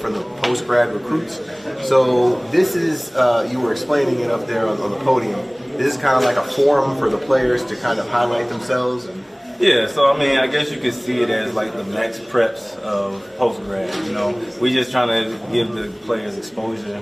From the post-grad recruits. So this is, you were explaining it up there on the podium, this is kind of like a forum for the players to kind of highlight themselves. Yeah, so I mean, I guess you could see it as like the max preps of post-grad, you know. We just trying to give the players exposure,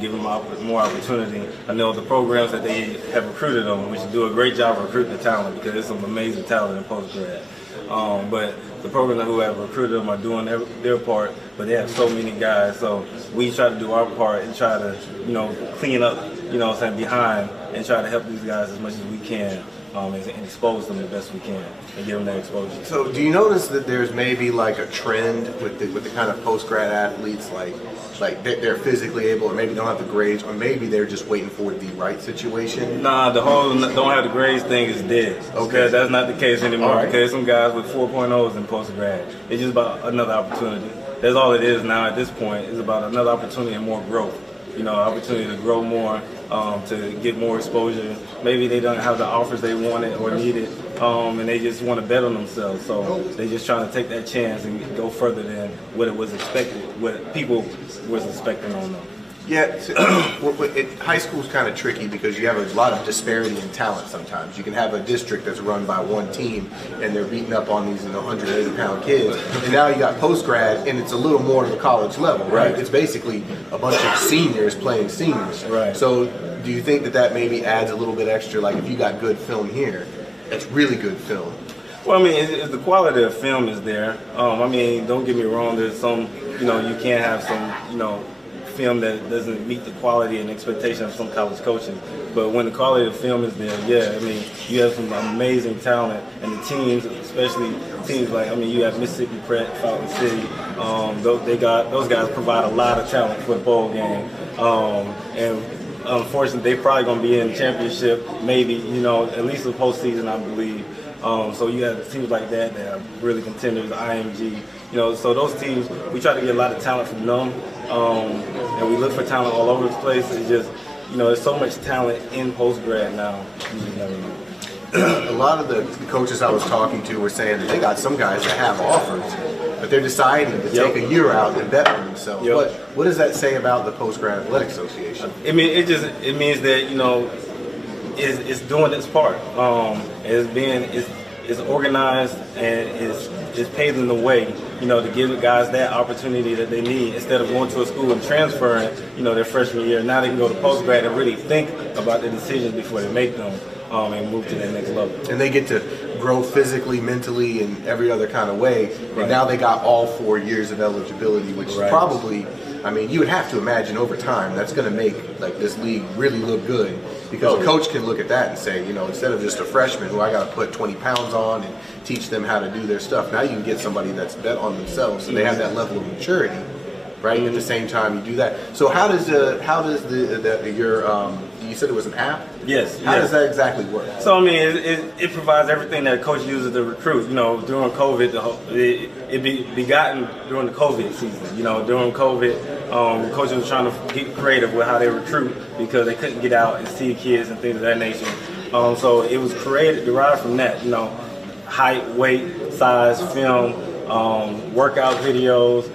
give them more opportunity. I know the programs that they have recruited them, we should do a great job of recruiting the talent because there's some amazing talent in post-grad. But the programs who have recruited them are doing their part, but they have so many guys. So we try to do our part and try to, you know, clean up, you know what I'm saying, behind and try to help these guys as much as we can. And expose them the best we can and give them that exposure. So do you notice that there's maybe like a trend with the kind of post-grad athletes, like they're physically able, or maybe don't have the grades, or maybe they're just waiting for the right situation? Nah, the whole don't have the grades thing is dead. Okay. That's not the case anymore. Right. Okay, some guys with 4.0s in post-grad. It's just about another opportunity. That's all it is now at this point. It's about another opportunity and more growth. You know, opportunity to grow more, to get more exposure. Maybe they don't have the offers they wanted or needed, and they just want to bet on themselves. So they just trying to take that chance and go further than what it was expected, what people was expecting on them. Yeah, high school's kind of tricky because you have a lot of disparity in talent sometimes. You can have a district that's run by one team and they're beating up on these 180-pound kids. And now you got post-grad and it's a little more to the college level, right? It's basically a bunch of seniors playing seniors. Right. So do you think that maybe adds a little bit extra, like if you got good film here, that's really good film? Well, I mean, the quality of film is there. I mean, don't get me wrong, there's some, you know, you can't have some, you know, film that doesn't meet the quality and expectation of some college coaches. But when the quality of film is there, yeah, I mean, you have some amazing talent, and the teams, especially teams like, I mean, you have Mississippi Pratt, Falcon City, those guys provide a lot of talent for the bowl game. And unfortunately, they probably going to be in the championship, maybe, you know, at least the postseason, I believe. So you have teams like that are really contenders, IMG, you know, so those teams, we try to get a lot of talent from them, and we look for talent all over the place. It's just, you know, there's so much talent in post-grad now, you just never know. a lot of the coaches I was talking to were saying that they got some guys that have offers, but they're deciding to take a year out and bet on themselves. What does that say about the Post-Grad Athletic Association? I mean, it means that, you know, it's doing its part. It's organized and it's paving the way, you know, to give guys that opportunity that they need instead of going to a school and transferring, you know, their freshman year. Now they can go to post-grad and really think about the decisions before they make them and move to that next level. And they get to grow physically, mentally, and every other kind of way. And now they got all 4 years of eligibility, which is probably, I mean, you would have to imagine over time that's going to make like this league really look good, because a coach can look at that and say, you know, instead of just a freshman who I got to put 20 pounds on and teach them how to do their stuff, now you can get somebody that's bet on themselves, so they have that level of maturity, right? At the same time you do that. So how does you said it was an app? Yes. How does that exactly work? So I mean, it provides everything that a coach uses to recruit. You know, during COVID, it begotten during the COVID season. You know, during COVID, coaches were trying to get creative with how they recruit because they couldn't get out and see kids and things of that nature. So it was derived from that. You know, height, weight, size, film, workout videos.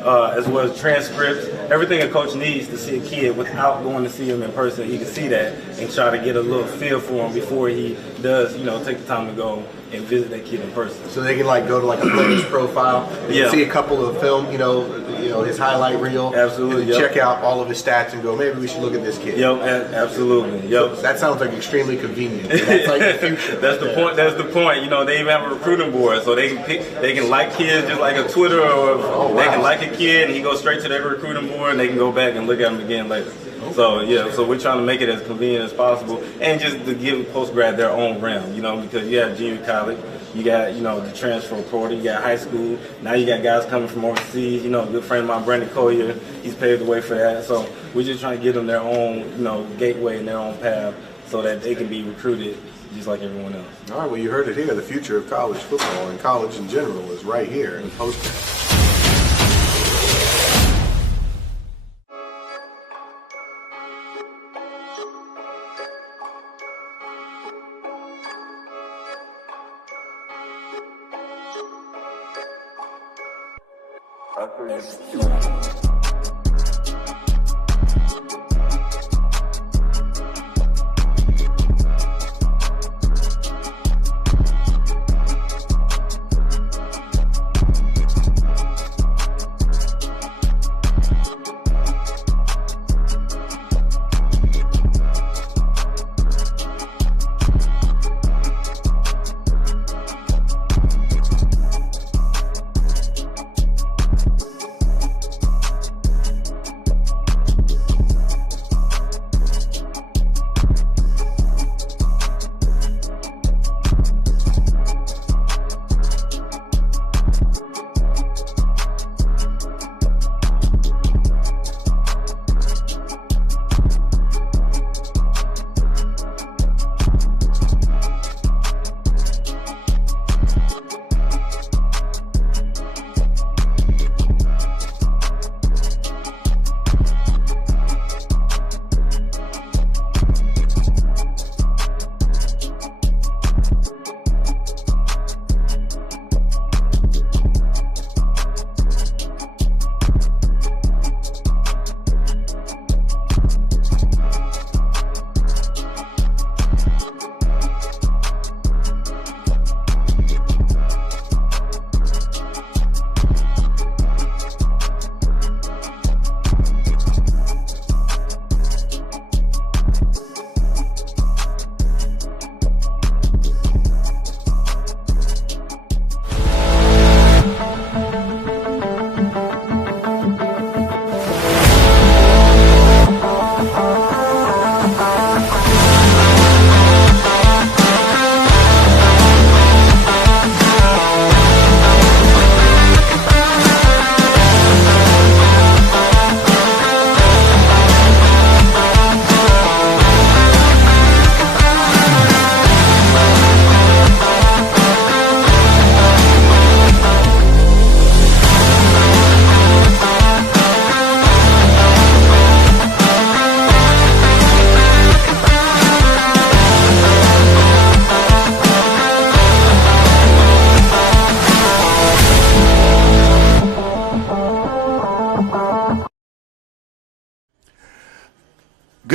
As well as transcripts, everything a coach needs to see a kid without going to see him in person. He can see that and try to get a little feel for him before he does, you know, take the time to go and visit that kid in person. So they can like go to like a player's profile, and see a couple of film, you know, his highlight reel. Absolutely. And check out all of his stats and go, maybe we should look at this kid. Absolutely. Yep. So that sounds like extremely convenient. That's like the future. That's the point. That's the point. You know, they even have a recruiting board, so they can like kids just like a Twitter, or they can like a kid and he goes straight to their recruiting board and they can go back and look at him again later. So so we're trying to make it as convenient as possible, and just to give post-grad their own realm, you know, because you have junior college, you got, you know, the transfer portal, you got high school, now you got guys coming from overseas. You know, a good friend of mine, Brandon Collier, he's paved the way for that. So we're just trying to give them their own, you know, gateway and their own path so that they can be recruited just like everyone else. All right, well, you heard it here. The future of college football and college in general is right here in post-grad.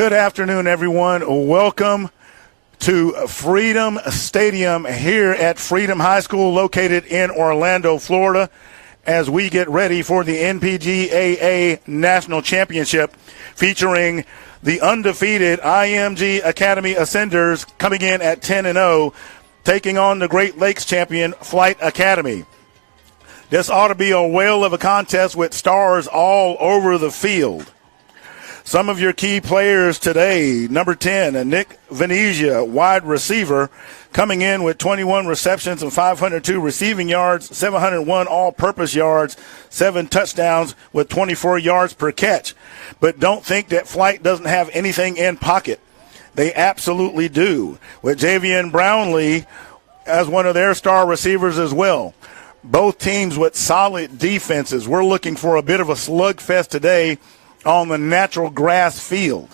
Good afternoon, everyone. Welcome to Freedom Stadium here at Freedom High School located in Orlando, Florida, as we get ready for the NPGAA National Championship featuring the undefeated IMG Academy Ascenders coming in at 10-0, taking on the Great Lakes champion Flight Academy. This ought to be a whale of a contest with stars all over the field. Some of your key players today, number 10, Nick Venezia, wide receiver, coming in with 21 receptions and 502 receiving yards, 701 all-purpose yards, 7 touchdowns with 24 yards per catch. But don't think that Flight doesn't have anything in pocket. They absolutely do, with Javian Brownlee as one of their star receivers as well. Both teams with solid defenses. We're looking for a bit of a slugfest today on the natural grass field.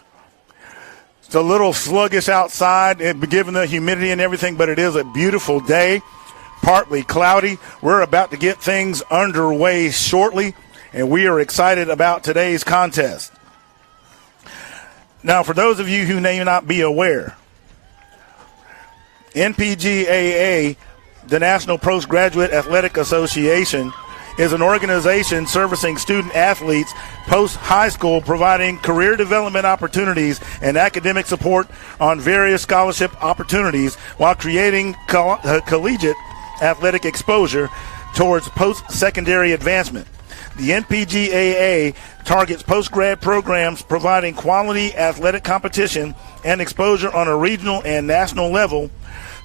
It's a little sluggish outside, given the humidity and everything, but it is a beautiful day, partly cloudy. We're about to get things underway shortly, and we are excited about today's contest. Now, for those of you who may not be aware, NPGAA, the National Postgraduate Athletic Association, is an organization servicing student athletes post-high school, providing career development opportunities and academic support on various scholarship opportunities while creating collegiate athletic exposure towards post-secondary advancement. The NPGAA targets post-grad programs providing quality athletic competition and exposure on a regional and national level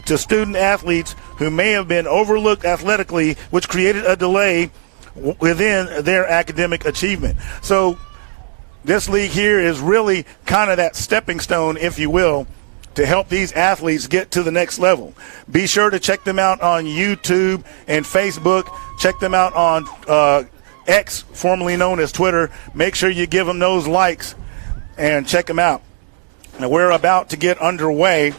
to student athletes who may have been overlooked athletically, which created a delay within their academic achievement. So this league here is really kind of that stepping stone, if you will, to help these athletes get to the next level. Be sure to check them out on YouTube and Facebook. Check them out on X, formerly known as Twitter. Make sure you give them those likes and check them out. Now, we're about to get underway.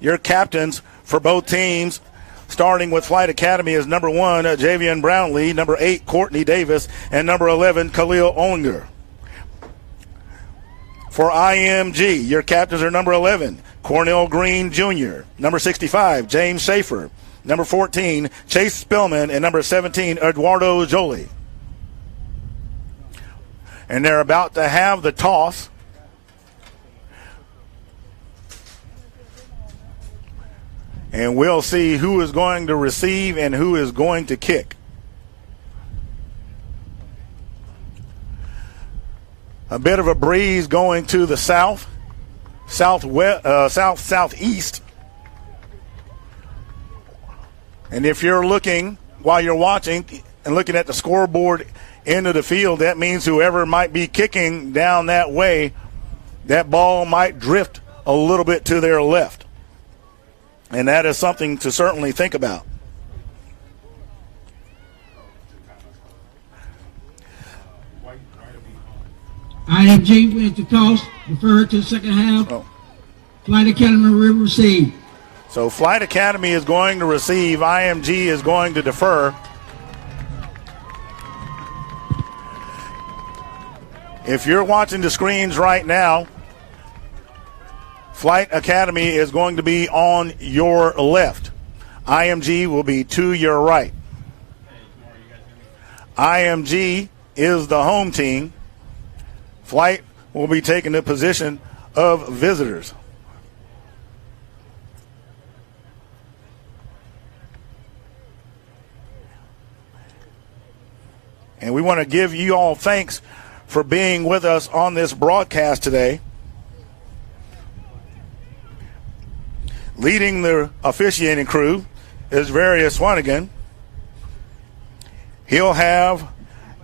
Your captains for both teams, starting with Flight Academy, is number 1, Javian Brownlee, number 8, Courtney Davis, and number 11, Khalil Olinger. For IMG, your captains are number 11, Cornell Green Jr., number 65, James Schaefer, number 14, Chase Spellman, and number 17, Eduardo Jolie. And they're about to have the toss. And we'll see who is going to receive and who is going to kick. A bit of a breeze going to the south, southeast. And if you're looking while you're watching and looking at the scoreboard end of the field, that means whoever might be kicking down that way, that ball might drift a little bit to their left. And that is something to certainly think about. IMG wins the toss, defer to the second half. Oh. Flight Academy will receive. So Flight Academy is going to receive. IMG is going to defer. If you're watching the screens right now, Flight Academy is going to be on your left. IMG will be to your right. IMG is the home team. Flight will be taking the position of visitors. And we want to give you all thanks for being with us on this broadcast today. Leading the officiating crew is Various Swanigan. He'll have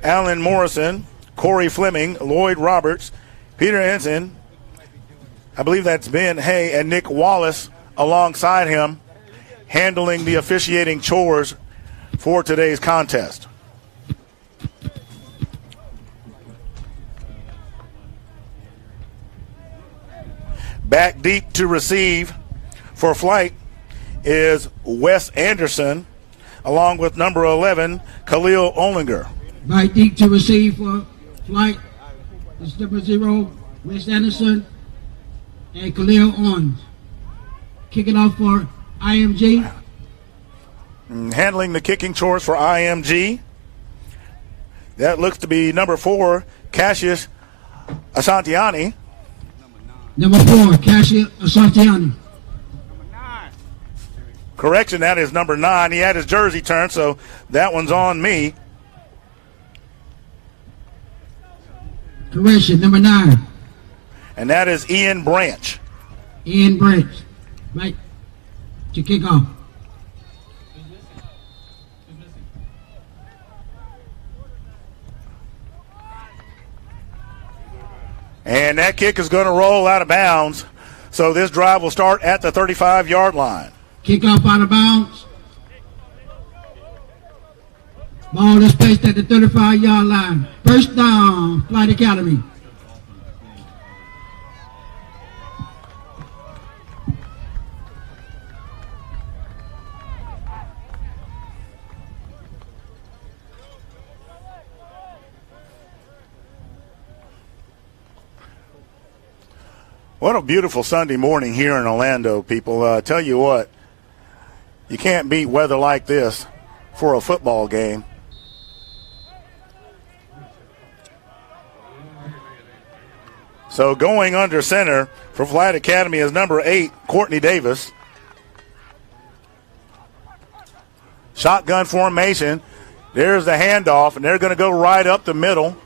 Alan Morrison, Corey Fleming, Lloyd Roberts, Peter Henson, I believe that's Ben Hay, and Nick Wallace alongside him, handling the officiating chores for today's contest. Back deep to receive for Flight is Wes Anderson, along with number 11, Khalil Olinger. Back deep to receive for Flight is number 0, Wes Anderson. and Khalil Owens. Kicking off for IMG. Handling the kicking chores for IMG. That looks to be number 4, Cassius Asantiani. Number 4, Cassius Asantiani. Correction, that is number 9. He had his jersey turned, so that one's on me. Correction, number 9. And that is Ian Branch. Ian Branch. Right to kick off. And that kick is going to roll out of bounds. So this drive will start at the 35-yard line. Kick off out of bounds. Ball is placed at the 35-yard line. First down, Flight Academy. What a beautiful Sunday morning here in Orlando, people. Tell you what, you can't beat weather like this for a football game. So going under center for Flight Academy is number 8, Courtney Davis. Shotgun formation. There's the handoff, and they're going to go right up the middle.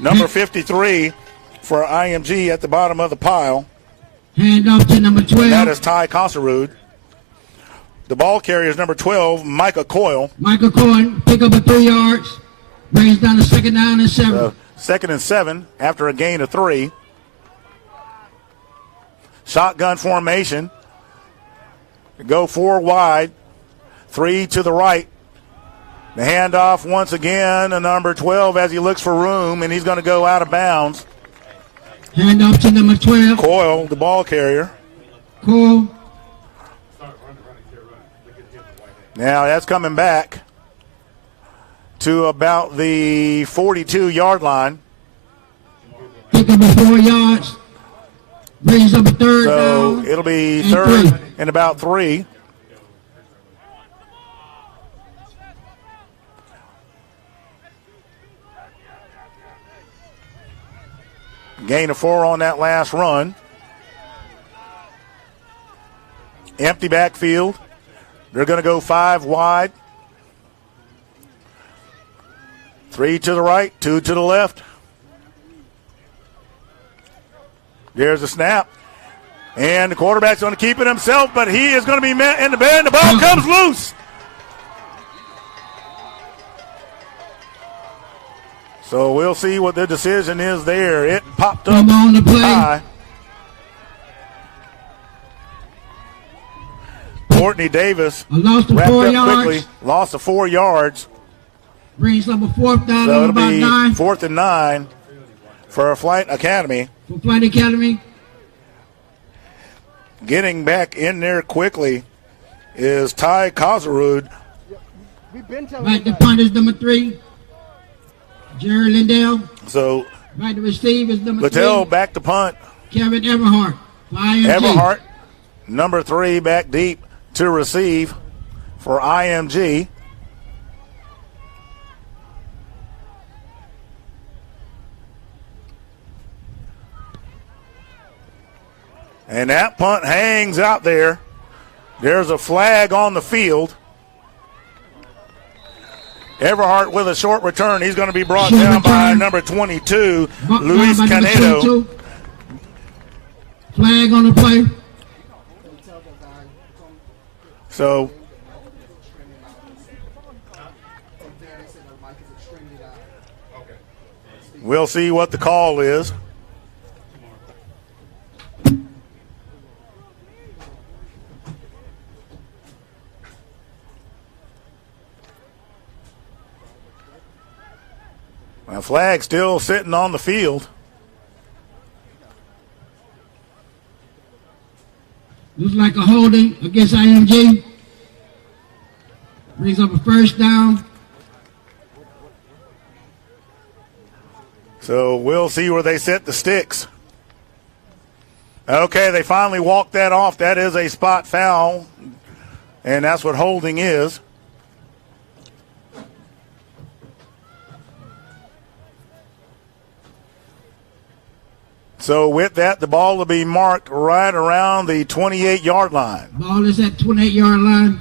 Number 53 for IMG at the bottom of the pile. Hand off to number 12. And that is Ty Kosserud. The ball carrier is number 12, Micah Coyle. Michael Coyle, pick up a 3 yards. Brings down to second down and 7. So 2nd and 7 after a gain of 3. Shotgun formation. Go 4 wide. 3 to the right. The handoff once again to number 12 as he looks for room, and he's going to go out of bounds. Hand off to number 12. Coyle, the ball carrier. Coyle. Now that's coming back to about the 42-yard line. Pick up a 4 yards. Brings up a third So down. it'll be and 3rd 3. and about 3. Gain of 4 on that last run. Empty backfield. They're going to go 5 wide. 3 to the right, 2 to the left. There's a snap. And the quarterback's going to keep it himself, but he is going to be met in the bend. The ball comes loose. So we'll see what the decision is there. It popped up on the play. high. Courtney Davis A loss of wrapped 4 up yards. quickly. Loss of 4 yards. Brings up a 4th down So and it'll about be 9 4th and 9 for Flight Academy. for Flight Academy. Getting back in there quickly is Ty Kosserud. Right to punt is number 3. Jerry Lindell. So Right to receive is number Littell 3. back to punt. Kevin Everhart. For IMG. Everhart, number 3, back deep to receive for IMG. And that punt hangs out there. There's a flag on the field. Everhart with a short return. He's going to be brought down by number 22, Luis By number Canedo. 22. Flag on the play. So we'll see what the call is. My flag still sitting on the field. Looks like a holding against IMG. Brings up a first down. So we'll see where they set the sticks. Okay, they finally walked that off. That is a spot foul, and that's what holding is. So with that, the ball will be marked right around the 28-yard line. Ball is at 28-yard line.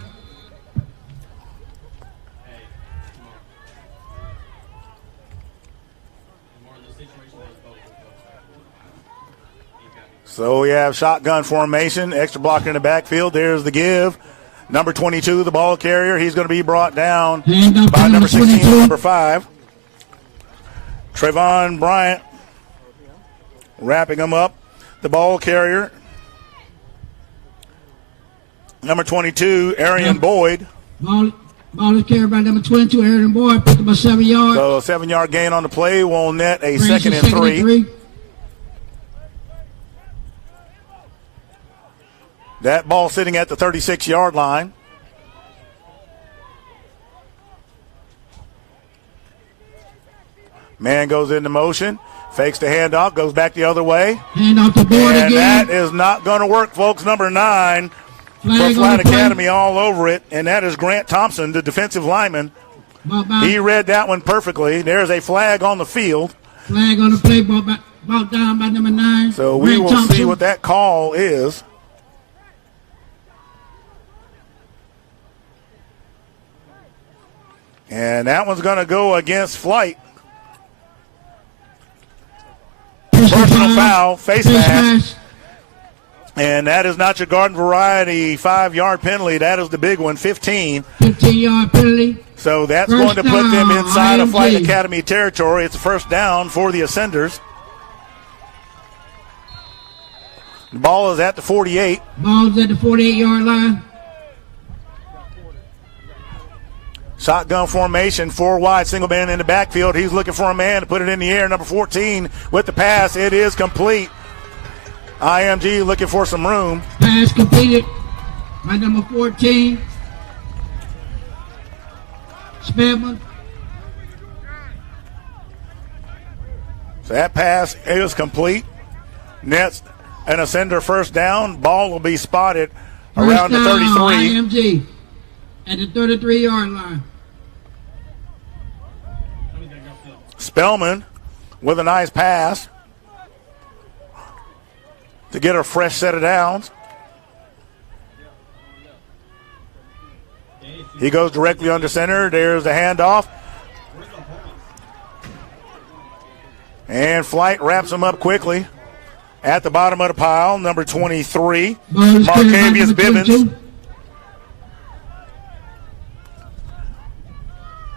So we have shotgun formation, extra blocker in the backfield. There's the give. Number 22, the ball carrier. He's going to be brought down by number 16, number 5. Trayvon Bryant wrapping him up. The ball carrier. Number 22, Arian Boyd. Ball is carried by number 22, Arian Boyd. Picked up a 7 yard. So a 7-yard gain on the play will net a second and 3. That ball sitting at the 36-yard line. Man goes into motion, fakes the handoff, goes back the other way. Hand off the board and again. that is not going to work, folks. Number 9 for Flyght Academy all over it, and that is Grant Thompson, the defensive lineman. He read that one perfectly. There's a flag on the field. Flag on the play, ball down by number 9. So we will see what that call is. And that one's going to go against Flight. Personal foul, face mask. And that is not your garden variety 5-yard penalty. That is the big one, 15. 15-yard penalty. So that's going to put them inside of Flight Academy territory. It's a first down for the Ascenders. The ball is at the 48. Ball's at the 48-yard line. Shotgun formation, 4 wide, single man in the backfield. He's looking for a man to put it in the air. Number 14 with the pass. It is complete. IMG looking for some room. Pass completed by number 14. Spelman. So that pass is complete. Nets an Ascender first down. Ball will be spotted around the 33. IMG at the 33-yard line. Spellman with a nice pass to get a fresh set of downs. He goes directly under center. There's the handoff. And Flight wraps him up quickly. At the bottom of the pile, number 23, Marcavius Bivens.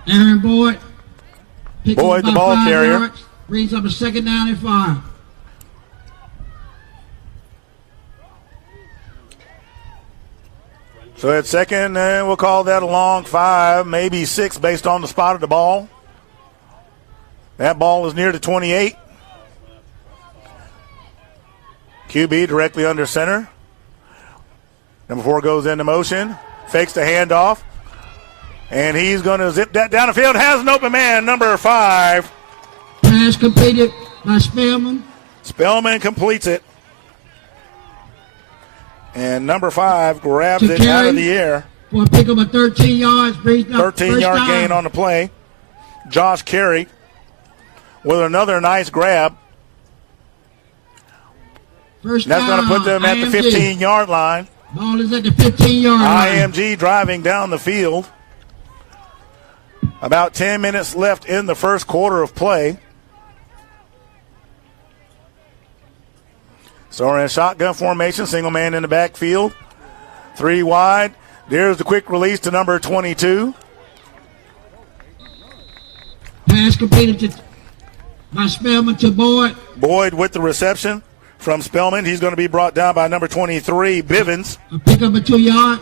Aaron Boyd. Boyd, the ball carrier. Yards, brings up a second down and 5. So at second, we'll call that a long 5, maybe 6 based on the spot of the ball. That ball is near the 28. QB directly under center. Number 4 goes into motion, fakes the handoff. And he's going to zip that down the field. Has an open man, number 5. Pass completed by Spellman. Spellman completes it. And number 5 grabs it out of the air. For a pick up of 13 yards. 13-yard gain on the play. Josh Carey with another nice grab. First That's going to put them at the 15-yard line. Ball is at the 15-yard line. IMG driving down the field. About 10 minutes left in the first quarter of play. So we're in shotgun formation, single man in the backfield. 3 wide. There's the quick release to number 22. Pass completed by Spellman to Boyd. Boyd with the reception from Spellman. He's going to be brought down by number 23, Bivens. A pick up of 2 yards.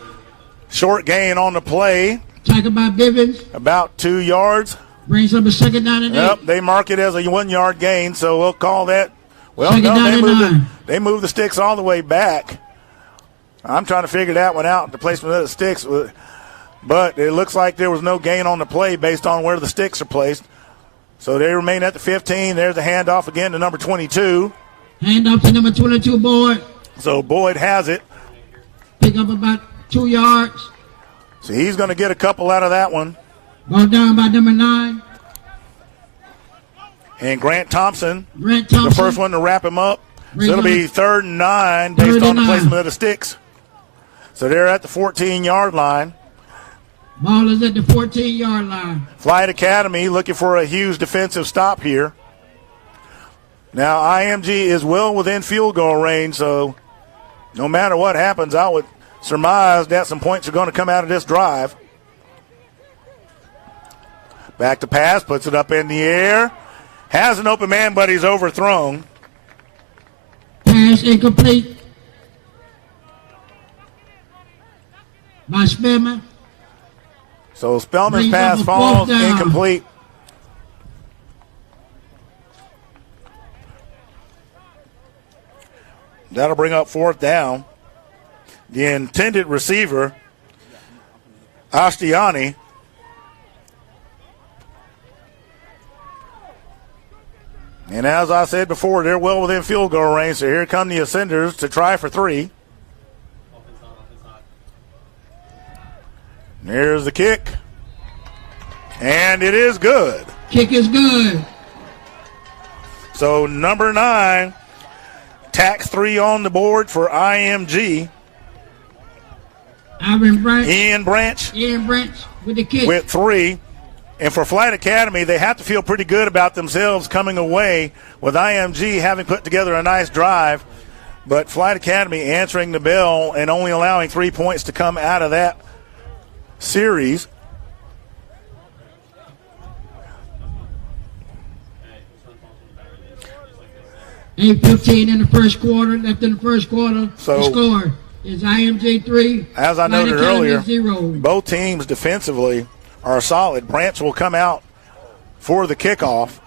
Short gain on the play. Tackled by Bivens. About 2 yards. Brings up a second down and 8. Yep, they mark it as a 1-yard gain, so we'll call that. Well, second no, they move the sticks all the way back. I'm trying to figure that one out, the placement of the sticks. But it looks like there was no gain on the play based on where the sticks are placed. So they remain at the 15. There's the handoff again to number 22. Handoff to number 22, Boyd. So Boyd has it. Pick up about 2 yards. So he's going to get a couple out of that one. Ball down by number 9. And Grant Thompson, Grant Thompson. the first one to wrap him up. So it'll be 3rd and 9 based Third on and the 9. placement of the sticks. So they're at the 14-yard line. Ball is at the 14-yard line. Flight Academy looking for a huge defensive stop here. Now IMG is well within field goal range, so no matter what happens, I would surmise that some points are going to come out of this drive. Back to pass, puts it up in the air. Has an open man, but he's overthrown. Pass incomplete by Spellman. So Spellman's Brings pass up a falls fourth down. incomplete. That'll bring up 4th down. The intended receiver, Astiani. And as I said before, they're well within field goal range, so here come the Ascenders to try for 3. There's the kick. And it is good. Kick is good. So number 9, tax 3 on the board for IMG. Ian Branch. Ian Branch Ian Branch with the kick. with 3. And for Flight Academy, they have to feel pretty good about themselves coming away with IMG having put together a nice drive. But Flight Academy answering the bell and only allowing 3 points to come out of that series. $8:15 in the first quarter. Left in the first quarter. So- the score is IMG 3. As I Flight noted Academy earlier, 0. both teams defensively are solid. Branch will come out for the kickoff.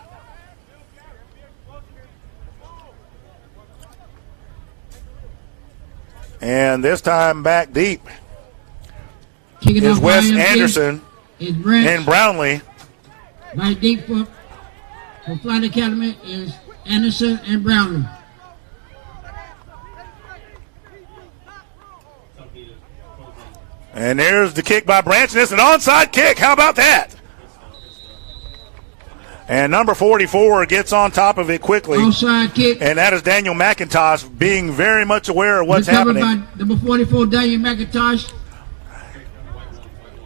And this time back deep Kicking is off Wes IMG Anderson is Branch. and Brownlee. Right deep for Flight Academy is Anderson and Brownlee. And there's the kick by Branch, and it's an onside kick. How about that? And number 44 gets on top of it quickly. Onside kick. And that is Daniel McIntosh being very much aware of what's Recovered happening. by number 44, Daniel McIntosh.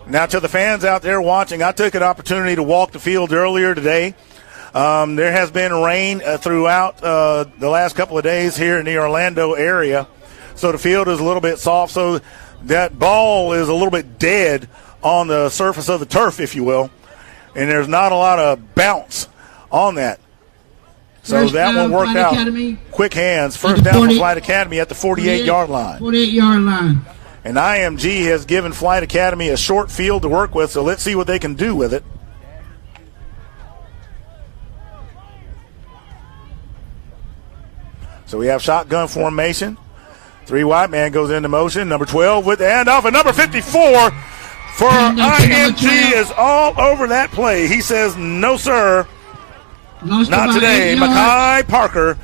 Now, to the fans out there watching, I took an opportunity to walk the field earlier today. There has been rain throughout the last couple of days here in the Orlando area, so the field is a little bit soft. So that ball is a little bit dead on the surface of the turf, if you will, and there's not a lot of bounce on that. So First that one down, worked Flight out. Academy. Quick hands. At First the down for 40 Flight Academy at the 48-yard line. 48-yard line. And IMG has given Flight Academy a short field to work with, so let's see what they can do with it. So we have shotgun formation. 3 wide man goes into motion. Number 12 with the handoff, and number 54 for IMG is all over that play. He says, no, sir, Lost not about today. 8 yards. Makai Parker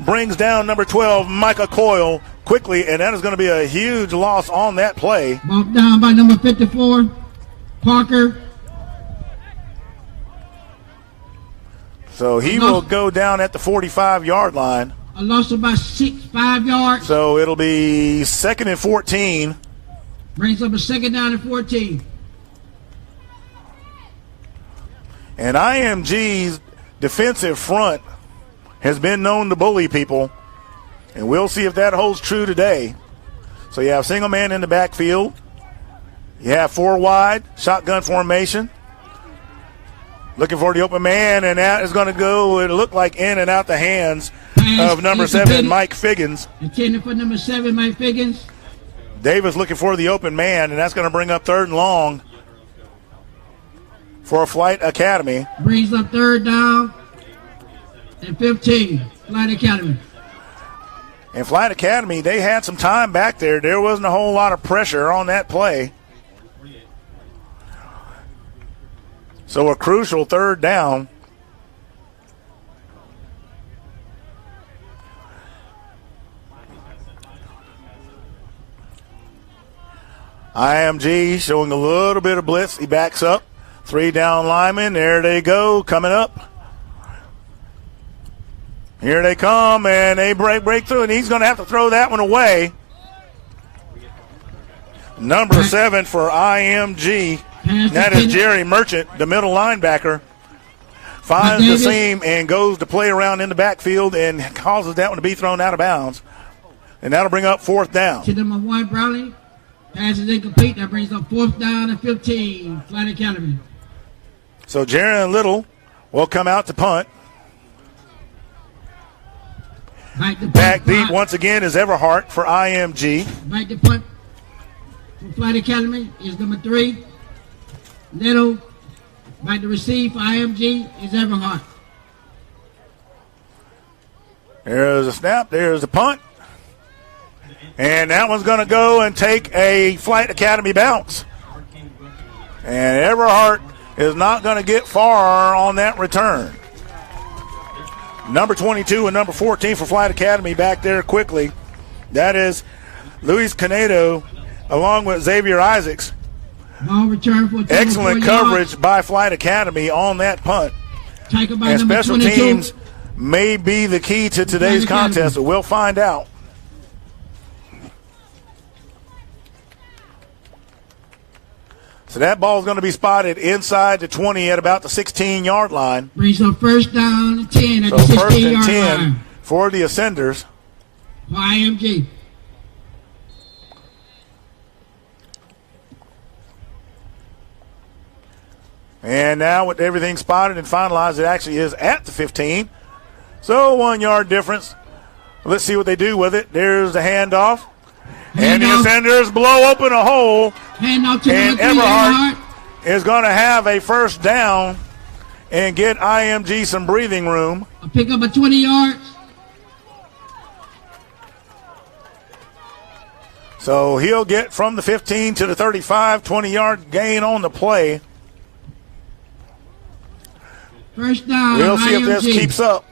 brings down number 12, Micah Coyle, quickly, and that is going to be a huge loss on that play. Ball down by number 54, Parker. So he will go down at the 45-yard line. I lost about 5 yards. So it'll be 2nd and 14. Brings up a second down and 14. And IMG's defensive front has been known to bully people, and we'll see if that holds true today. So you have single man in the backfield. You have 4 wide, shotgun formation. Looking for the open man, and that is going to go, it looked like, in and out the hands of number 7, Mike Figgins. Intended for number 7, Mike Figgins. Davis looking for the open man, and that's going to bring up 3rd and long for Flight Academy. Brings up 3rd down and 15, Flight Academy. And Flight Academy, they had some time back there. There wasn't a whole lot of pressure on that play. So a crucial 3rd down. IMG showing a little bit of blitz. He backs up. 3 down linemen. There they go, coming up. Here they come, and they break through, and he's going to have to throw that one away. Number 7 for IMG. That is Jerry Merchant, the middle linebacker. Finds the seam and goes to play around in the backfield and causes that one to be thrown out of bounds. And that'll bring up 4th down. To number 1, Bradley. Pass is incomplete. That brings up 4th down and 15. Flight Academy. So Jaron Little will come out to punt. Back deep once again is Everhart for IMG. Back to punt for Flight Academy is number 3. Little. Back to receive for IMG is Everhart. There's a snap. There's a punt. And that one's going to go and take a Flight Academy bounce. And Everhart is not going to get far on that return. Number 22 and number 14 for Flight Academy back there quickly. That is Luis Canedo along with Xavier Isaacs. Ball return for excellent coverage by Flight Academy on that punt. And special teams may be the key to today's contest, but we'll find out. So that ball is going to be spotted inside the 20 at about the 16-yard line. Brings up 1st down and 10 at the 16-yard line. For the Ascenders. For IMG. And now with everything spotted and finalized, it actually is at the 15. So 1 yard difference. Let's see what they do with it. There's the handoff. And the Ascenders blow open a hole. And Everhart is going to have a 1st down and get IMG some breathing room. A pick up at 20 yards. So he'll get from the 15 to the 35, 20-yard gain on the play. 1st down. We'll see IMG. if this keeps up.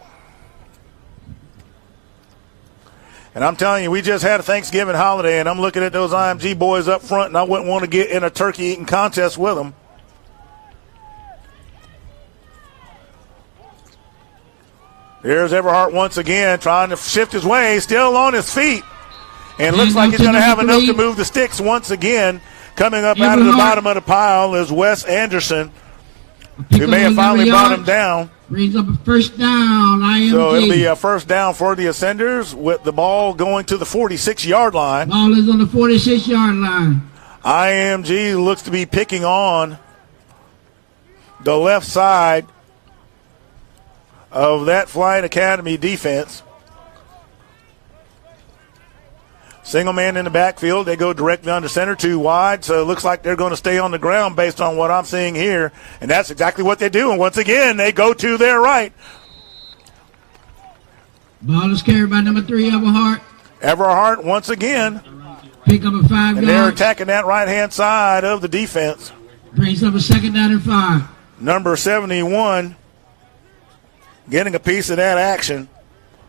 And I'm telling you, we just had a Thanksgiving holiday, and I'm looking at those IMG boys up front, and I wouldn't want to get in a turkey eating contest with them. There's Everhart once again trying to shift his way, still on his feet. And looks like he's going to have enough to move the sticks once again. Coming up out of the bottom of the pile is Wes Anderson, who may have finally brought him down. Brings up a 1st down, IMG. So it'll be a 1st down for the Ascenders with the ball going to the 46-yard line. Ball is on the 46-yard line. IMG looks to be picking on the left side of that Flight Academy defense. Single man in the backfield. They go directly under center, 2 wide. So it looks like they're going to stay on the ground based on what I'm seeing here. And that's exactly what they do. And once again, they go to their right. Ball is carried by number 3, Everhart. Everhart once again. Pick up a 5 yards. And they're attacking that right-hand side of the defense. Brings up a 2nd down and 5. Number 71 getting a piece of that action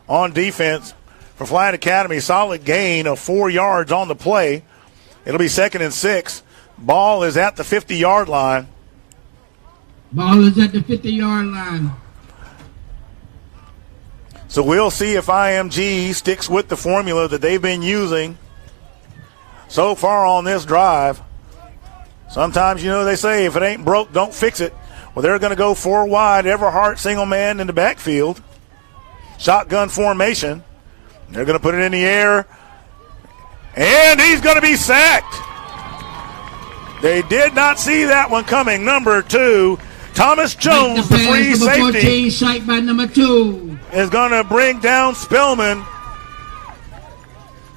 on defense. For Flyght Academy, solid gain of 4 yards on the play. It'll be 2nd and 6. Ball is at the 50-yard line. Ball is at the 50-yard line. So we'll see if IMG sticks with the formula that they've been using so far on this drive. Sometimes, they say if it ain't broke, don't fix it. Well, they're going to go 4 wide. Everhart single man in the backfield. Shotgun formation. They're going to put it in the air, and he's going to be sacked. They did not see that one coming. Number 2, Thomas Jones, the free safety, 14, sacked by number 2. Is going to bring down Spellman.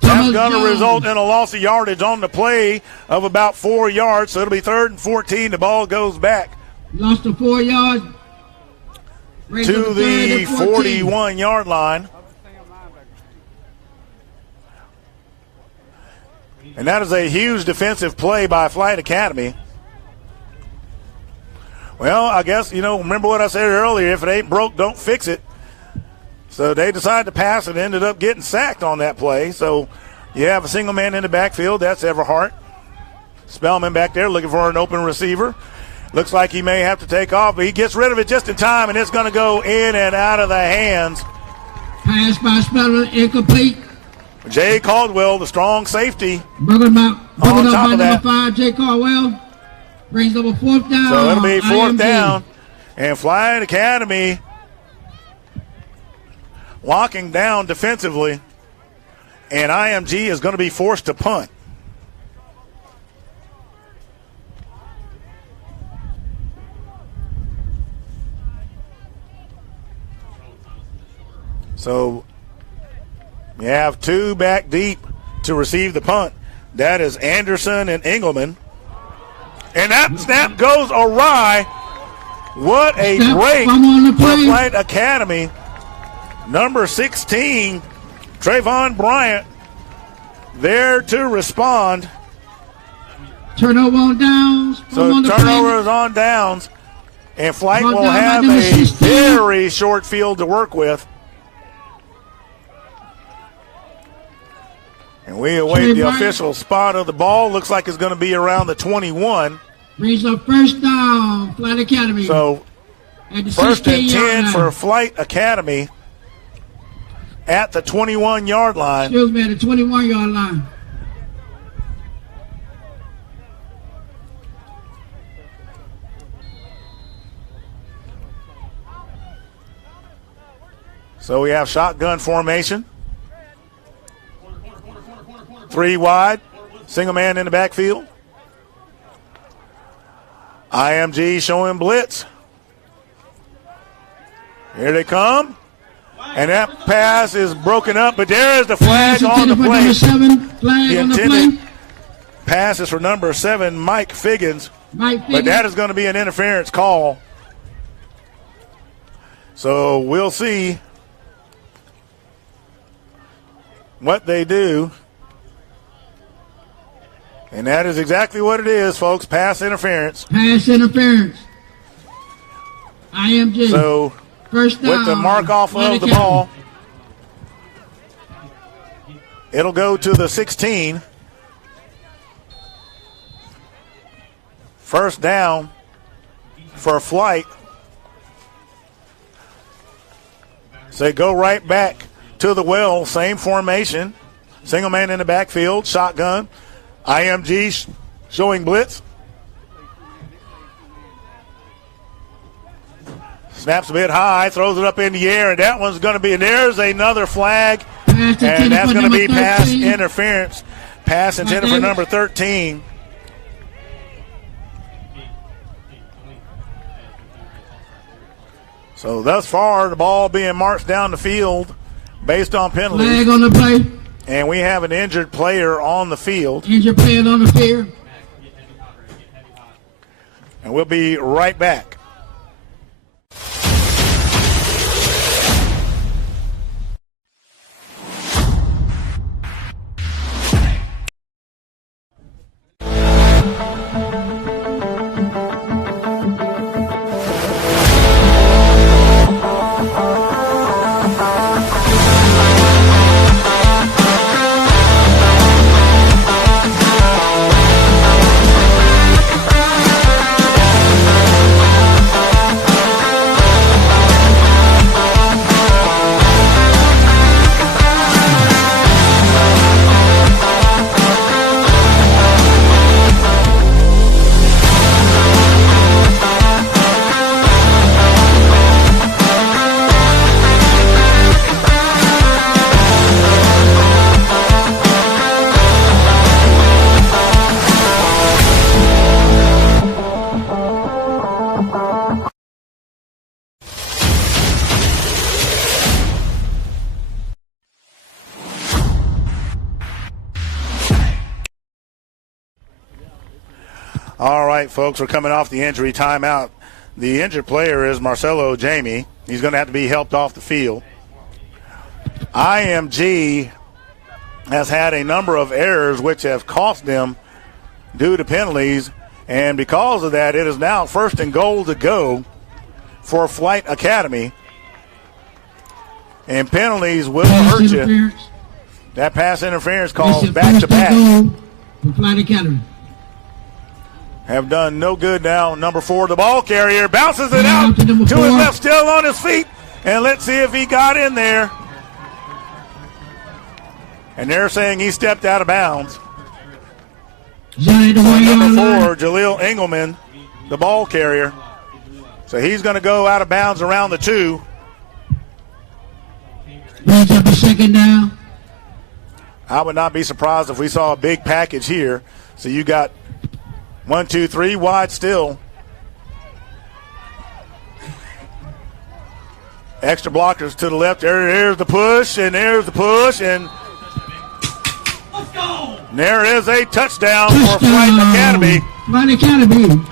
That's going to result in a loss of yardage on the play of about 4 yards, so it'll be 3rd and 14. The ball goes back. Lost to 4 yards. To the 41-yard line. And that is a huge defensive play by Flight Academy. Well, I guess, remember what I said earlier, if it ain't broke, don't fix it. So they decided to pass and ended up getting sacked on that play. So you have a single man in the backfield. That's Everhart. Spellman back there looking for an open receiver. Looks like he may have to take off, but he gets rid of it just in time, and it's going to go in and out of the hands. Pass by Spellman, incomplete. Jay Caldwell, the strong safety. Broken up by that. number 5, Jay Caldwell. Brings up a 4th down. So it'll be 4th IMG. down. And Flyght Academy locking down defensively. And IMG is going to be forced to punt. So you have 2 back deep to receive the punt. That is Anderson and Engelman. And that snap goes awry. What a break for Flyght Academy. Number 16, Trayvon Bryant, there to respond. Turnover on downs. So turnover is on downs. And Flyght will have a very short field to work with. And we await the official spot of the ball. Looks like it's going to be around the 21. Brings up 1st down, Flyght Academy. So 1st and 10 for Flyght Academy at the 21-yard line. Excuse me, at the 21-yard line. So we have shotgun formation. 3 wide, single man in the backfield. IMG showing blitz. Here they come. And that pass is broken up, but there is the flag on the play. Number 7, flag on the play. Pass is for number 7, Mike Figgins. But that is going to be an interference call. So we'll see what they do. And that is exactly what it is, folks. Pass interference. Pass interference. IMG. So 1st down. With the mark off of the ball, it'll go to the 16. 1st down for Flyght. So they go right back to the well, same formation. Single man in the backfield, shotgun. IMG showing blitz. Snaps a bit high, throws it up in the air, and that one's going to be, and there's another flag, and that's going to be pass interference. Pass intended for number 13. So thus far, the ball being marched down the field based on penalties. Flag on the play. And we have an injured player on the field. Injured player on the field. And we'll be right back. All right, folks, we're coming off the injury timeout. The injured player is Marcelo Jamie. He's going to have to be helped off the field. IMG has had a number of errors which have cost them due to penalties, and because of that, it is now 1st and goal to go for Flyght Academy. And penalties will hurt you. That pass interference calls back to back. Flyght Academy. have done no good now. Number 4, the ball carrier, bounces it out to to number his 4. left, still on his feet. And let's see if he got in there. And they're saying he stepped out of bounds. Johnny, the 1 yard Number line. 4, Jaleel Engelman, the ball carrier. So he's going to go out of bounds around the 2. Brings up a second down. I would not be surprised if we saw a big package here. So you got 1, 2, 3 wide still. Extra blockers to the left. There's the push, and there's the push, and there is a touchdown for Flight Academy. Flight Academy.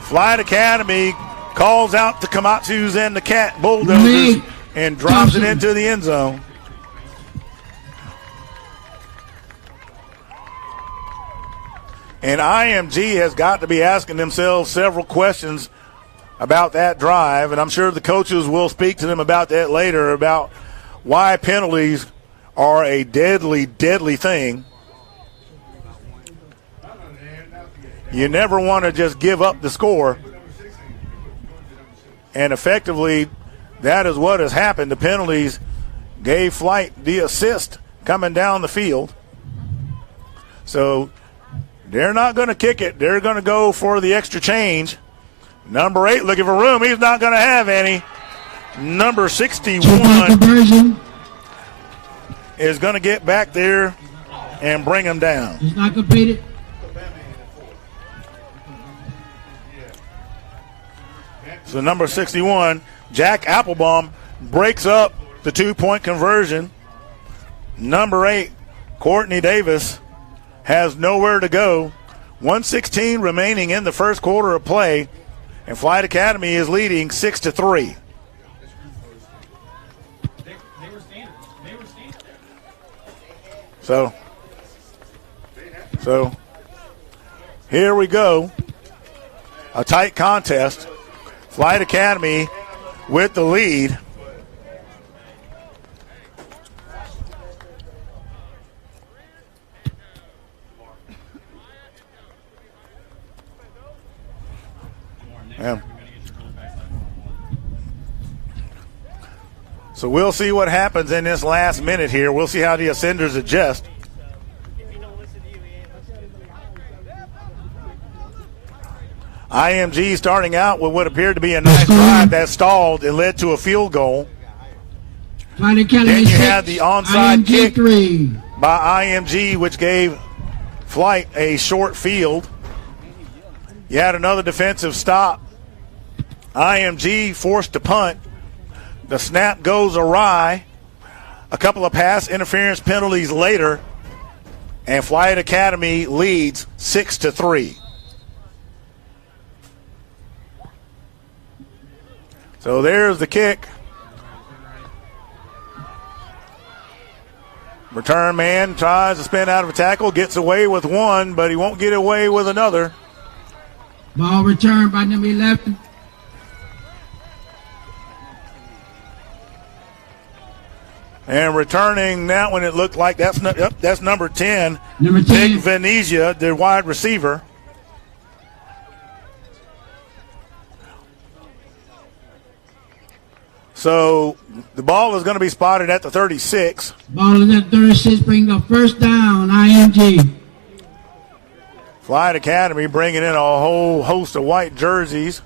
Flight Academy calls out the Komatsus and the Cat Bulldozers and drops it into the end zone. And IMG has got to be asking themselves several questions about that drive, and I'm sure the coaches will speak to them about that later, about why penalties are a deadly, deadly thing. You never want to just give up the score. And effectively, that is what has happened. The penalties gave Flight the assist coming down the field. So they're not going to kick it. They're going to go for the extra change. Number 8 looking for room. He's not going to have any. Number 61 is going to get back there and bring him down. He's not completed. So number 61, Jack Applebaum, breaks up the 2-point conversion. Number 8, Courtney Davis, has nowhere to go. 1:16 remaining in the first quarter of play, and Flight Academy is leading 6-3. So here we go. A tight contest. Flight Academy with the lead. Yeah. So we'll see what happens in this last minute here. We'll see how the Ascenders adjust. IMG starting out with what appeared to be a nice drive that stalled and led to a field goal. Flight Academy Then you 6, had the onside IMG kick 3. by IMG, which gave Flight a short field. You had another defensive stop. IMG forced to punt. The snap goes awry. A couple of pass interference penalties later, and Flight Academy leads 6-3. So there's the kick. Return man tries to spin out of a tackle, gets away with one, but he won't get away with another. Ball returned by number 11. And returning that one, it looked like that's number 10. Number 10. Big Venezia, the wide receiver. So the ball is going to be spotted at the 36. Ball is at 36, bring the first down, IMG. Flight Academy bringing in a whole host of white jerseys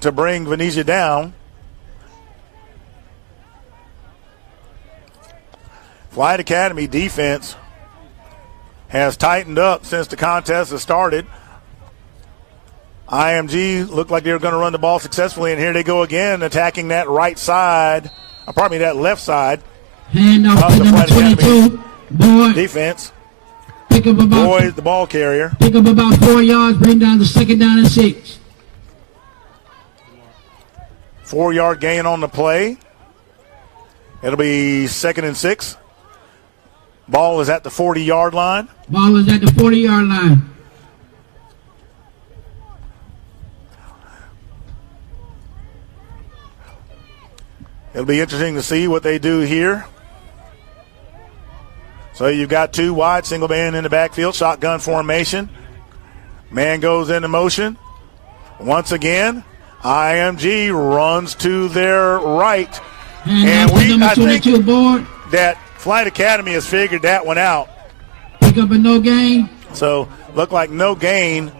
to bring Venezia down. Flight Academy defense has tightened up since the contest has started. IMG looked like they were going to run the ball successfully, and here they go again, attacking that right side, that left side. Hand off to number 22. Boyd. Defense. Pick up about, Boyd, the ball carrier. Pick up about 4 yards, bring down the second down and 6. 4-yard gain on the play. It'll be 2nd and 6. Ball is at the 40-yard line. Ball is at the 40-yard line. It'll be interesting to see what they do here. So you've got 2 wide, single man in the backfield, shotgun formation. Man goes into motion. Once again, IMG runs to their right. And I think board. that Flight Academy has figured that one out. Pick up a no gain. So, look like no gain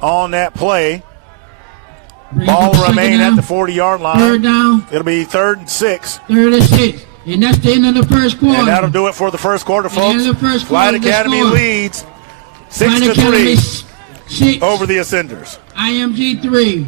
on that play. Brings Ball up second remain down. at the 40-yard line. Third down. It'll be 3rd and 6. 3rd and 6. And that's the end of the first quarter. And that'll do it for the first quarter, folks. end of the first Flight quarter, the Academy score. leads Flight Academy 6-3 6. over the Ascenders. IMG 3.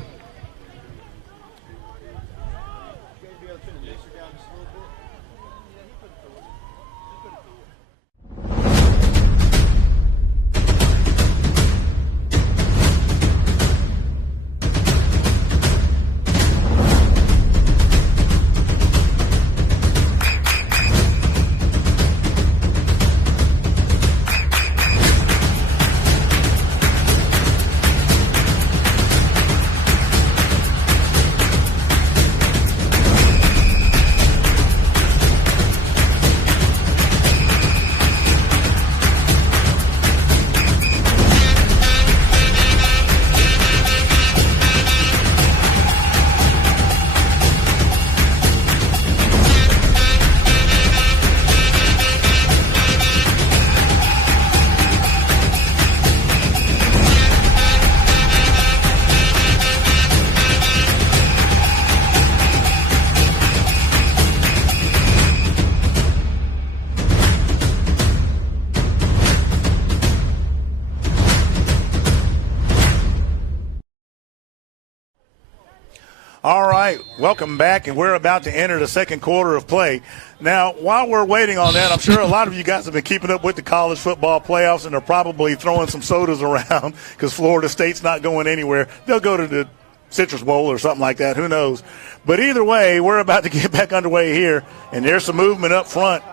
All right, welcome back, and we're about to enter the second quarter of play. Now, while we're waiting on that, I'm sure a lot of you guys have been keeping up with the college football playoffs, and they're probably throwing some sodas around because Florida State's not going anywhere. They'll go to the Citrus Bowl or something like that. Who knows? But either way, we're about to get back underway here, and there's some movement up front.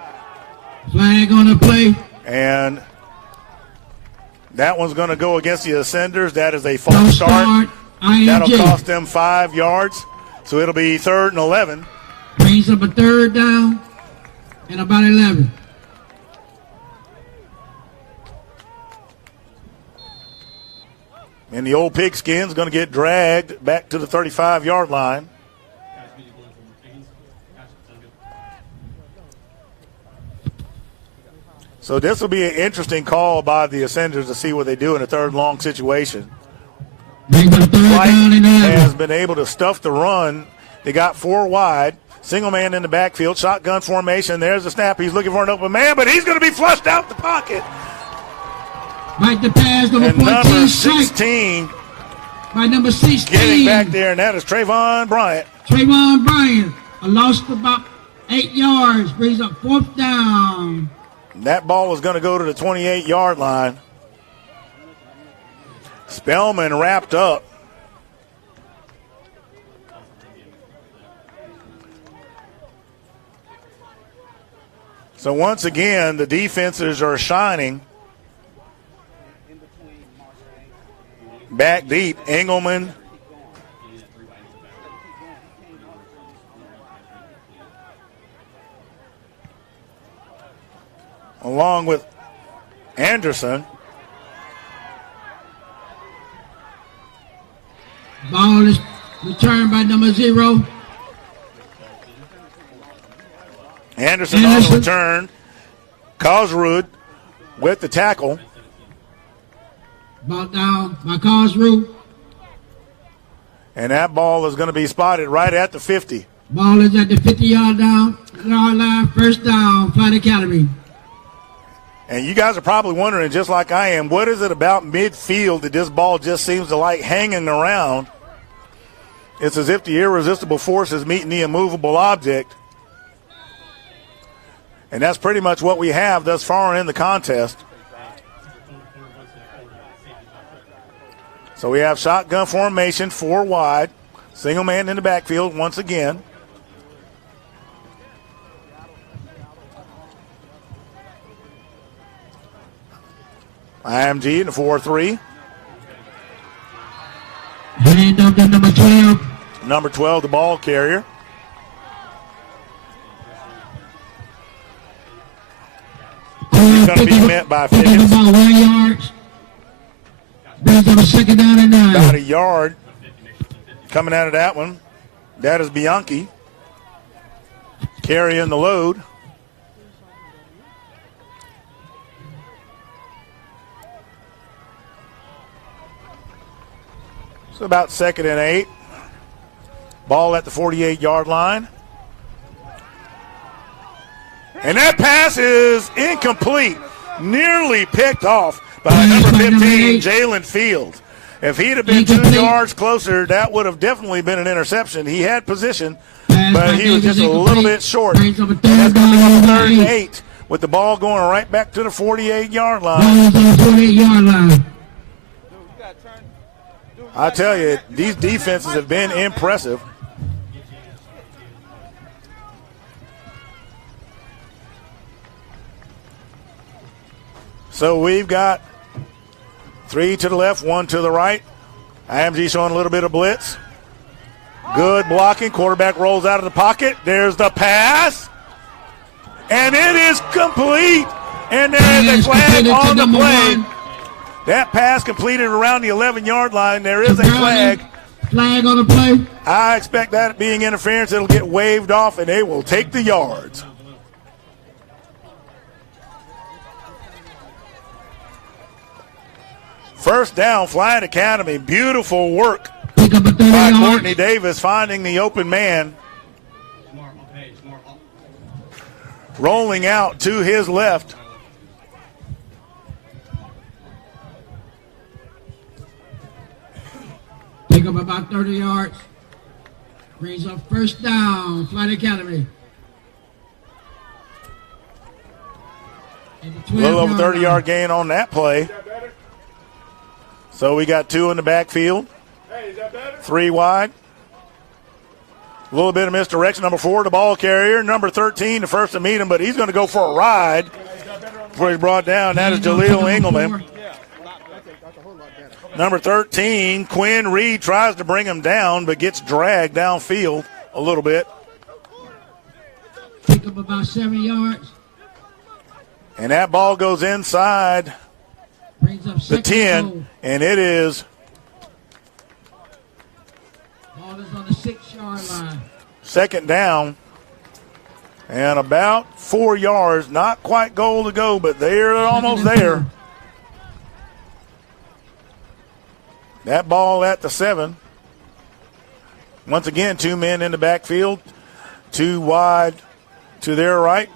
Flag on the play. And that one's going to go against the Ascenders. That is a false start. That'll cost them 5 yards. So it'll be 3rd and 11. Brings up a 3rd down and about 11. And the old pigskin's going to get dragged back to the 35-yard line. So this will be an interesting call by the Ascenders to see what they do in a 3rd long situation. Flight has been able to stuff the run. They got 4 wide. Single man in the backfield. Shotgun formation. There's the snap. He's looking for an open man, but he's going to be flushed out the pocket. Right the pass, number 14. Number 16. By number 16. Getting back there, and that is Trayvon Bryant. Trayvon Bryant. Lost about 8 yards. Brings up 4th down. That ball was going to go to the 28-yard line. Spellman wrapped up. So once again, the defenses are shining. Back deep, Engelman. Along with Anderson. Ball is returned by number 0. Anderson on the return. Cosrud with the tackle. Ball down by Cosrud. And that ball is going to be spotted right at the 50. Ball is at the 50-yard line. 1st down, Flight Academy. And you guys are probably wondering, just like I am, what is it about midfield that this ball just seems to like hanging around? It's as if the irresistible force is meeting the immovable object. And that's pretty much what we have thus far in the contest. So we have shotgun formation, 4 wide. Single man in the backfield once again. IMG in the 4-3. Hand up to number 12. Number 12, the ball carrier. He's going to be met by Figgins. About 1 yard. Brings on a second down and 9. About a yard coming out of that one. That is Bianchi carrying the load. So about 2nd and 8. Ball at the 48-yard line. And that pass is incomplete. Nearly picked off by number 15, Jalen Fields. If he'd have been 2 yards closer, that would have definitely been an interception. He had position, but he was just a little bit short. That's going to be on 3rd and 8 with the ball going right back to the 48-yard line. I tell you, these defenses have been impressive. So we've got 3 to the left, 1 to the right. IMG showing a little bit of blitz. Good blocking. Quarterback rolls out of the pocket. There's the pass. And it is complete. And there is a flag on the play. That pass completed around the 11-yard line. There is a flag. Flag on the play. I expect that being interference. It'll get waved off, and they will take the yards. First down, Flyght Academy. Beautiful work by Courtney Davis finding the open man. Rolling out to his left. Pick up about 30 yards. Brings up first down, Flyght Academy. A little over 30-yard gain on that play. So we got 2 in the backfield. 3 wide. A little bit of misdirection. Number 4, the ball carrier. Number 13, the first to meet him, but he's going to go for a ride before he's brought down. That is Jaleel Engelman. Number 13, Quinn Reed tries to bring him down, but gets dragged downfield a little bit. Pick up about 7 yards. And that ball goes inside the 10, and it is. Ball is on the 6-yard line. 2nd down, and about 4 yards. Not quite goal to go, but they're almost there. That ball at the 7. Once again, 2 men in the backfield. 2 wide to their right.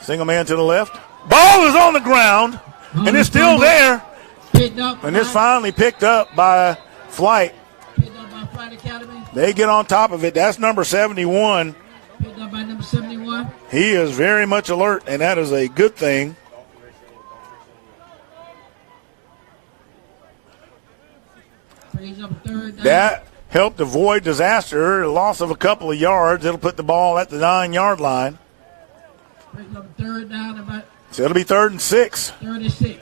Single man to the left. Ball is on the ground. And it's still there. And it's finally picked up by Flyght. Picked up by Flyght Academy. They get on top of it. That's number 71. Picked up by number 71. He is very much alert, and that is a good thing. Brings up 3rd down. That helped avoid disaster. A loss of a couple of yards. It'll put the ball at the 9-yard line. Brings up 3rd down about. So it'll be 3rd and 6. 36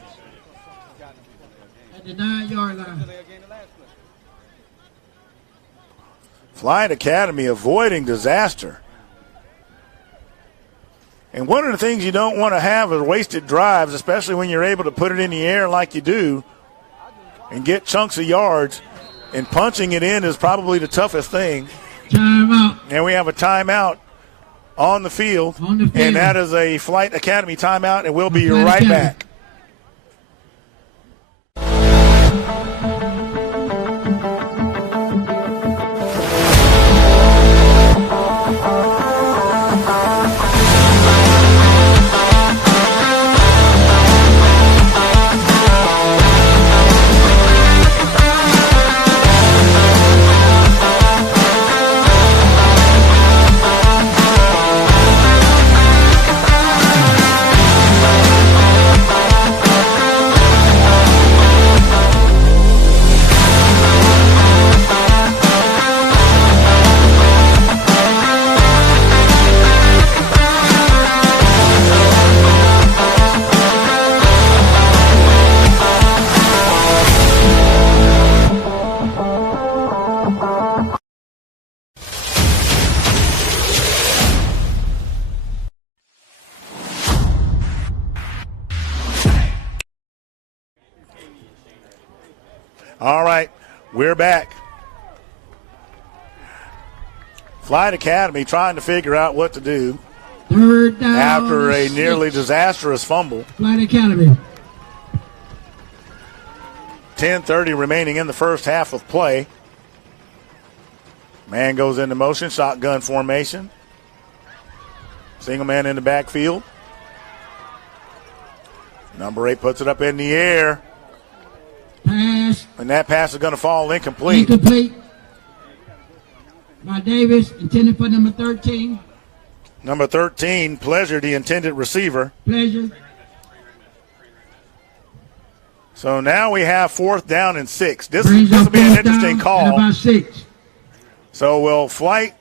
at the 9-yard line. Flyght Academy avoiding disaster. And one of the things you don't want to have is wasted drives, especially when you're able to put it in the air like you do and get chunks of yards. And punching it in is probably the toughest thing. Timeout. And we have a timeout on the field. And that is a Flyght Academy timeout, and we'll be right back. All right, we're back. Flight Academy trying to figure out what to do Third down. after a 6. nearly disastrous fumble. Flight Academy. 10:30 remaining in the first half of play. Man goes into motion, shotgun formation. Single man in the backfield. Number 8 puts it up in the air. Pass. And that pass is going to fall incomplete. Incomplete. By Davis, intended for number 13. Number 13, Pleasure, the intended receiver. Pleasure. So now we have 4th down and 6. This Brings will up be an fourth interesting down call. at about 6. So will Flight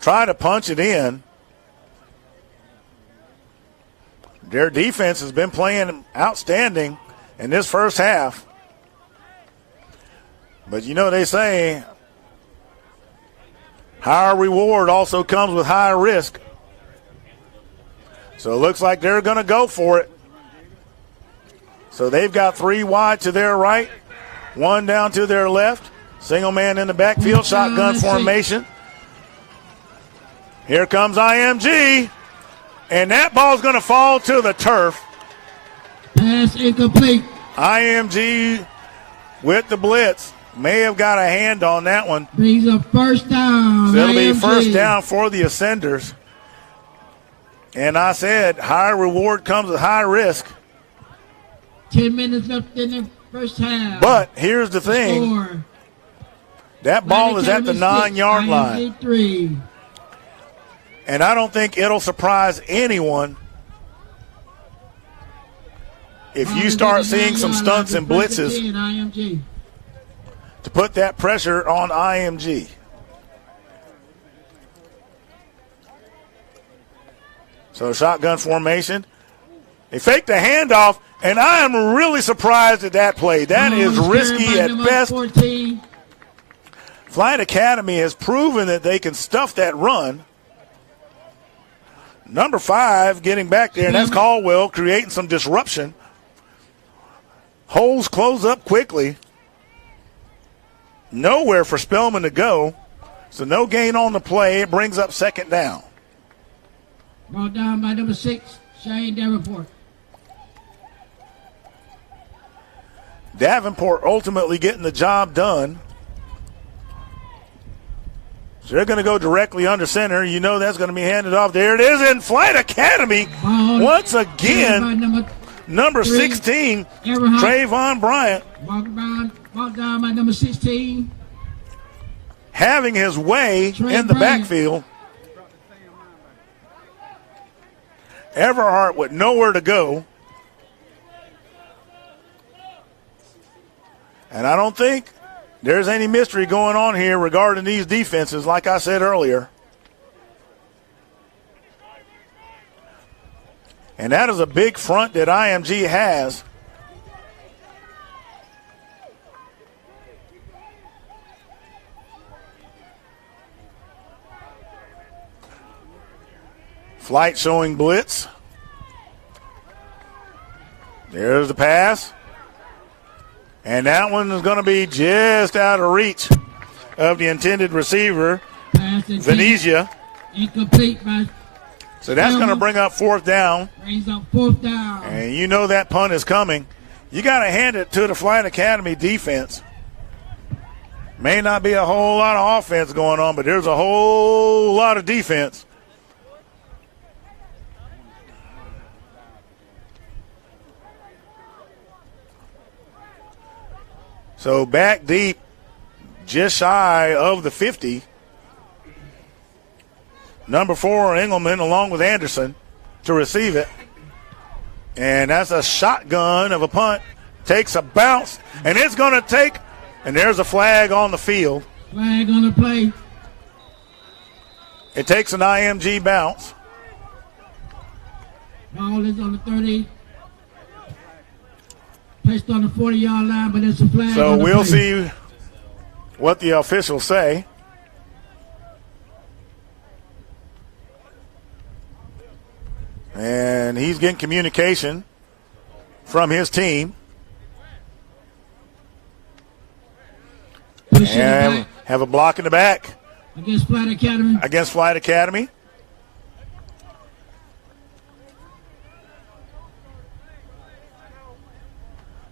try to punch it in? Their defense has been playing outstanding in this first half. But you know they say higher reward also comes with higher risk. So it looks like they're going to go for it. So they've got 3 wide to their right, 1 down to their left. Single man in the backfield, shotgun formation. Here comes IMG, and that ball's going to fall to the turf. Pass incomplete. IMG with the blitz. May have got a hand on that one. Brings up first down. So it'll be IMG. first down for the Ascenders. And I said high reward comes with high risk. 10 minutes left in the first half. But here's the thing. Score. That ball is at the Academy 9-yard 6, line. IMG 3. And I don't think it'll surprise anyone if you start seeing some stunts and blitzes IMG. to put that pressure on IMG. So shotgun formation. They fake the handoff, and I am really surprised at that play. That is risky at best. 14. Flight Academy has proven that they can stuff that run. Number 5 getting back there, and that's Caldwell creating some disruption. Holes close up quickly. Nowhere for Spellman to go. So no gain on the play. It brings up second down. Ball down by number 6, Shane Davenport. Davenport ultimately getting the job done. So they're going to go directly under center. You know that's going to be handed off. There it is in Flight Academy. Ball Once again, by number 3, 16, Everhart. Trayvon Bryant, Ball down by number 16. having his way Trey in the Bryant. backfield. Everhart with nowhere to go. And I don't think there's any mystery going on here regarding these defenses, like I said earlier. And that is a big front that IMG has. Flight showing blitz. There's the pass. And that one is going to be just out of reach of the intended receiver, Pass Venezia. incomplete by So that's going to bring up 4th down. brings up 4th down. And you know that punt is coming. You got to hand it to the Flight Academy defense. May not be a whole lot of offense going on, but there's a whole lot of defense. So back deep, just shy of the 50. Number 4, Engelman, along with Anderson, to receive it. And that's a shotgun of a punt. Takes a bounce, and it's going to take, and there's a flag on the field. Flag on the play. It takes an IMG bounce. Ball is on the 30. Placed on the 40-yard line, but it's a flag So on the we'll play. see what the officials say. And he's getting communication from his team. push in the And back have a block in the back against Flight Academy. against Flight Academy.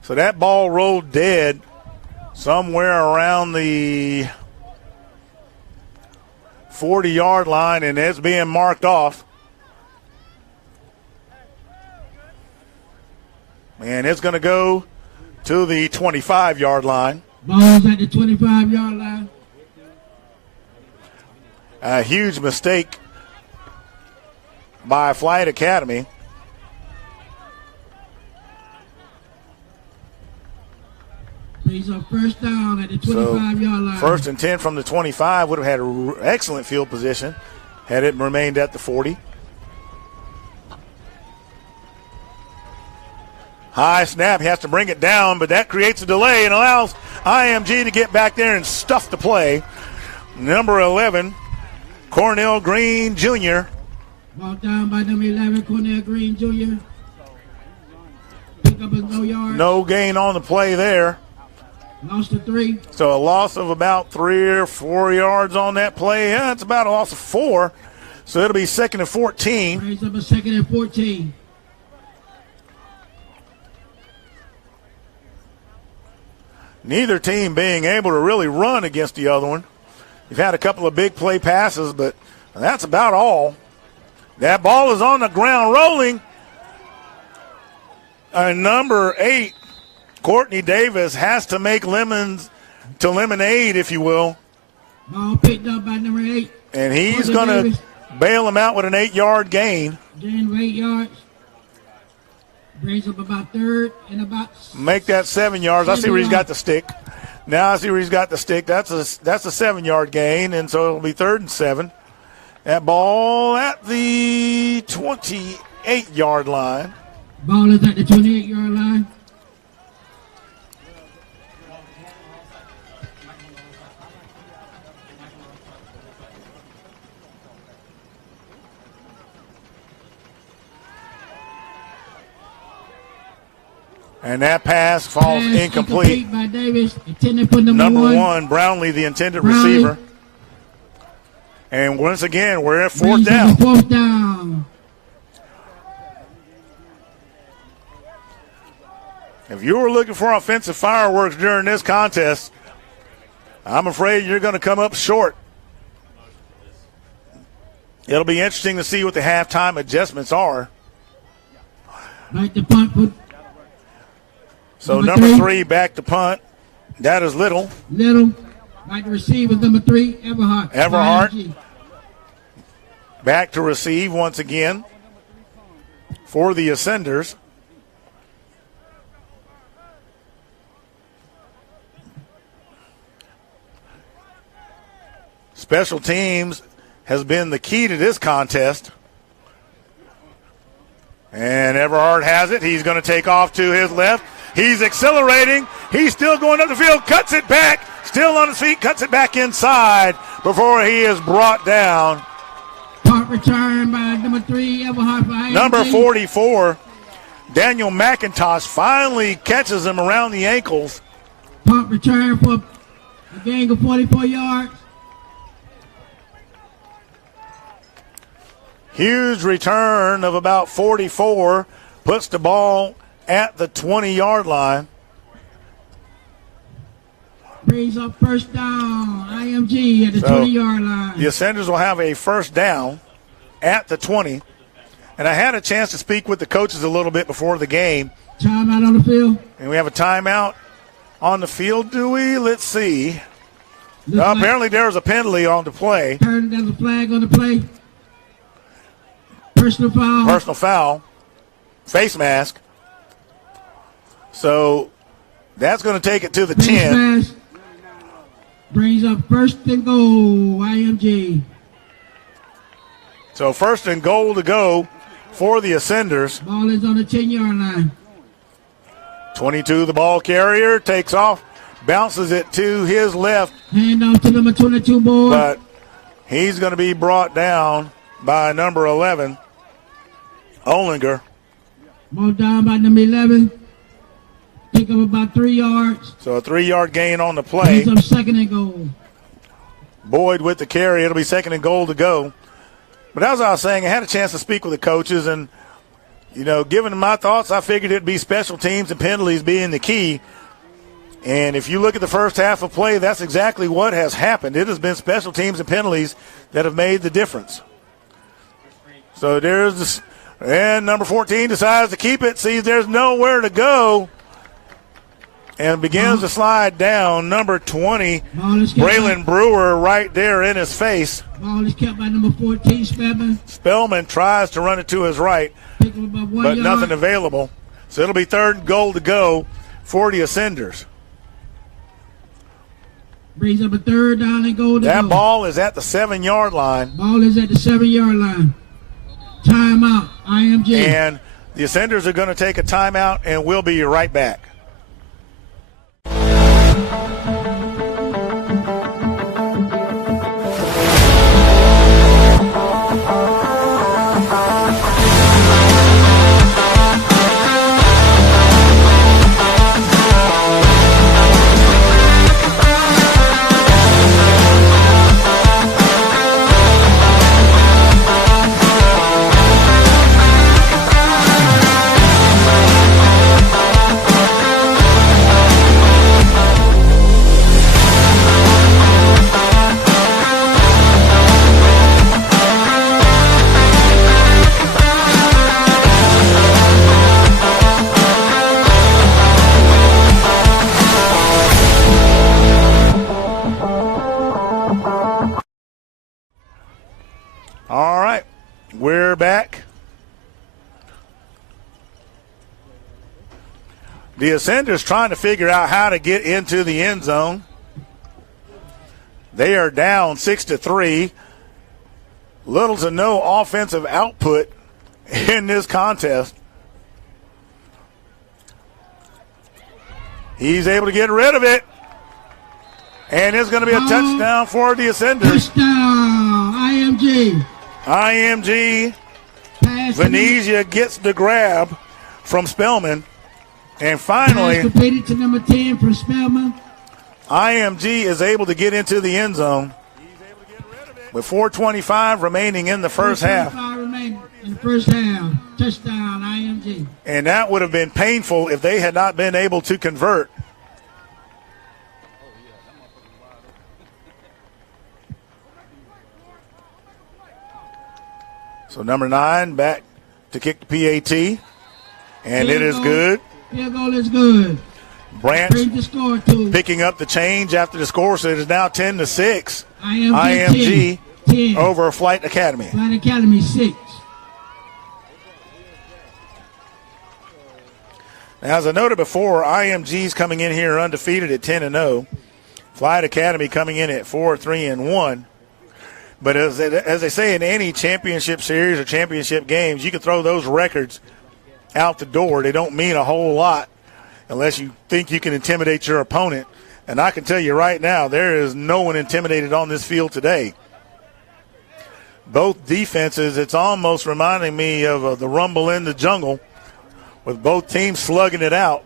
So that ball rolled dead somewhere around the 40-yard line, and it's being marked off. And it's going to go to the 25-yard line. Ball's at the 25-yard line. A huge mistake by Flight Academy. He's on first down at the 25-yard line. First and 10 from the 25 would have had an excellent field position had it remained at the 40. High snap, he has to bring it down, but that creates a delay and allows IMG to get back there and stuff the play. Number 11, Cornell Green Jr. Ball down by number 11, Cornell Green Jr. Pick up his no yard. No gain on the play there. Lost to 3. So a loss of about 3 or 4 yards on that play. Yeah, it's about a loss of 4. So it'll be 2nd and 14. Brings up a 2nd and 14. Neither team being able to really run against the other one. You've had a couple of big play passes, but that's about all. That ball is on the ground rolling. Number 8, Courtney Davis, has to make lemons to lemonade, if you will. Ball picked up by number 8. And he's going to bail him out with an 8-yard gain. Gain of 8 yards. Brings up about 3rd and about. Make that 7 yards. I see where he's got the stick. Now I see where he's got the stick. That's a 7-yard gain, and so it'll be 3rd and 7. That ball at the 28-yard line. Ball is at the 28-yard line. And that pass falls incomplete. By Davis, intended for number one, Brownlee, the intended receiver. And once again, we're at 4th down. 4th down. If you were looking for offensive fireworks during this contest, I'm afraid you're going to come up short. It'll be interesting to see what the halftime adjustments are. Like the punt put. So number 3 back to punt. That is Little. Little. Back to receive with number 3, Everhart. Everhart. Back to receive once again for the Ascenders. Special teams has been the key to this contest. And Everhart has it. He's going to take off to his left. He's accelerating. He's still going up the field, cuts it back, still on his feet, cuts it back inside before he is brought down. Punt return by number 3, Everhart. By number 44, Daniel McIntosh, finally catches him around the ankles. Punt return for a gain of 44 yards. Huge return of about 44, puts the ball at the 20-yard line. Brings up first down, IMG at the 20-yard line. The Ascenders will have a first down at the 20. And I had a chance to speak with the coaches a little bit before the game. Timeout on the field. And we have a timeout on the field, do we? Let's see. Apparently there was a penalty on the play. There's a flag on the play. Personal foul. Personal foul. Face mask. So that's going to take it to the 10. Mask brings up first and goal, IMG. So first and goal to go for the Ascenders. Ball is on the 10-yard line. 22, the ball carrier, takes off, bounces it to his left. Hand off to number 22, boy. But he's going to be brought down by number 11, Olinger. Ball down by number 11. Pick up about 3 yards. So a 3-yard gain on the play. Brings up second and goal. Boyd with the carry. It'll be second and goal to go. But as I was saying, I had a chance to speak with the coaches, and, you know, given my thoughts, I figured it'd be special teams and penalties being the key. And if you look at the first half of play, that's exactly what has happened. It has been special teams and penalties that have made the difference. So there's this, and number 14 decides to keep it, sees there's nowhere to go, and begins to slide down. Number 20, Braylon Brewer, right there in his face. Ball is kept by number 14, Spellman. Spellman tries to run it to his right, Pick up about 1 but yard. nothing available. So it'll be third and goal to go for the Ascenders. Brings up a third down and goal to That go. ball is at the 7-yard line. Ball is at the 7-yard line. Timeout, IMG. And the Ascenders are going to take a timeout, and we'll be right back. All right, we're back. The Ascenders trying to figure out how to get into the end zone. They are down 6-3. Little to no offensive output in this contest. He's able to get rid of it. And it's going to be a touchdown for the Ascenders. Touchdown, IMG. IMG, Pass Venezia gets the grab from Spellman. And finally, pass completed to number 10 for Spellman. IMG is able to get into the end zone with 4:25 remaining in the first half. 4:25 remaining in the first half. Touchdown, IMG. And that would have been painful if they had not been able to convert. So number 9 back to kick the PAT. And it is good. Field goal is good. Branch Bring the score to picking up the change after the score, so it is now 10-6. IMG 10. Over Flight Academy. Flight Academy 6. Now, as I noted before, IMG's coming in here undefeated at 10-0. Flight Academy coming in at 4-3-1. But as they say in any championship series or championship games, you can throw those records out the door. They don't mean a whole lot unless you think you can intimidate your opponent. And I can tell you right now, there is no one intimidated on this field today. Both defenses, it's almost reminding me of the rumble in the jungle with both teams slugging it out.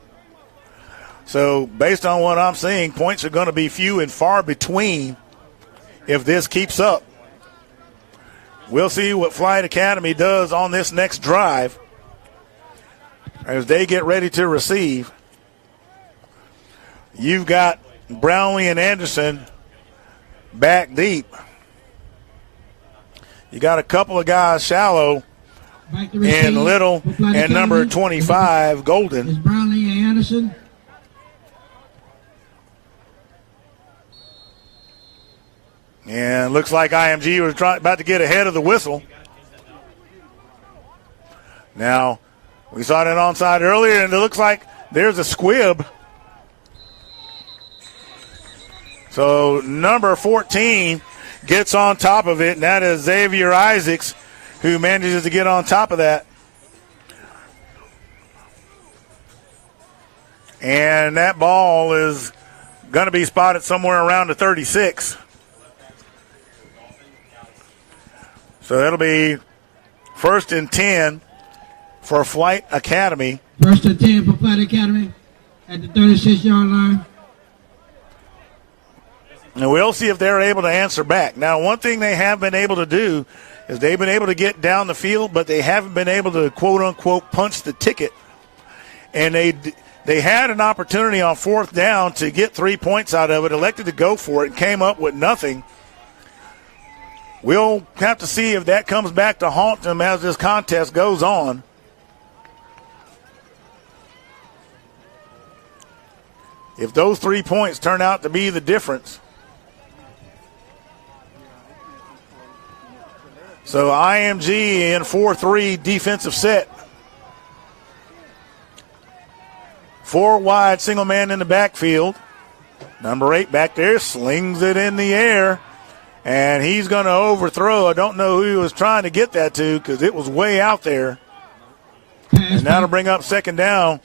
So based on what I'm seeing, points are going to be few and far between if this keeps up. We'll see what Flight Academy does on this next drive as they get ready to receive. You've got Brownlee and Anderson back deep. You got a couple of guys shallow and Little and number 25, It's Golden. Brownlee and Anderson. And looks like IMG was about to get ahead of the whistle. Now, we saw that onside earlier, and it looks like there's a squib. So number 14 gets on top of it, and that is Xavier Isaacs, who manages to get on top of that. And that ball is going to be spotted somewhere around the 36. So that'll be 1st and 10 for Flight Academy. 1st and 10 for Flight Academy at the 36-yard line. And we'll see if they're able to answer back. Now, one thing they have been able to do is they've been able to get down the field, but they haven't been able to, quote-unquote, punch the ticket. And they had an opportunity on 4th down to get 3 points out of it, elected to go for it, and came up with nothing. We'll have to see if that comes back to haunt them as this contest goes on. If those 3 points turn out to be the difference. So IMG in 4-3 defensive set. 4 wide, single man in the backfield. Number 8 back there slings it in the air. And he's going to overthrow. I don't know who he was trying to get that to because it was way out there. And that'll bring up 2nd down.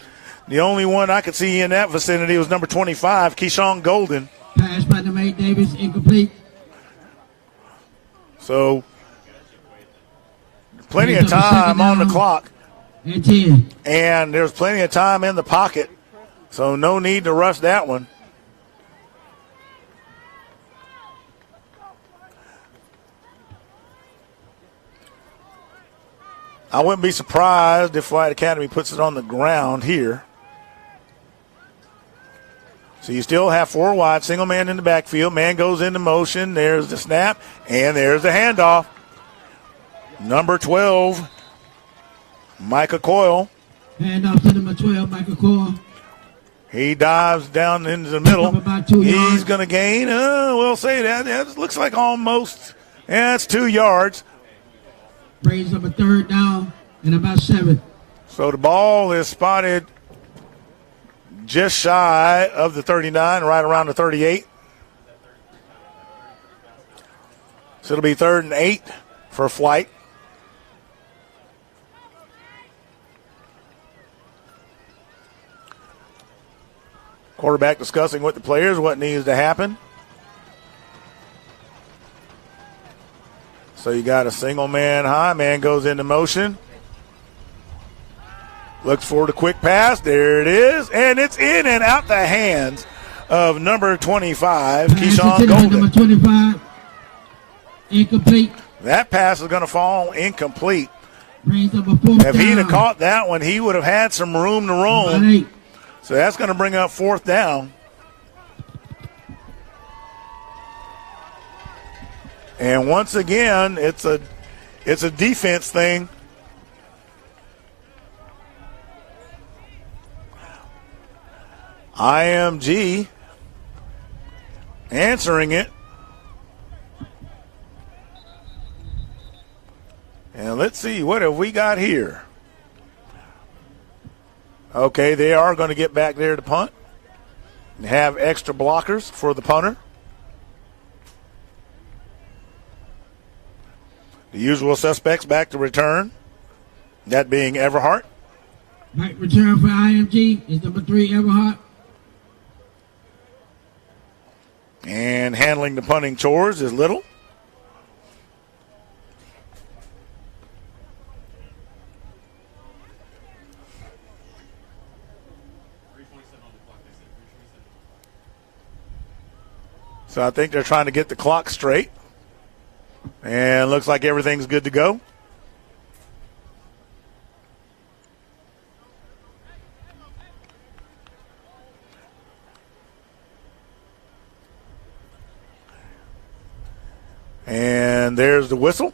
The only one I could see in that vicinity was number 25, Keyshawn Golden. Pass by number 8, Davis, incomplete. So, plenty of time on the clock. And 10. And there's plenty of time in the pocket. So, no need to rush that one. I wouldn't be surprised if Flight Academy puts it on the ground here. So you still have 4 wide, single man in the backfield. Man goes into motion. There's the snap, and there's the handoff. Number 12, Micah Coyle. Handoff to number 12, Michael Coyle. He dives down into the middle. About 2 yards. He's going to gain, we'll say that looks like almost, it's 2 yards. Brings up a 3rd down and about 7. So the ball is spotted just shy of the 39, right around the 38. So it'll be 3rd and 8 for Flight. Quarterback discussing with the players what needs to happen. So you got a single man high. Man goes into motion. Looks for the quick pass. There it is. And it's in and out the hands of number 25, Keyshawn Golden. Number 25, incomplete. That pass is going to fall incomplete. Brings up a 4th down. If he'd have caught that one, he would have had some room to roam. About 8. So that's going to bring up 4th down. And once again, it's a defense thing. IMG answering it. And let's see, what have we got here? Okay, they are going to get back there to punt and have extra blockers for the punter. The usual suspects back to return, that being Everhart. Back return for IMG is number 3, Everhart. And handling the punting chores is Little. So I think they're trying to get the clock straight. And looks like everything's good to go. And there's the whistle.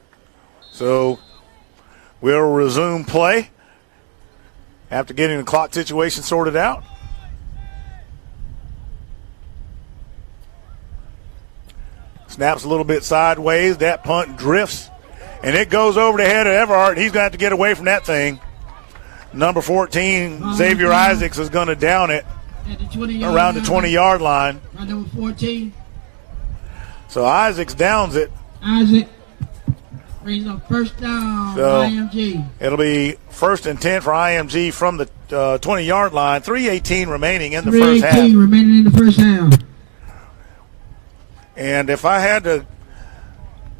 So we'll resume play after getting the clock situation sorted out. Snaps a little bit sideways. That punt drifts. And it goes over the head of Everhart. He's going to have to get away from that thing. Number 14, Xavier Isaacs, is going to down it around the 20-yard line. Right, number 14. So Isaacs downs it. Isaac brings up 1st down for IMG. It'll be 1st and 10 for IMG from the 20-yard line. 3:18 remaining in the first half. 3:18 remaining in the first half. And if I had to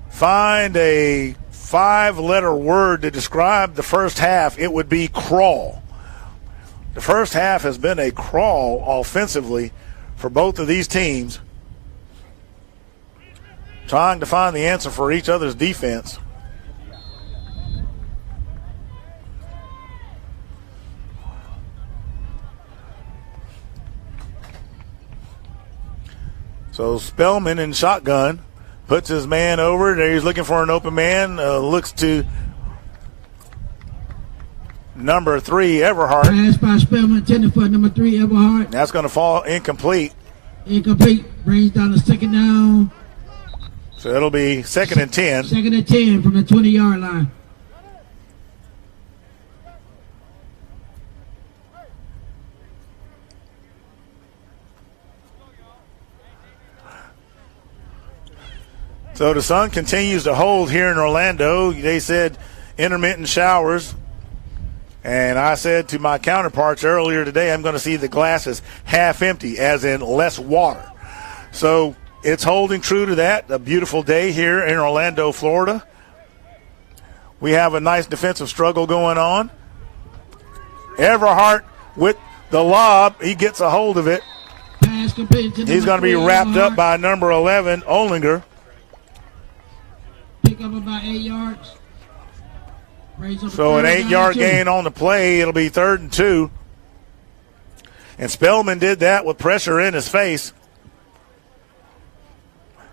find a 5-letter word to describe the first half, it would be crawl. The first half has been a crawl offensively for both of these teams, trying to find the answer for each other's defense. So Spellman in shotgun puts his man over there. He's looking for an open man. Looks to number 3, Everhart. Pass by Spellman, intended for number 3, Everhart. That's going to fall incomplete. Incomplete. Brings down the second down. So it'll be 2nd and 10. 2nd and 10 from the 20-yard line. So the sun continues to hold here in Orlando. They said intermittent showers. And I said to my counterparts earlier today, I'm going to see the glasses half empty, as in less water. So it's holding true to that. A beautiful day here in Orlando, Florida. We have a nice defensive struggle going on. Everhart with the lob. He gets a hold of it. Pass completed to He's going to be wrapped up by number 11, Olinger. Pick up about 8 yards. So an 8-yard gain on the play. It'll be 3rd and 2. And Spellman did that with pressure in his face.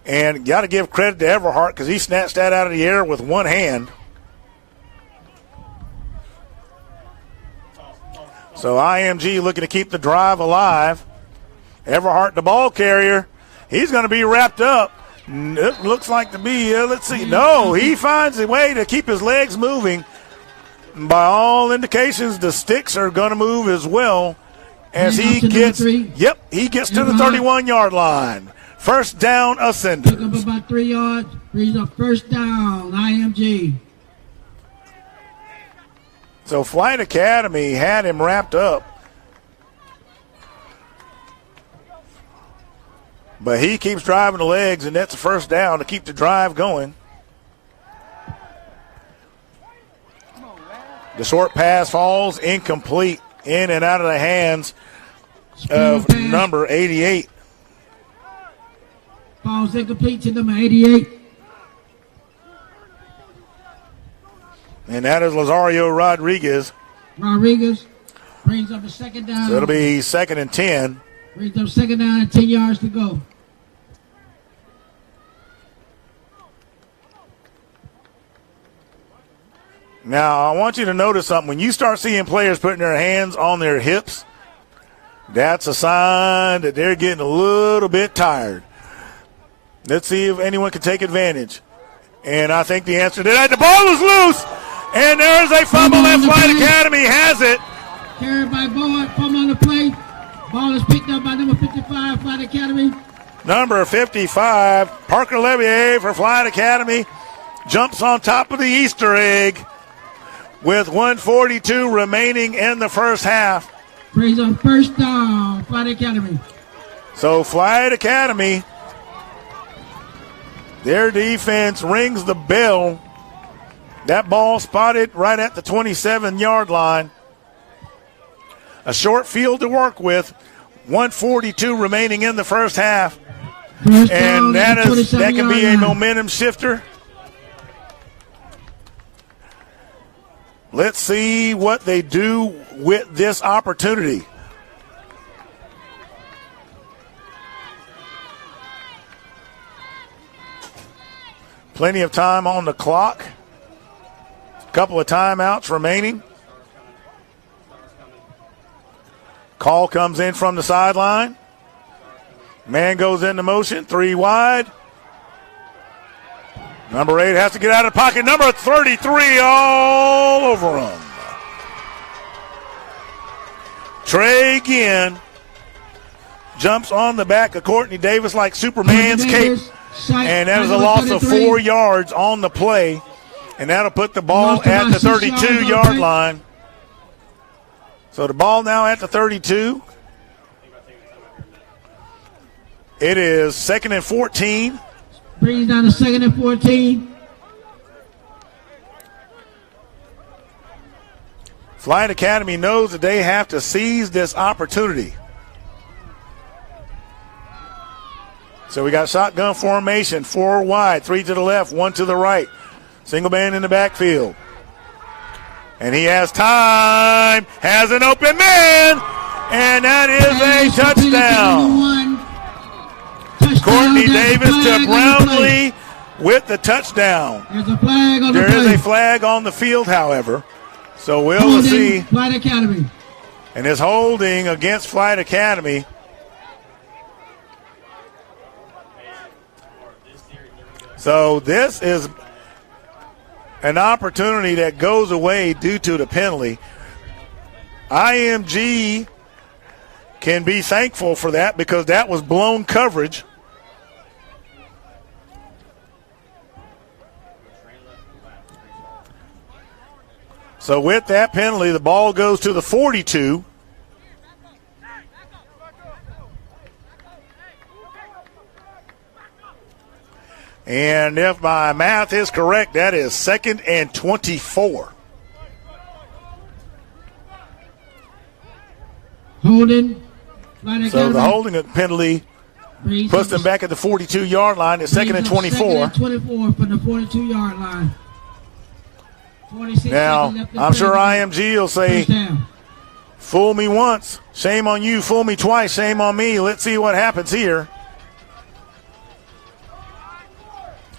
And got to give credit to Everhart because he snatched that out of the air with one hand. So IMG looking to keep the drive alive. Everhart, the ball carrier. He's going to be wrapped up. It looks like to be, let's see. No, he finds a way to keep his legs moving. By all indications, the sticks are going to move as well as he gets. Yep, he gets to the 31-yard line. First down, Ascenders. Pick up about 3 yards. Brings up first down, IMG. So Flight Academy had him wrapped up. But he keeps driving the legs, and that's a first down to keep the drive going. The short pass falls incomplete, in and out of the hands of number 88. Falls incomplete to number 88. And that is Lazario Rodriguez. Rodriguez brings up a second down. So it'll be 2nd and 10. Brings up second down and 10 yards to go. Now, I want you to notice something. When you start seeing players putting their hands on their hips, that's a sign that they're getting a little bit tired. Let's see if anyone can take advantage. And I think the answer to that, the ball is loose, and there's a fumble, and Flight Academy has it. Carried by Boyd, fumble on the play. Ball is picked up by number 55, Flight Academy. Number 55, Parker Levier for Flight Academy, jumps on top of the Easter egg with 1:42 remaining in the first half. Brings up first down, Flight Academy. So Flight Academy, their defense rings the bell. That ball spotted right at the 27-yard line. A short field to work with. 1:42 remaining in the first half. And that can be a momentum shifter. Let's see what they do with this opportunity. Plenty of time on the clock. A couple of timeouts remaining. Call comes in from the sideline. Man goes into motion, 3 wide. Number 8 has to get out of the pocket. Number 33 all over him. Trey Ginn jumps on the back of Courtney Davis like Superman's cape. And that is a loss of 4 yards on the play. And that'll put the ball at the 32-yard line. So the ball now at the 32. It is 2nd and 14. Brings down to 2nd and 14. Flyght Academy knows that they have to seize this opportunity. So we got shotgun formation, 4 wide, 3 to the left, 1 to the right. Single man in the backfield. And he has time, has an open man, and that is a touchdown. Courtney Davis to Brownlee with the touchdown. There's a flag on the There is a flag on the field, however. So we'll see. Flyght Academy. And it's holding against Flyght Academy. So this is an opportunity that goes away due to the penalty. IMG can be thankful for that because that was blown coverage. So with that penalty, the ball goes to the 42. And if my math is correct, that is 2nd and 24. Holding. So the holding penalty puts them back at the 42-yard line. It's 2nd and 24. 2nd and 24 from the 42-yard line. 46 now, seconds left I'm sure play. IMG will say, fool me once, shame on you. Fool me twice, shame on me. Let's see what happens here.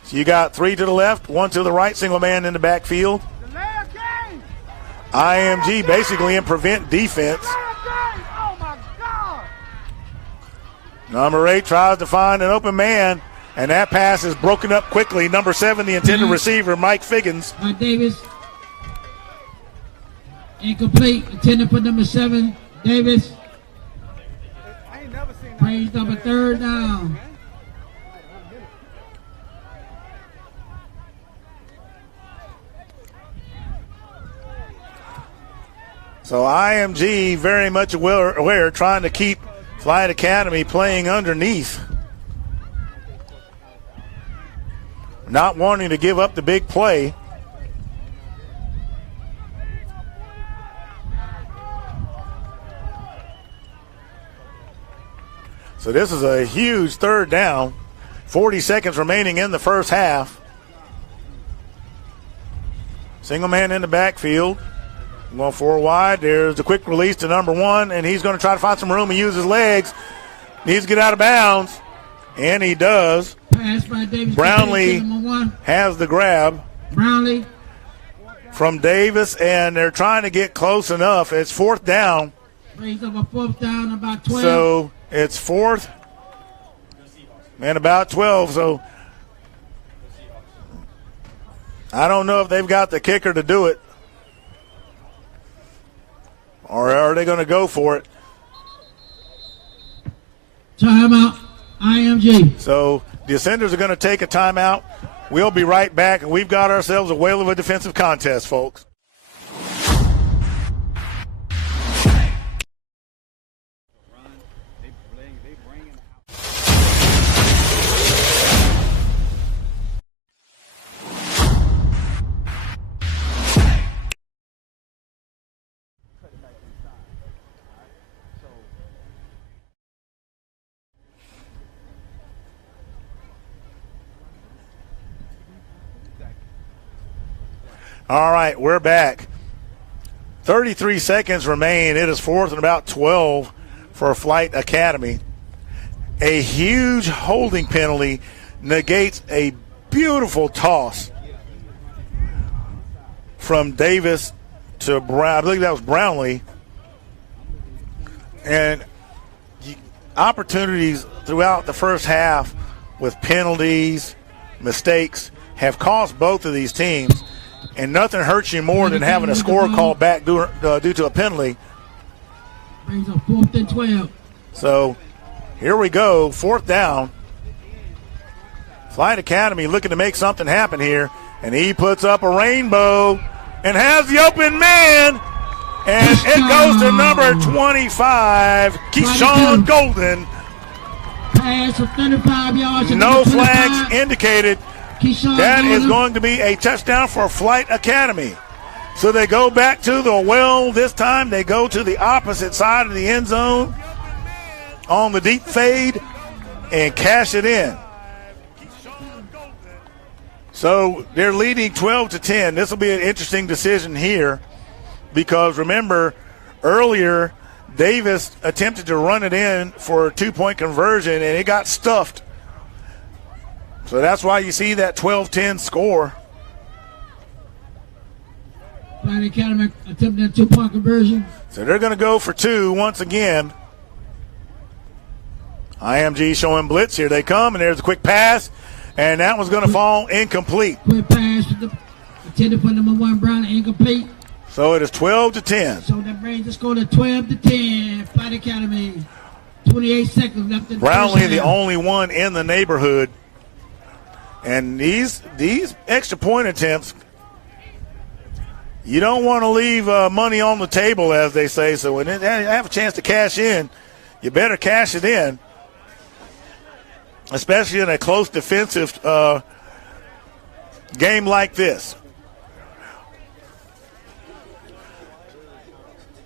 So you got 3 to the left, 1 to the right, single man in the backfield. IMG basically in prevent defense. Number 8 tries to find an open man, and that pass is broken up quickly. Number 7, the intended receiver, Mike Figgins. Davis. Incomplete. Intended for number 7, Davis. Brings up a 3rd down. So IMG very much aware trying to keep Flyght Academy playing underneath. Not wanting to give up the big play. So this is a huge 3rd down. 40 seconds remaining in the first half. Single man in the backfield. Going 4 wide. There's the quick release to number 1, and he's going to try to find some room and use his legs. Needs to get out of bounds, and he does. Pass by Davis. Brownlee has the grab. Brownlee. From Davis, and they're trying to get close enough. It's 4th down. Brings up a 4th down, about 12. So it's 4th and about 12. So I don't know if they've got the kicker to do it. Or are they going to go for it? Timeout, IMG. So the Ascenders are going to take a timeout. We'll be right back, and we've got ourselves a whale of a defensive contest, folks. All right, we're back. 33 seconds remain. It is 4th and about 12 for Flyght Academy. A huge holding penalty negates a beautiful toss from Davis to Brown. I believe that was Brownlee. And opportunities throughout the first half with penalties, mistakes, have cost both of these teams. And nothing hurts you more than having a score called back due to a penalty. Brings up 4th and 12. So here we go, 4th down. Flyght Academy looking to make something happen here. And he puts up a rainbow and has the open man. And it goes to number 25, Keyshawn Golden. Pass of 35 yards. No flags indicated. Keyshawn That is Golden. going to be a touchdown for Flyght Academy. So they go back to the well. This time they go to the opposite side of the end zone on the deep fade and cash it in. So they're leading 12-10. This will be an interesting decision here because remember earlier Davis attempted to run it in for a 2-point conversion and it got stuffed. So that's why you see that 12-10 score. Flyght Academy attempting a 2-point conversion. So they're going to go for 2 once again. IMG showing blitz. Here they come, and there's a quick pass, and that one's going to fall incomplete. Quick pass intended for number 1 Brown, incomplete. So it is 12-10. So that brings the score to 12-10. Flyght Academy, 28 seconds left in the Brownlee, first the half. only one in the neighborhood. And these extra point attempts, you don't want to leave money on the table, as they say. So when they have a chance to cash in, you better cash it in, especially in a close defensive game like this.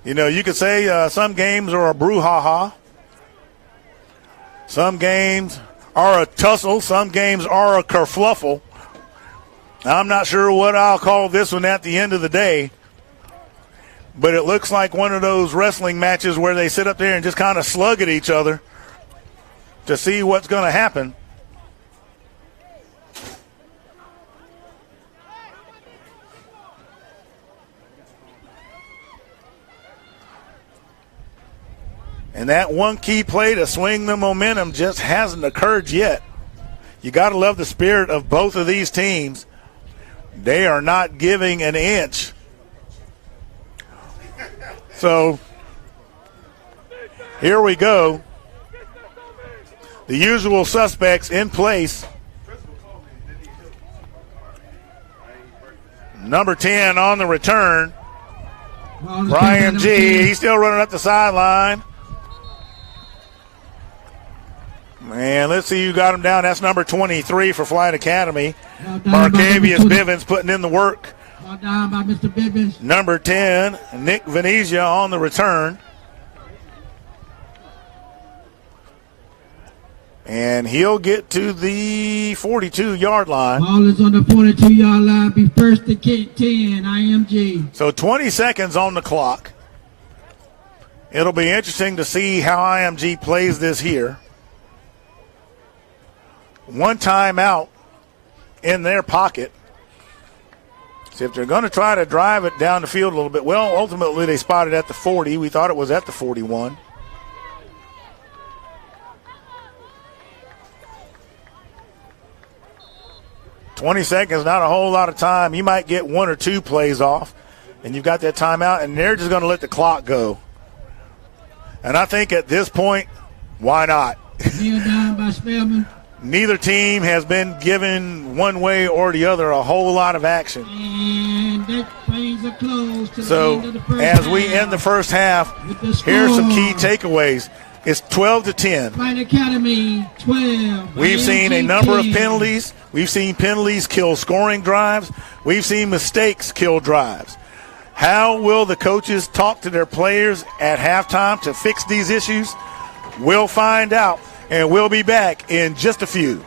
You know, you could say some games are a brouhaha. Some games are a tussle. Some games are a kerfluffle. I'm not sure what I'll call this one at the end of the day, but it looks like one of those wrestling matches where they sit up there and just kind of slug at each other to see what's going to happen. And that one key play to swing the momentum just hasn't occurred yet. You got to love the spirit of both of these teams. They are not giving an inch. So here we go. The usual suspects in place. Number 10 on the return. Brian G. He's still running up the sideline. And let's see who got him down. That's number 23 for Flyght Academy. Marcavius Bivens putting in the work. Ball down by Mr. Bivens. Number 10, Nick Venezia on the return. And he'll get to the 42-yard line. Ball is on the 42-yard line. Be first to 10, IMG. So 20 seconds on the clock. It'll be interesting to see how IMG plays this here. One timeout in their pocket. See if they're going to try to drive it down the field a little bit. Well, ultimately they spotted at the 40. We thought it was at the 41. $20 seconds, not a whole lot of time. You might get 1 or 2 plays off, and you've got that timeout, and they're just going to let the clock go. And I think at this point, why not? Kneel down by Spellman. Neither team has been given one way or the other a whole lot of action. And that brings a close to the So end of the first as we half. end the first half, With the here's some key score. takeaways. It's 12-10. Flyght Academy 12. We've seen a IMG number of 10. penalties. We've seen penalties kill scoring drives. We've seen mistakes kill drives. How will the coaches talk to their players at halftime to fix these issues? We'll find out, and we'll be back in just a few.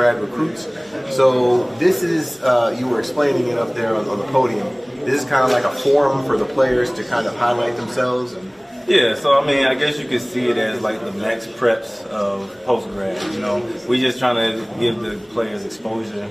grad recruits. So this is, you were explaining it up there on the podium. This is kind of like a forum for the players to kind of highlight themselves. Yeah, so I mean, I guess you could see it as like the max preps of post-grad, you know. We just trying to give the players exposure,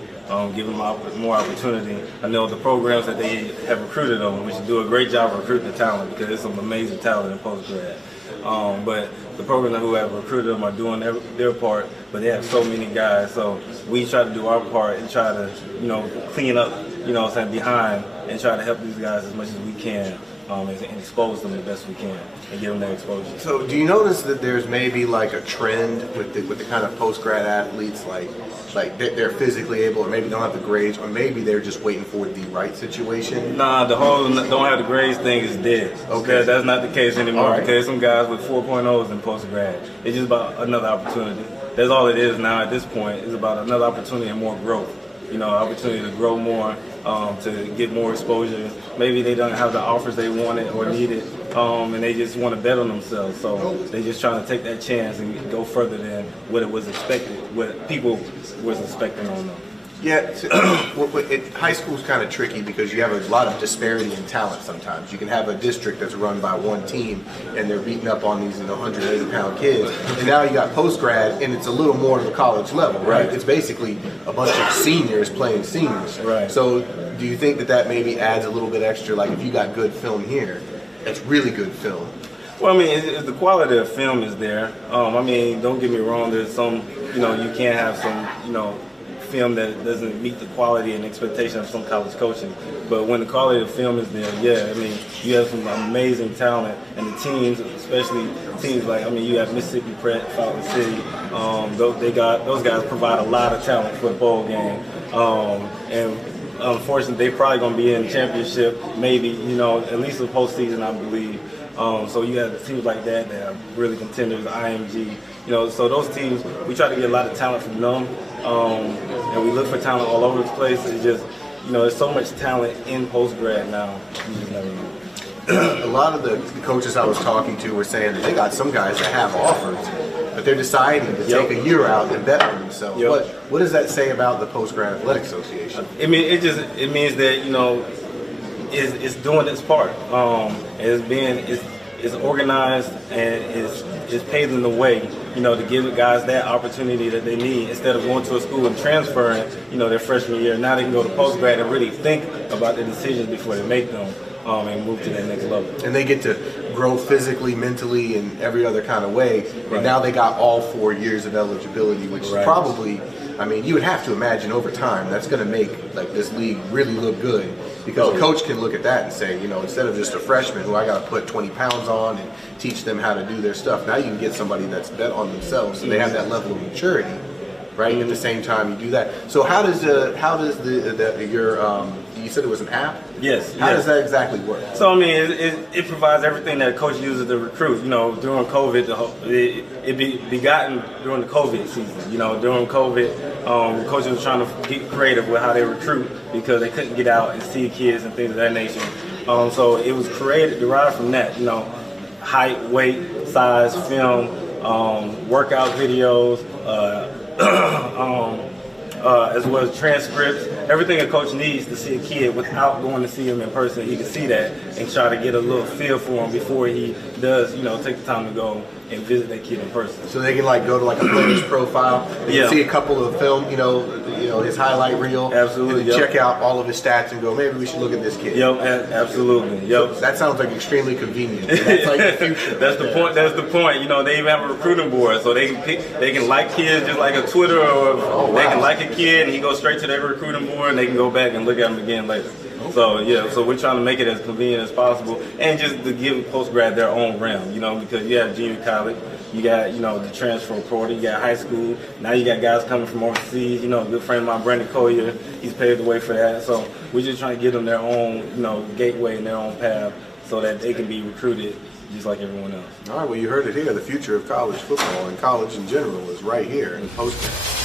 give them more opportunity. I know the programs that they have recruited on, we should do a great job of recruiting the talent because there's some amazing talent in post-grad. But the programs who have recruited them are doing their part, but they have so many guys. So we try to do our part and try to, you know, clean up, you know what I'm saying, behind and try to help these guys as much as we can. And expose them the best we can and give them that exposure. So do you notice that there's maybe like a trend with the kind of post-grad athletes, like they're physically able, or maybe don't have the grades, or maybe they're just waiting for the right situation? Nah, the whole don't have the grades thing is dead. Okay. That's not the case anymore. Right. Because some guys with 4.0s in post-grad. It's just about another opportunity. That's all it is now at this point. It's about another opportunity and more growth. You know, opportunity to grow more, to get more exposure. Maybe they don't have the offers they wanted or needed, and they just want to bet on themselves. So they just trying to take that chance and go further than what it was expected, what people was expecting on them. Yeah, high school's kind of tricky because you have a lot of disparity in talent sometimes. You can have a district that's run by one team and they're beating up on these 180-pound kids. And now you got post-grad and it's a little more to the college level, right? It's basically a bunch of seniors playing seniors. Right. So do you think that maybe adds a little bit extra, like if you got good film here, that's really good film? Well, I mean, the quality of film is there. I mean, don't get me wrong, there's some, you know, you can't have some, you know, film that doesn't meet the quality and expectation of some college coaching. But when the quality of film is there, yeah, I mean, you have some amazing talent, and the teams, especially teams like, I mean, you have Mississippi Pratt, Falcon City, those guys provide a lot of talent for the bowl game. And unfortunately, they probably going to be in the championship, maybe, you know, at least the postseason, I believe. So you have teams like that are really contenders, IMG, you know, so those teams, we try to get a lot of talent from them, and we look for talent all over the place. It's just, you know, there's so much talent in post-grad now, you just never know. A lot of the coaches I was talking to were saying that they got some guys that have offers, but they're deciding to take a year out and bet on themselves. What does that say about the Post-Grad Athletic Association? I mean, it means that, you know, it's doing its part. It's organized and it's paving the way, you know, to give guys that opportunity that they need instead of going to a school and transferring, you know, their freshman year. Now they can go to post-grad and really think about the decisions before they make them and move to that next level. And they get to grow physically, mentally, and every other kind of way. And now they got all 4 years of eligibility, which is probably, I mean, you would have to imagine over time that's going to make like this league really look good, because a coach can look at that and say, you know, instead of just a freshman who I got to put 20 pounds on and teach them how to do their stuff, now you can get somebody that's bet on themselves, so they have that level of maturity, right? At the same time you do that. So how does your you said it was an app? Yes. How does that exactly work? So I mean, it provides everything that a coach uses to recruit. You know, during COVID, it begotten during the COVID season. You know, during COVID, coaches were trying to get creative with how they recruit because they couldn't get out and see kids and things of that nature. So it was derived from that. You know, height, weight, size, film, workout videos. As well as transcripts, everything a coach needs to see a kid without going to see him in person. He can see that and try to get a little feel for him before he does, you know, take the time to go and visit that kid in person. So they can like go to like a player's profile, they can see a couple of film, you know, his highlight reel, absolutely, and check out all of his stats and go, maybe we should look at this kid. Absolutely. Yep. So that sounds like extremely convenient. That's like the future. That's the point. That's the point. You know, they even have a recruiting board, so they can pick. They can like kids just like a Twitter, or they can like a kid and he goes straight to their recruiting board, and they can go back and look at him again later. So yeah, so we're trying to make it as convenient as possible, and just to give post-grad their own realm, you know, because you have junior college, you got, you know, the transfer portal, you got high school, now you got guys coming from overseas, you know, a good friend of mine, Brandon Collier, he's paved the way for that. So we're just trying to give them their own, you know, gateway and their own path so that they can be recruited just like everyone else. All right, well, you heard it here. The future of college football and college in general is right here in post-grad.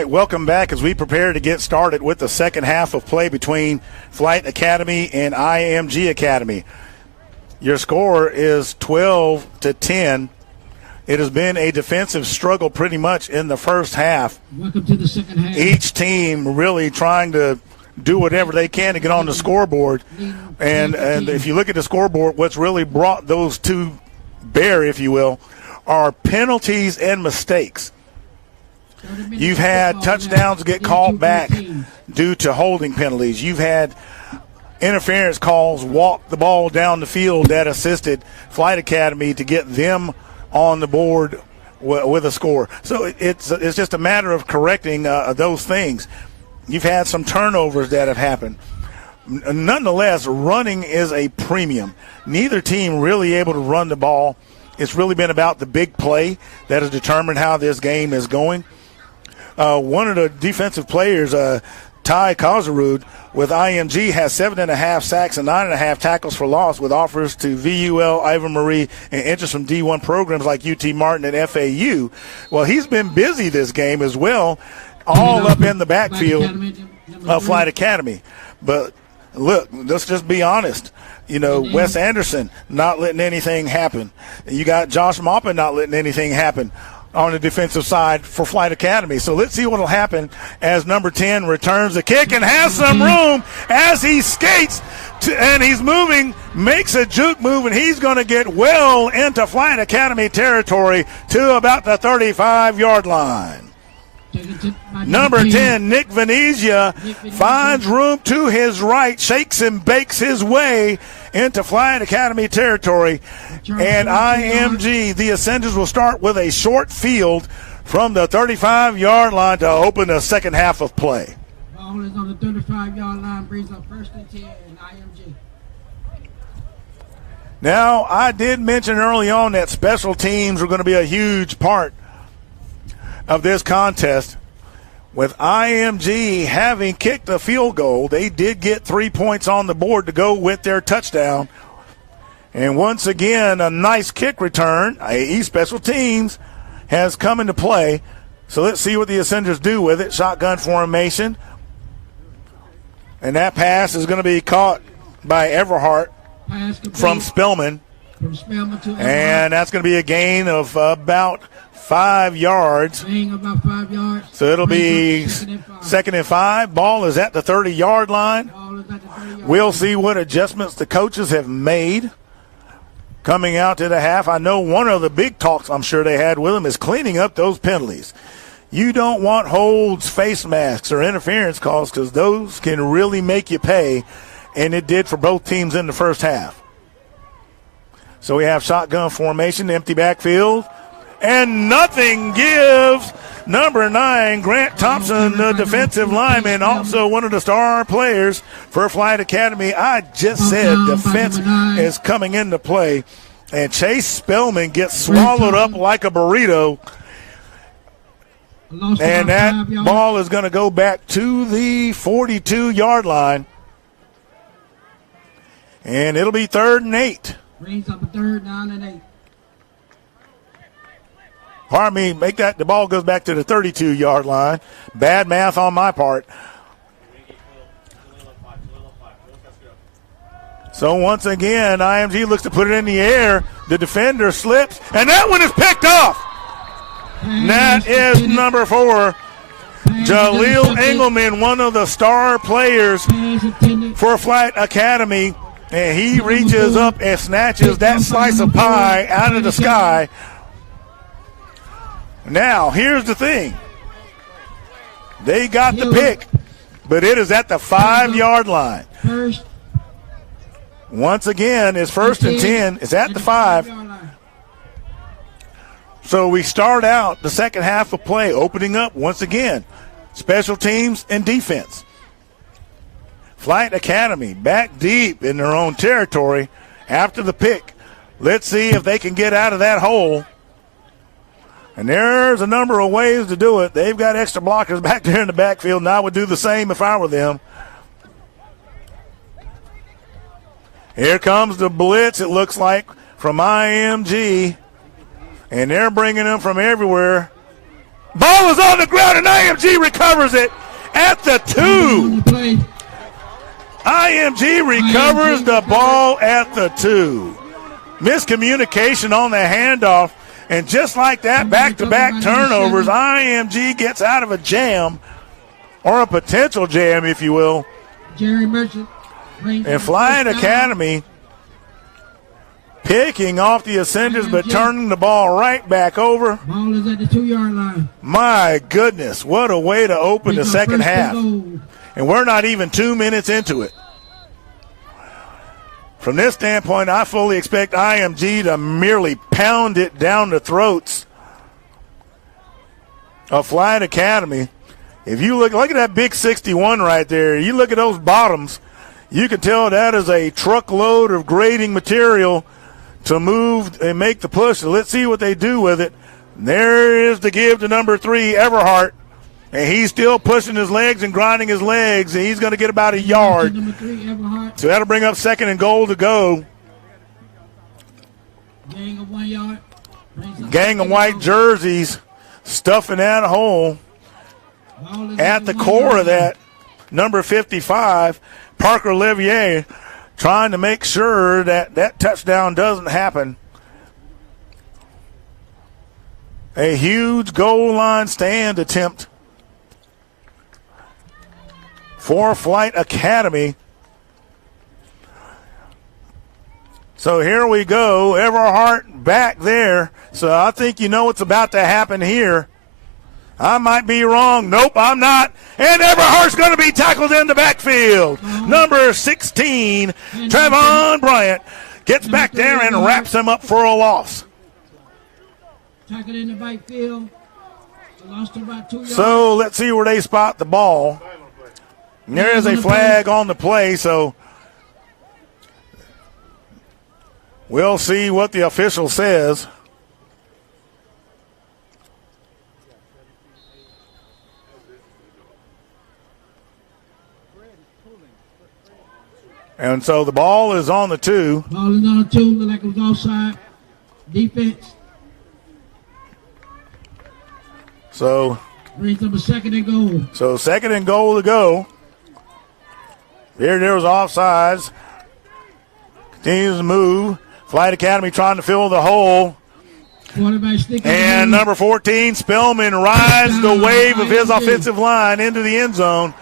right, welcome back as we prepare to get started with the second half of play between Flyght Academy and IMG Academy. Your score is 12-10. It has been a defensive struggle pretty much in the first half. Welcome to the second half. Each team really trying to do whatever they can to get on the scoreboard. And if you look at the scoreboard, what's really brought those two bear, if you will, are penalties and mistakes. You've had touchdowns get called back due to holding penalties. You've had interference calls walk the ball down the field that assisted Flyght Academy to get them on the board with a score. So it's just a matter of correcting those things. You've had some turnovers that have happened. Nonetheless, running is a premium. Neither team really able to run the ball. It's really been about the big play that has determined how this game is going. One of the defensive players, Ty Kozarud, with IMG, has 7.5 sacks and 9.5 tackles for loss, with offers to VUL, Ivan Marie, and interest from D1 programs like UT Martin and FAU. Well, he's been busy this game as well, all up in the backfield of Flyght Academy. But look, let's just be honest. You know, Wes Anderson not letting anything happen. You got Josh Maupin not letting anything happen on the defensive side for Flight Academy. So let's see what will happen as number 10 returns the kick and has some room as he skates and he's moving, makes a juke move, and he's going to get well into Flight Academy territory to about the 35-yard line. Number 10, Nick Venezia, finds room to his right, shakes and bakes his way into Flying Academy territory. And IMG, the Ascenders, will start with a short field from the 35-yard line to open the second half of play. Ball is on the 35-yard line, brings up 1st and 10 in IMG. Now, I did mention early on that special teams were going to be a huge part of this contest. With IMG having kicked a field goal, they did get 3 points on the board to go with their touchdown. And once again, a nice kick return. i.e. special teams has come into play. So let's see what the Ascenders do with it. Shotgun formation. And that pass is going to be caught by Everhart from Spellman. And that's going to be a gain of about 5 yards. About 5 yards. So it'll be 2nd and 5. Ball is at the 30-yard line. We'll see what adjustments the coaches have made coming out to the half. I know one of the big talks I'm sure they had with them is cleaning up those penalties. You don't want holds, face masks, or interference calls because those can really make you pay, and it did for both teams in the first half. So we have shotgun formation, empty backfield. And nothing gives number 9, Grant Thompson, the defensive lineman, also one of the star players for Flight Academy. I just said defense is coming into play. And Chase Spellman gets swallowed up like a burrito. And that ball is going to go back to the 42-yard line. And it'll be 3rd and 8. Brings up a 3rd down and 8. Pardon me, make that, the ball goes back to the 32-yard line. Bad math on my part. So once again, IMG looks to put it in the air. The defender slips, and that one is picked off. And that is number 4, Jaleel Engelman, one of the star players for Flight Academy. And he reaches up and snatches that slice of pie out of the sky. Now, here's the thing. They got the pick, but it is at the 5-yard line. Once again, it's 1st and 10. It's at the 5. So we start out the second half of play, opening up once again. Special teams and defense. Flight Academy back deep in their own territory after the pick. Let's see if they can get out of that hole. And there's a number of ways to do it. They've got extra blockers back there in the backfield, and I would do the same if I were them. Here comes the blitz, it looks like, from IMG. And they're bringing them from everywhere. Ball is on the ground, and IMG recovers it at the 2. IMG recovers the ball at the 2. Miscommunication on the handoff. And just like that, back-to-back turnovers, IMG gets out of a jam, or a potential jam, if you will. Jerry Merchant. And Flying Academy picking off the Ascenders, but turning the ball right back over. Ball is at the 2-yard line. My goodness, what a way to open the second half. And we're not even 2 minutes into it. From this standpoint, I fully expect IMG to merely pound it down the throats of Flight Academy. If you look at that big 61 right there, you look at those bottoms, you can tell that is a truckload of grading material to move and make the push. So let's see what they do with it. And there is the give to number 3, Everhart. And he's still pushing his legs and grinding his legs, and he's going to get about a yard. So that'll bring up 2nd and goal to go. Gang of 1 yard. Gang of white jerseys stuffing that hole. At the core of that number 55, Parker Olivier, trying to make sure that that touchdown doesn't happen. A huge goal line stand attempt for Flight Academy. So here we go. Everhart back there. So I think you know what's about to happen here. I might be wrong. Nope, I'm not. And Everhart's going to be tackled in the backfield. Number 16, Trayvon Bryant, gets back there and wraps him up for a loss. Tackled in the backfield. Lost about 2 yards. So let's see where they spot the ball. And there is a flag on the play, so we'll see what the official says. And so the ball is on the 2. Ball is on the 2. Looked like it was offside. Defense. So Brings up a 2nd and goal. So 2nd and goal to go. There was offsides. Continues to move. Flight Academy trying to fill the hole. And number 14, Spellman, rides the wave of his offensive line into the end zone.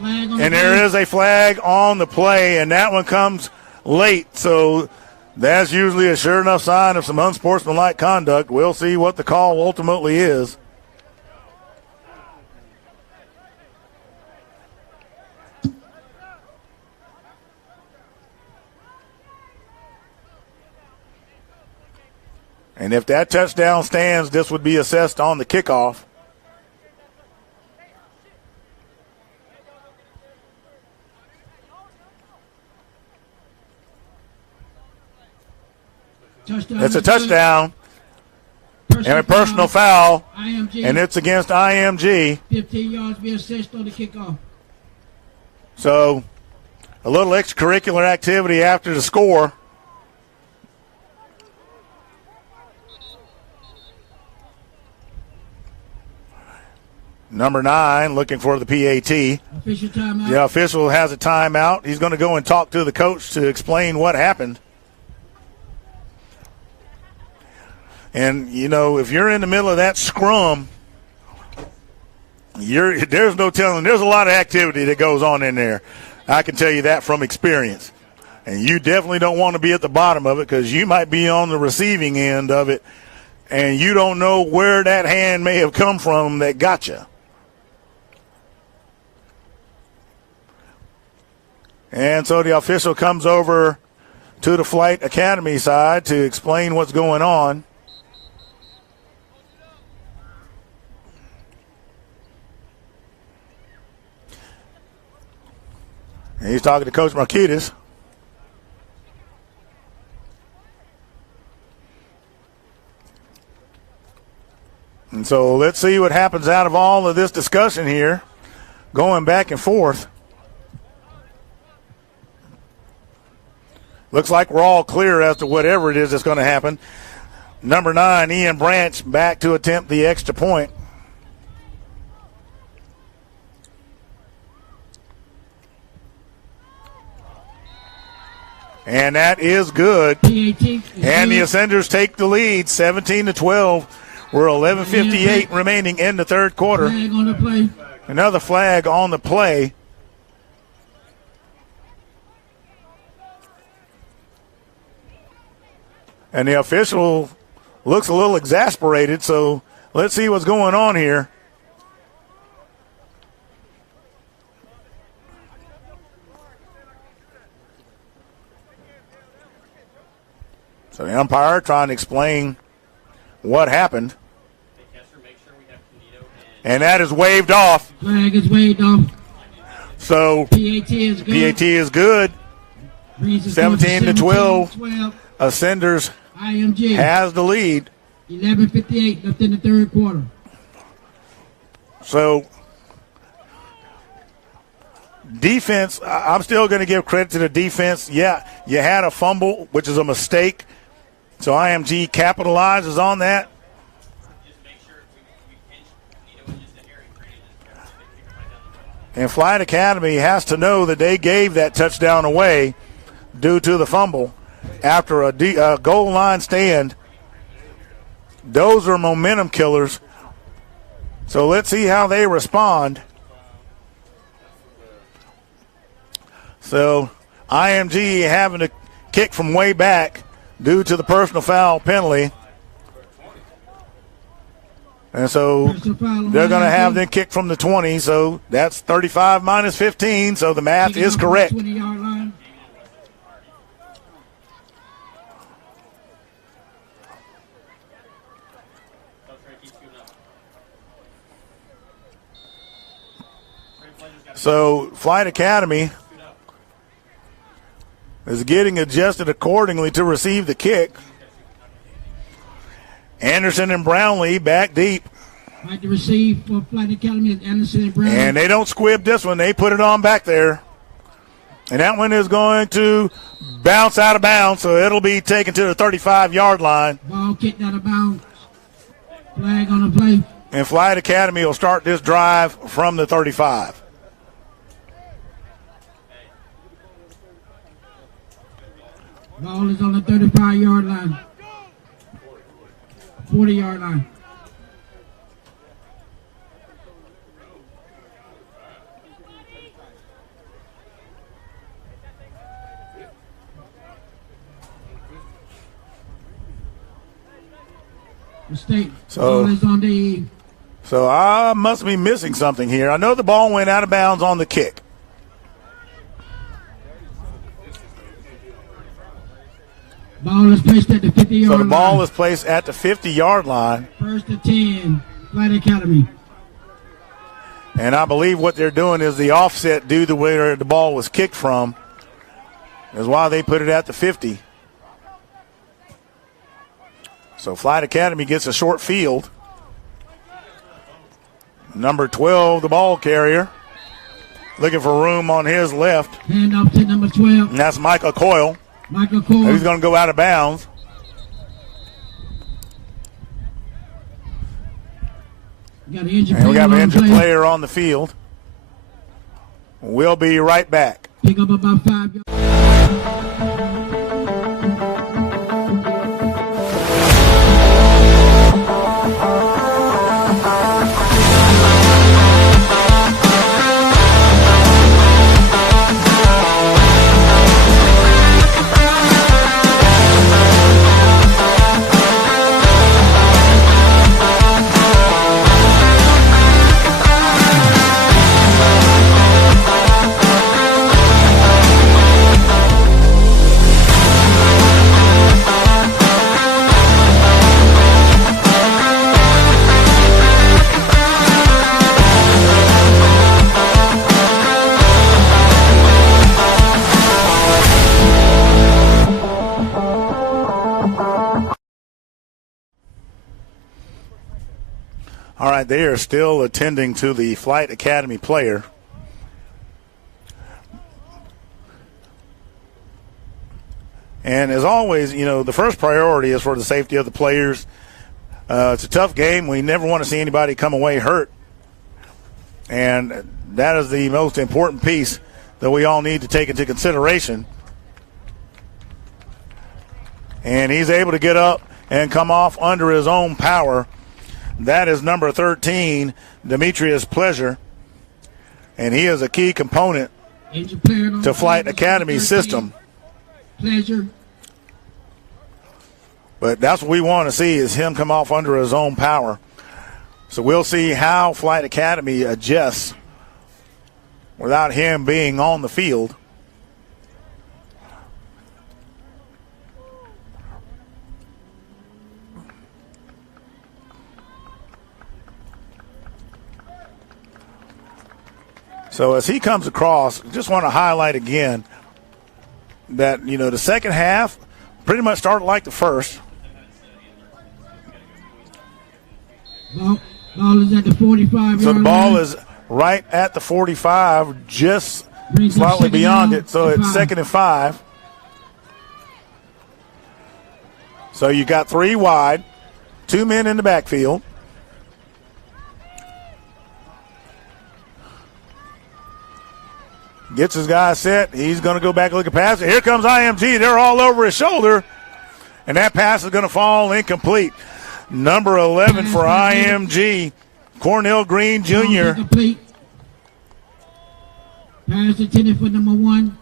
And there is a flag on the play, and that one comes late. So that's usually a sure enough sign of some unsportsmanlike conduct. We'll see what the call ultimately is. And if that touchdown stands, this would be assessed on the kickoff. It's a touchdown and a personal foul, IMG. And it's against IMG. 15 yards be assessed on the kickoff. So a little extracurricular activity after the score. Number 9 looking for the PAT. Official timeout. The official has a timeout. He's going to go and talk to the coach to explain what happened. And, you know, if you're in the middle of that scrum, there's no telling. There's a lot of activity that goes on in there. I can tell you that from experience. And you definitely don't want to be at the bottom of it because you might be on the receiving end of it, and you don't know where that hand may have come from that got you. And so the official comes over to the Flight Academy side to explain what's going on. And he's talking to Coach Marquitas. And so let's see what happens out of all of this discussion here, going back and forth. Looks like we're all clear as to whatever it is that's going to happen. Number 9, Ian Branch, back to attempt the extra point. And that is good. And the Ascenders take the lead, 17-12. We're 11:58 remaining in the third quarter. Flag on the play. Another flag on the play. And the official looks a little exasperated, so let's see what's going on here. So the umpire trying to explain what happened. And that is waved off. Flag is waved off. So PAT is good. PAT is good. 17-12. Ascenders IMG has the lead. 11:58 left in the third quarter. So defense, I'm still going to give credit to the defense. Yeah, you had a fumble, which is a mistake. So IMG capitalizes on that. And Flight Academy has to know that they gave that touchdown away due to the fumble after a goal line stand. Those are momentum killers. So let's see how they respond. So IMG having to kick from way back due to the personal foul penalty. And so they're going to have them kick from the 20. So that's 35 minus 15. So the math is correct. So Flight Academy is getting adjusted accordingly to receive the kick. Anderson and Brownlee back deep. Right to receive for Flight Academy is Anderson and Brownlee. And they don't squib this one. They put it on back there. And that one is going to bounce out of bounds, so it'll be taken to the 35-yard line. Ball kicked out of bounds. Flag on the play. And Flight Academy will start this drive from the 35. Ball is on the 35-yard line. 40-yard line. Mistake. Ball is on the. So I must be missing something here. I know the ball went out of bounds on the kick. Ball is placed at the 50-yard line. So the ball is placed at the 50-yard line. First and 10, Flight Academy. And I believe what they're doing is the offset due to where the ball was kicked from is why they put it at the 50. So Flight Academy gets a short field. Number 12, the ball carrier, looking for room on his left. Hand off to number 12. And that's Michael Coyle. Michael Coyle. He's going to go out of bounds. We got an injured player on the field. We'll be right back. Pick up about 5 yards. All right, they are still attending to the Flight Academy player. And as always, you know, the first priority is for the safety of the players. It's a tough game. We never want to see anybody come away hurt. And that is the most important piece that we all need to take into consideration. And he's able to get up and come off under his own power. That is number 13, Demetrius Pleasure. And he is a key component to Flight Academy's system. Pleasure. But that's what we want to see is him come off under his own power. So we'll see how Flight Academy adjusts without him being on the field. So as he comes across, just want to highlight again that, you know, the second half pretty much started like the first. Ball is at the 45. So the ball is right at the 45, just slightly beyond it. So it's 2nd and 5. So you got 3 wide, 2 men in the backfield. Gets his guy set. He's going to go back and look at pass. Here comes IMG. They're all over his shoulder. And that pass is going to fall incomplete. Number 11 for IMG, Cornell Green Jr. Pass intended for number 1.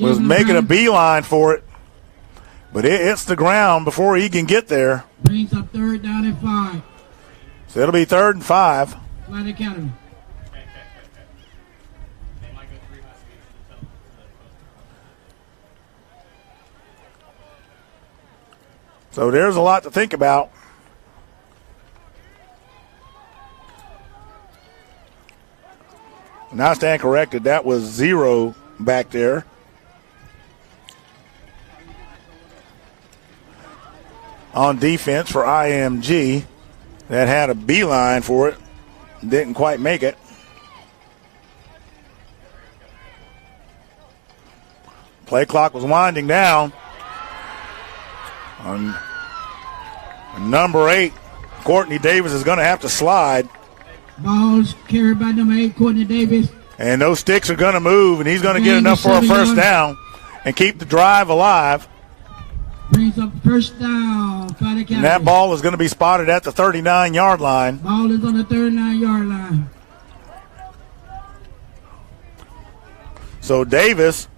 Was making a beeline for it, but it hits the ground before he can get there. Brings up 3rd down and 5. So it'll be 3rd and 5. Flight Academy. So there's a lot to think about. And I stand corrected. That was 0 back there. On defense for IMG, that had a beeline for it. Didn't quite make it. Play clock was winding down. On number 8, Courtney Davis is going to have to slide. Ball's carried by number 8, Courtney Davis. And those sticks are going to move, and he's going to get enough for a first down and keep the drive alive. Brings up 1st down. And that ball is going to be spotted at the 39-yard line. Ball is on the 39-yard line. So Davis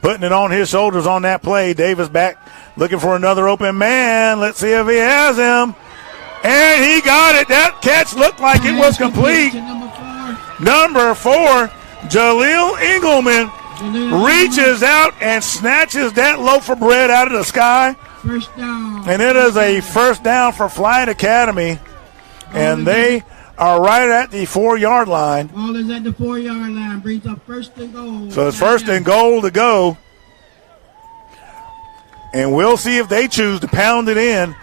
putting it on his shoulders on that play. Davis back looking for another open man. Let's see if he has him. And he got it. That catch looked like it was complete. Number 4, Jaleel Engelman reaches out and snatches that loaf of bread out of the sky. First down. And it is a first down for Flyght Academy. And they are right at the 4-yard line. Ball is at the 4-yard line. Brings up 1st and goal. So it's 1st and goal to go. And we'll see if they choose to pound it in.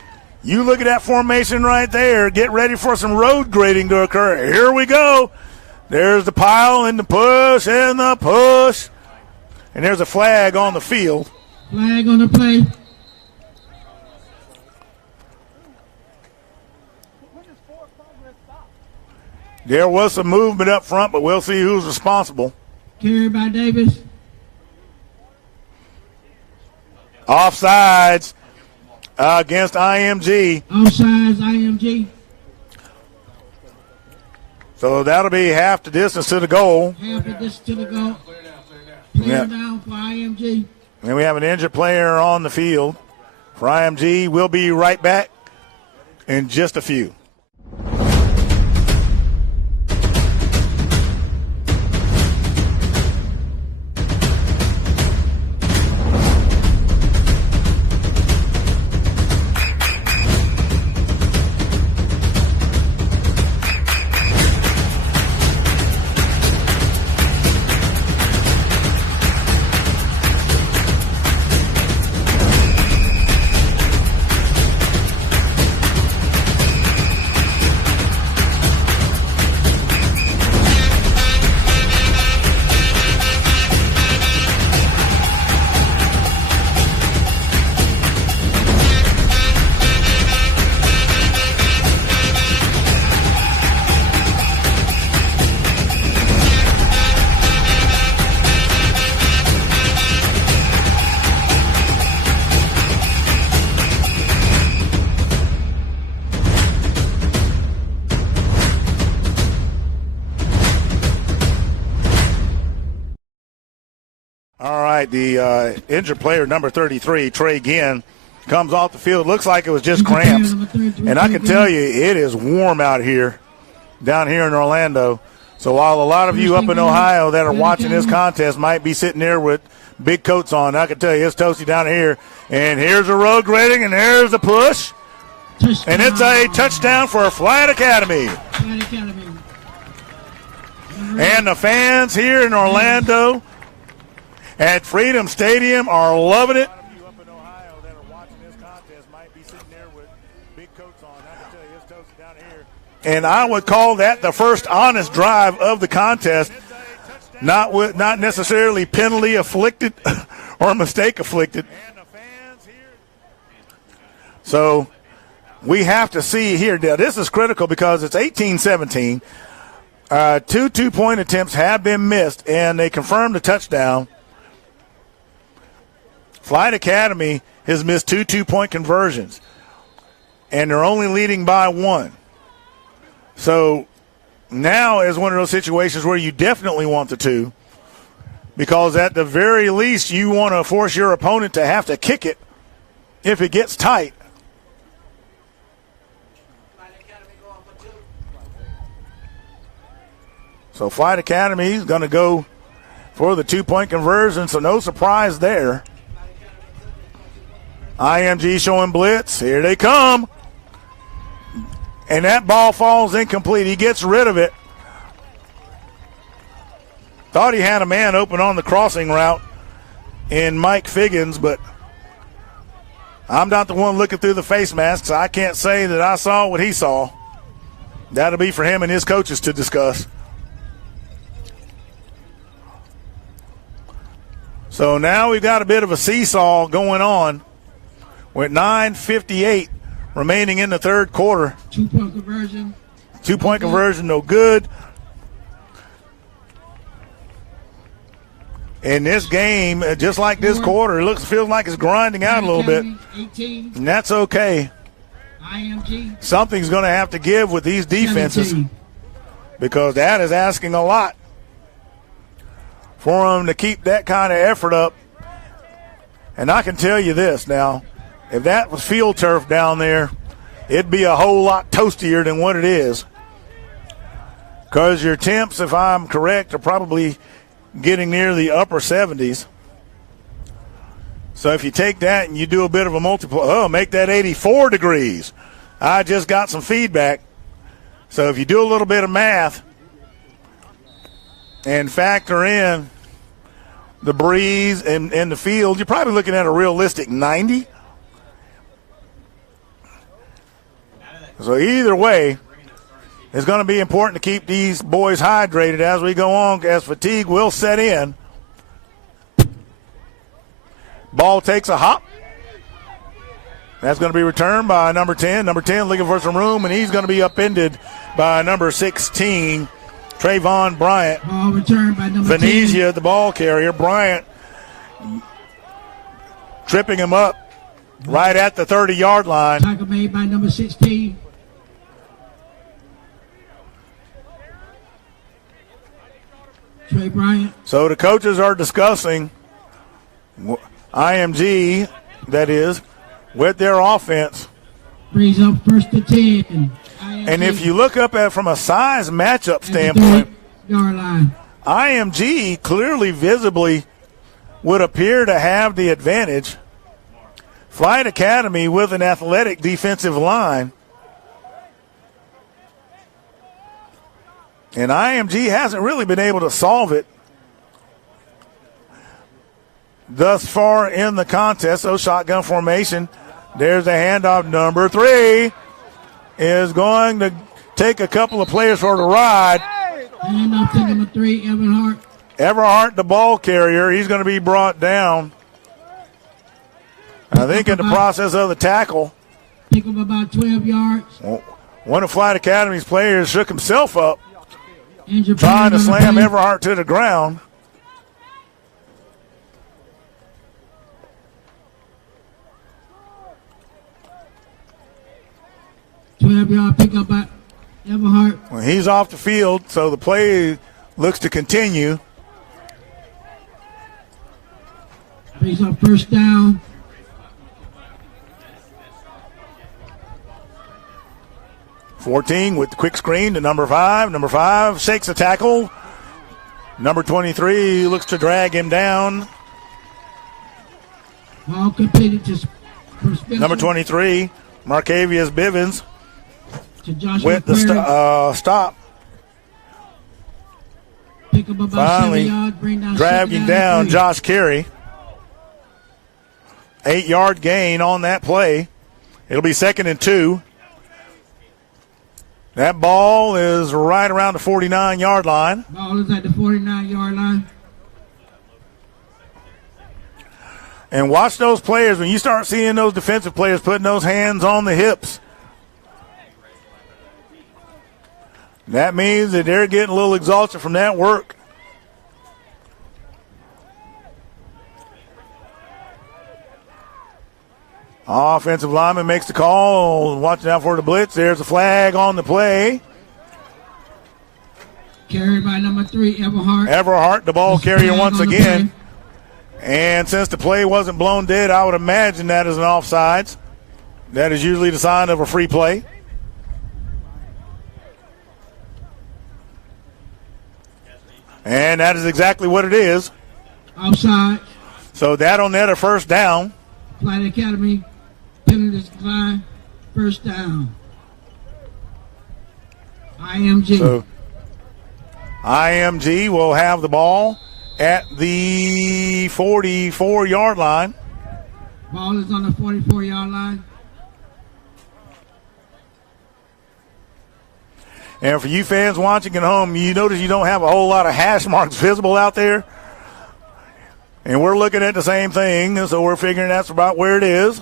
You look at that formation right there. Get ready for some road grading to occur. Here we go. There's the pile and the push and the push. And there's a flag on the field. Flag on the play. There was some movement up front, but we'll see who's responsible. Carried by Davis. Offsides against IMG. Offsides, IMG. So that'll be half the distance to the goal. Half the distance to the goal. Clear down for IMG. And we have an injured player on the field for IMG. We'll be right back in just a few. The injured player, number 33, Trey Ginn, comes off the field. Looks like it was just cramps. And I can tell you, it is warm out here, down here in Orlando. So while a lot of you up in Ohio that are watching this contest might be sitting there with big coats on, I can tell you it's toasty down here. And here's a road grading, and there's the push. And it's a touchdown for Flyght Academy. Flight Academy. And the fans here in Orlando at Freedom Stadium are loving it. And I would call that the first honest drive of the contest, not necessarily penalty afflicted or mistake afflicted. So we have to see here. Now, this is critical because it's 18-17. 2 2-point attempts have been missed, and they confirmed the touchdown. Flight Academy has missed 2 2-point conversions, and they're only leading by 1. So now is one of those situations where you definitely want the 2, because at the very least you want to force your opponent to have to kick it if it gets tight. So Flight Academy is going to go for the 2-point conversion, so no surprise there. IMG showing blitz. Here they come. And that ball falls incomplete. He gets rid of it. Thought he had a man open on the crossing route in Mike Figgins, but I'm not the one looking through the face masks. I can't say that I saw what he saw. That'll be for him and his coaches to discuss. So now we've got a bit of a seesaw going on with 9:58 remaining in the third quarter. 2-point conversion. 2-point conversion, no good. In this game, just like this quarter, feels like it's grinding out a little bit. 18. And that's okay. IMG. Something's going to have to give with these defenses, 17. because that is asking a lot for them to keep that kind of effort up. And I can tell you this now, if that was field turf down there, it'd be a whole lot toastier than what it is. Because your temps, if I'm correct, are probably getting near the upper 70s. So if you take that and you do a bit of a multiple, make that 84 degrees. I just got some feedback. So if you do a little bit of math and factor in the breeze and the field, you're probably looking at a realistic 90. So either way, it's going to be important to keep these boys hydrated as we go on, as fatigue will set in. Ball takes a hop. That's going to be returned by number 10. Number 10 looking for some room, and he's going to be upended by number 16, Trayvon Bryant. Ball returned by number 10. Venezia, the ball carrier. Bryant tripping him up right at the 30-yard line. Tackle made by number 16. Trey Bryant. So the coaches are discussing IMG, that is, with their offense. Brings up 1st and 10. And if you look up at from a size matchup standpoint, yard line. IMG clearly visibly would appear to have the advantage. Flight Academy with an athletic defensive line. And IMG hasn't really been able to solve it thus far in the contest. So shotgun formation. There's a handoff. Number 3 is going to take a couple of players for the ride. Handoff to number 3, Everhart. Everhart, the ball carrier, he's going to be brought down. I think in the process of the tackle. Pick up about 12 yards. One of Flight Academy's players shook himself up, Injured trying to player slam number Everhart to the ground. $12-yard pickup by Everhart. Well, he's off the field, so the play looks to continue. Brings up 1st down. $14 with the quick screen to number 5. Number 5 shakes a tackle. Number 23 looks to drag him down. Ball completed to Spencer. Number 23, Marcavius Bivens, To Joshua with the Prairie. stop. Pick up about Finally 7 yards. Bring down dragging 2nd down and 3. Josh Carey. 8-yard gain on that play. It'll be 2nd and 2. That ball is right around the 49-yard line. Ball is at the 49-yard line. And watch those players. When you start seeing those defensive players putting those hands on the hips, That means that they're getting a little exhausted from that work. Offensive lineman makes the call, watching out for the blitz. There's a flag on the play. Carried by number 3, Everhart. Everhart, the ball carrier once again. And since the play wasn't blown dead, I would imagine that is an offsides. That is usually the sign of a free play. And that is exactly what it is. Offside. So that'll net a first down. Flight Academy, penalty decline, first down. IMG. So IMG will have the ball at the 44-yard line. Ball is on the 44-yard line. And for you fans watching at home, you notice you don't have a whole lot of hash marks visible out there. And we're looking at the same thing, so we're figuring that's about where it is.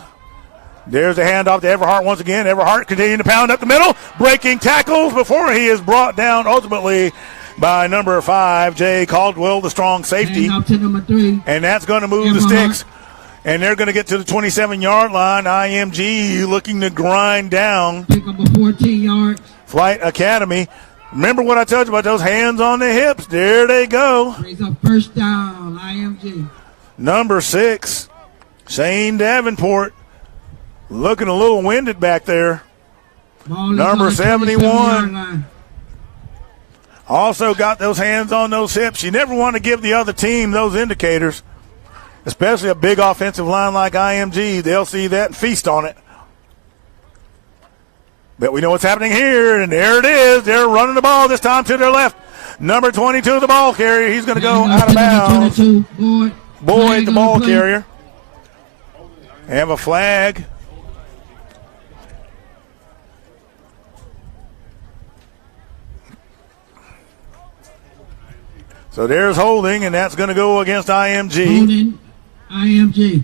There's the handoff to Everhart once again. Everhart continuing to pound up the middle, breaking tackles before he is brought down ultimately by number 5, Jay Caldwell, the strong safety. Hand off to number 3. And that's going to move the sticks. And they're going to get to the 27-yard line. IMG looking to grind down. Pick up a 14 yards. Flight Academy. Remember what I told you about those hands on the hips. There they go. Brings up first down, IMG. Number 6, Shane Davenport, looking a little winded back there. Number 71. Also got those hands on those hips. You never want to give the other team those indicators, especially a big offensive line like IMG. They'll see that and feast on it. But we know what's happening here, and there it is. They're running the ball this time to their left. Number 22, the ball carrier. He's going to go out of bounds. Boyd, the ball carrier. Have a flag. So there's holding, and that's going to go against IMG. Holding, IMG.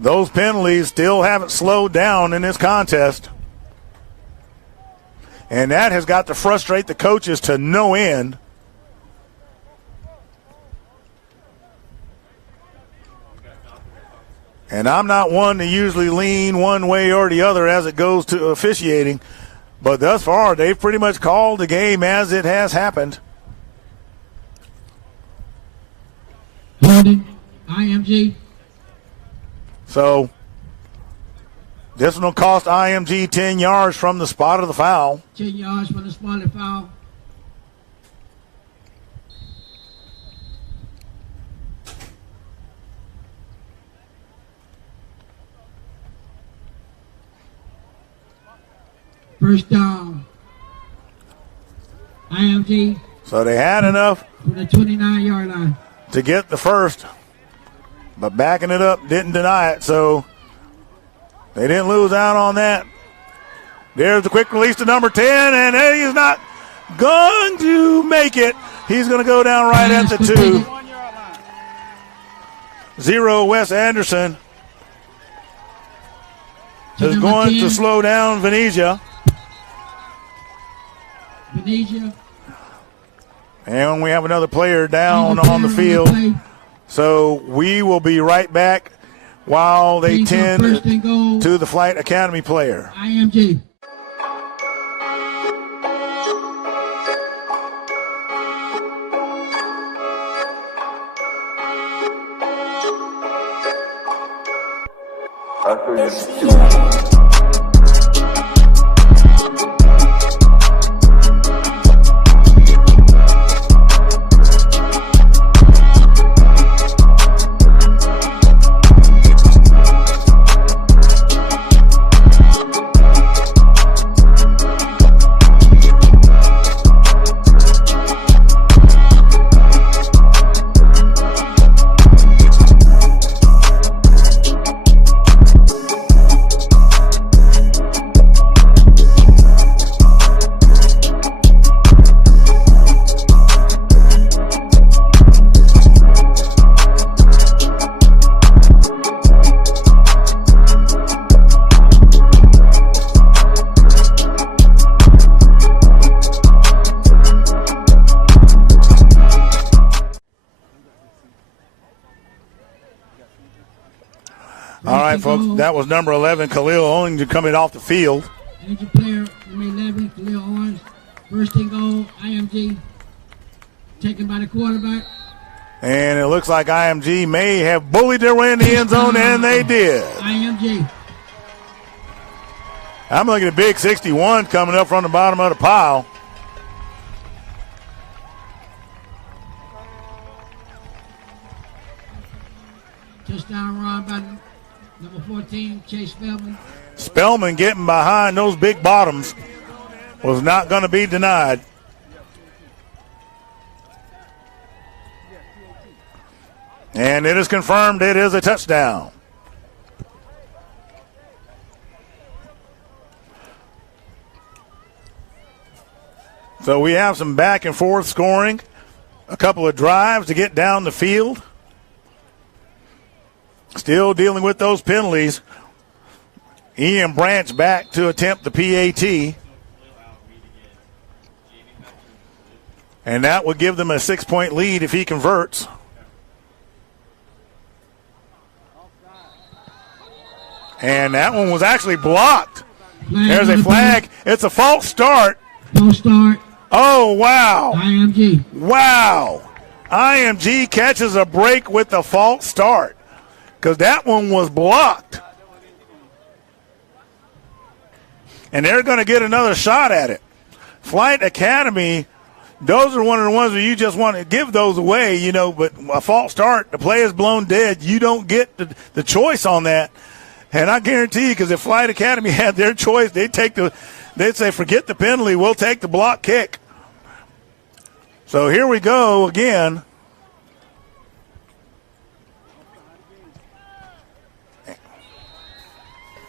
Those penalties still haven't slowed down in this contest. And that has got to frustrate the coaches to no end. And I'm not one to usually lean one way or the other as it goes to officiating. But thus far, they've pretty much called the game as it has happened. Holding, IMG. So this one will cost IMG 10 yards from the spot of the foul. 10 yards from the spot of the foul. First down. IMG. So they had enough for the 29-yard line to get the first, but backing it up didn't deny it, so they didn't lose out on that. There's the quick release to number 10, and he's not going to make it. He's going to go down right at the 2. 0, Wes Anderson is going to slow down Venezia. And we have another player down on the field. So we will be right back while they tend to the Flight Academy player. IMG. right, folks. That was number 11, Khalil Owens, coming off the field. Major player, number 11, Khalil Owens. First and goal, IMG. Taken by the quarterback. And it looks like IMG may have bullied their way in the end zone, and they did. IMG. I'm looking at Big 61 coming up from the bottom of the pile. Touchdown run by number 14, Chase Spellman. Spellman getting behind those big bottoms was not going to be denied. And it is confirmed it is a touchdown. So we have some back and forth scoring, a couple of drives to get down the field. Still dealing with those penalties. Ian Branch back to attempt the PAT. And that would give them a 6-point lead if he converts. And that one was actually blocked. There's a flag. It's a false start. False start. Oh, wow. IMG. Wow. IMG catches a break with the false start because that one was blocked. And they're going to get another shot at it. Flight Academy, those are one of the ones where you just want to give those away, you know, but a false start, the play is blown dead. You don't get the choice on that. And I guarantee you, because if Flight Academy had their choice, they'd say, forget the penalty, we'll take the block kick. So here we go again.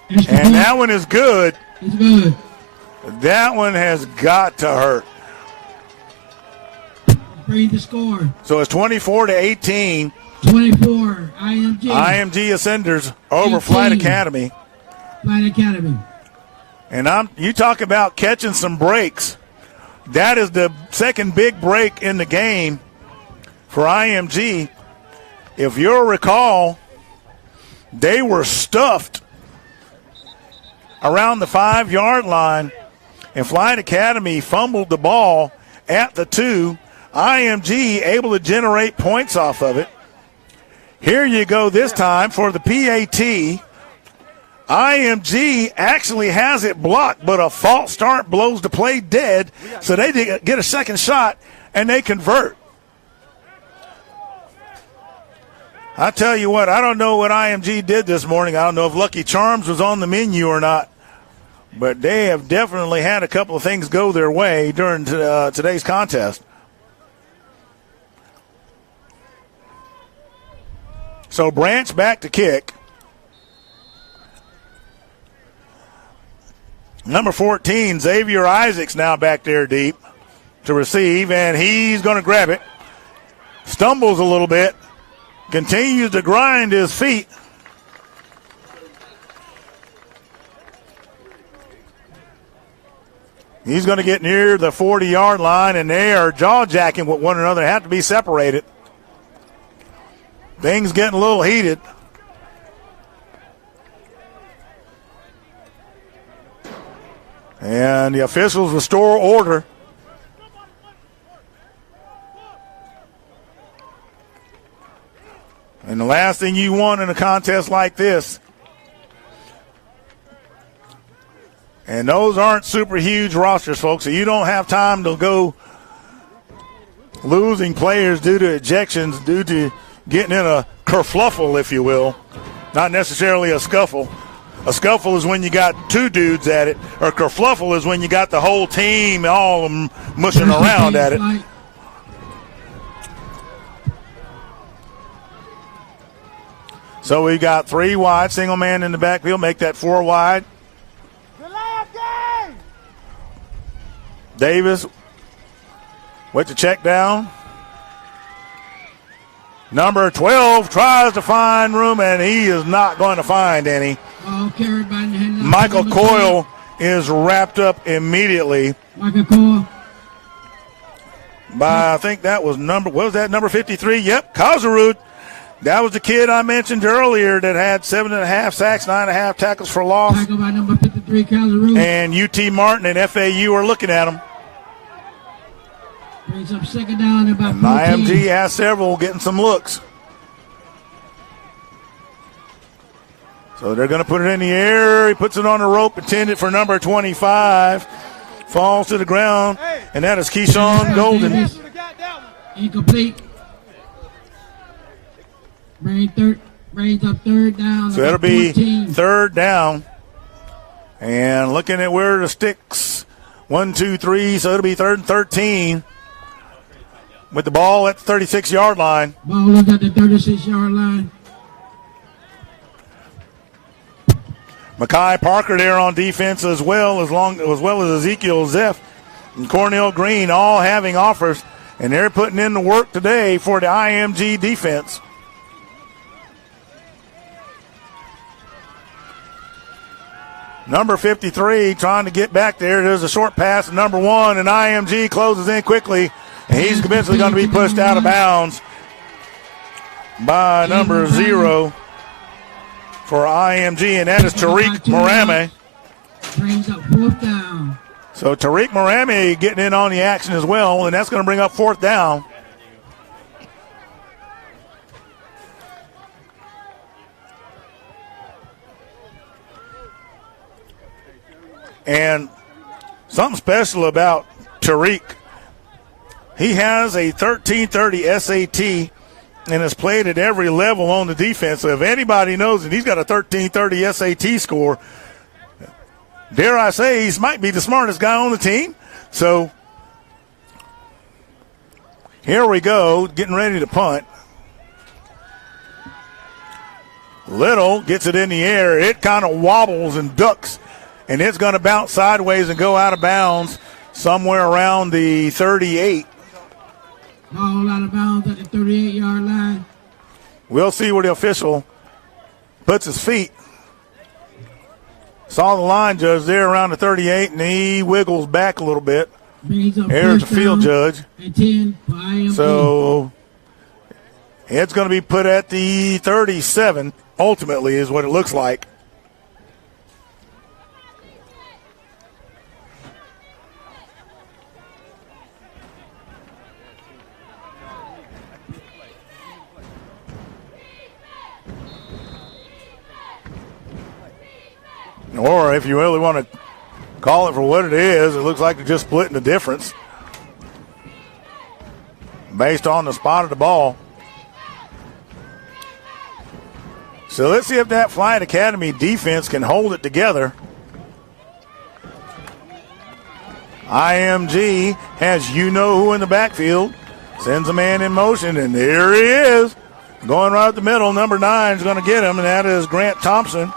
And that one is good. It's good. That one has got to hurt. Bring the score. So it's 24-18. 24, IMG. IMG Ascenders over 18. Flight Academy. Flight Academy. And you talk about catching some breaks. That is the second big break in the game for IMG. If you'll recall, they were stuffed around the 5-yard line, and Flight Academy fumbled the ball at the 2. IMG able to generate points off of it. Here you go this time for the PAT. IMG actually has it blocked, but a false start blows the play dead, so they get a second shot, and they convert. I tell you what, I don't know what IMG did this morning. I don't know if Lucky Charms was on the menu or not, but they have definitely had a couple of things go their way during today's contest. So Branch back to kick. Number 14, Xavier Isaacs now back there deep to receive, and he's going to grab it. Stumbles a little bit. Continues to grind his feet. He's going to get near the 40-yard line, and they are jaw-jacking with one another. They have to be separated. Things getting a little heated. And the officials restore order. And the last thing you want in a contest like this, and those aren't super huge rosters, folks, so you don't have time to go losing players due to ejections, due to getting in a kerfluffle, if you will, not necessarily a scuffle. A scuffle is when you got two dudes at it, or kerfluffle is when you got the whole team all mushing around at it. So we got 3 wide, single man in the backfield, make that 4 wide. Davis with the check down. Number 12 tries to find room, and he is not going to find any. Michael Coyle is wrapped up immediately. Michael Coyle. By, I think that was number 53? Yep, Kazarud That was the kid I mentioned earlier that had 7.5 sacks, 9.5 tackles for loss. Tackle by number 53, Calzaroo. And UT Martin and FAU are looking at him. Brings up second down and about 14. IMG has several getting some looks. So they're going to put it in the air. He puts it on the rope, intended for number 25. Falls to the ground, and that is Keyshawn Golden. Incomplete. Brings up third down. So that'll be 14. third down. And looking at where the sticks, 1, 2, 3, so it'll be third and 13. With the ball at the 36-yard line. Ball is at the 36-yard line. Makai Parker there on defense as well as Ezekiel Zeff and Cornell Green all having offers, and they're putting in the work today for the IMG defense. Number 53 trying to get back there. There's a short pass to number 1, and IMG closes in quickly, and he's eventually going to be pushed out of bounds by number 0 for IMG, and that is Tariq Marame. Brings up fourth down. So Tariq Marame getting in on the action as well, and that's going to bring up fourth down. And something special about Tariq, he has a 1330 SAT and has played at every level on the defense. So if anybody knows it, he's got a 1330 SAT score. Dare I say, he might be the smartest guy on the team. So here we go, getting ready to punt. Little gets it in the air. It kind of wobbles and ducks, and it's going to bounce sideways and go out of bounds somewhere around the 38. Ball out of bounds at the 38-yard line. We'll see where the official puts his feet. Saw the line judge there around the 38, and he wiggles back a little bit. There's the field judge. And 10 for IMG. So it's going to be put at the 37, ultimately, is what it looks like. Or if you really want to call it for what it is, it looks like they're just splitting the difference based on the spot of the ball. So let's see if that Flyght Academy defense can hold it together. IMG has you-know-who in the backfield, sends a man in motion, and there he is. Going right up the middle, number 9 is going to get him, and that is Grant Thompson.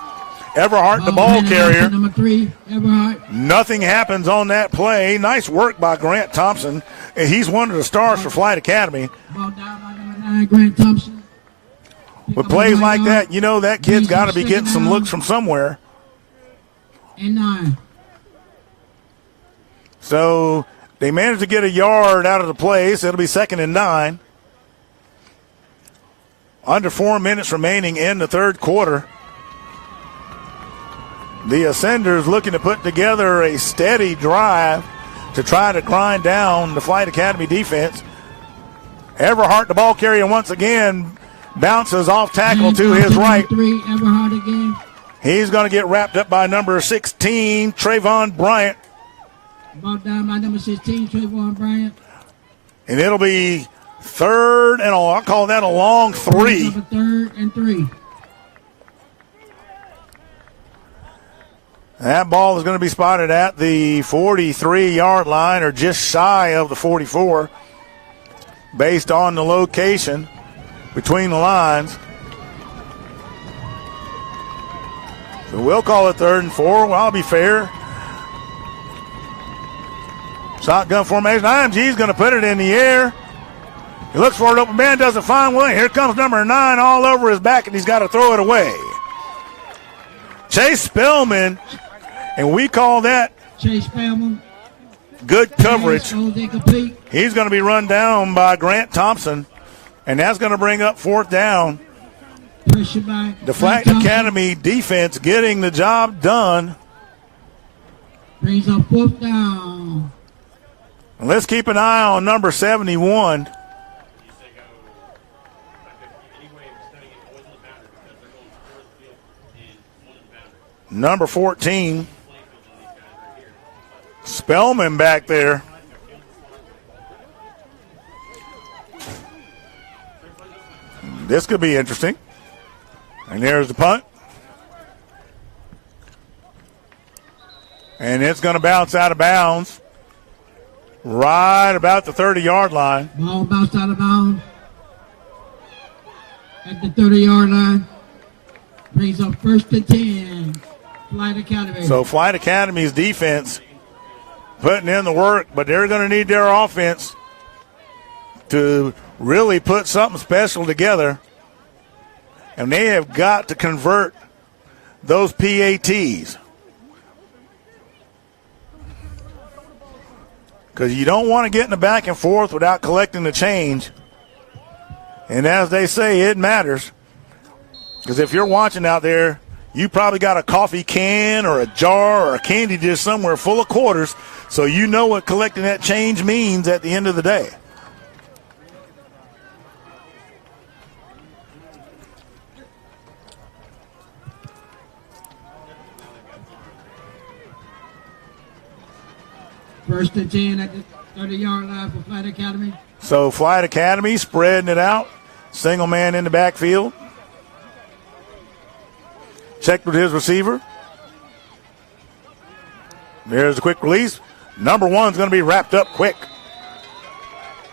Everhart, the ball carrier. Number 3, Everhart. Nothing happens on that play. Nice work by Grant Thompson. He's one of the stars for Flyght Academy. Ball down by number 9, Grant Thompson. With plays like that, you know that kid's got to be getting some looks from somewhere. And 9. So they managed to get a yard out of the play, so it'll be 2nd and 9. Under 4 minutes remaining in the third quarter. The Ascenders looking to put together a steady drive to try to grind down the Flyght Academy defense. Everhart, the ball carrier, once again bounces off tackle to his right. 3, Everhart again. He's going to get wrapped up by number 16, Trayvon Bryant. Ball down by number 16, Trayvon Bryant. And it'll be 3rd and I'll call that a long 3. Number 3rd and 3. That ball is going to be spotted at the 43-yard line, or just shy of the 44, based on the location between the lines. So we'll call it 3rd and 4. Well, I'll be fair. Shotgun formation. IMG is going to put it in the air. He looks for it, open man, doesn't find one. Here comes number 9 all over his back, and he's got to throw it away. Chase Spellman. And we call that Chase Spellman. Good coverage. Incomplete. He's going to be run down by Grant Thompson, and that's going to bring up 4th down Pressure by The Flyght Academy defense getting the job done. Brings up 4th down. Let's keep an eye on number 71. Number 14. Spellman back there. This could be interesting. And there's the punt. And it's going to bounce out of bounds right about the 30-yard line. Ball bounced out of bounds at the 30-yard line. Brings up 1st and 10. Flyght Academy. So Flyght Academy's defense putting in the work, but they're going to need their offense to really put something special together. And they have got to convert those PATs. Because you don't want to get in the back and forth without collecting the change. And as they say, it matters. Because if you're watching out there, you probably got a coffee can or a jar or a candy dish somewhere full of quarters, so you know what collecting that change means at the end of the day. First and 10 at the 30-yard line for Flyght Academy. So Flyght Academy spreading it out. Single man in the backfield. Checked with his receiver. There's a quick release. Number 1's going to be wrapped up quick.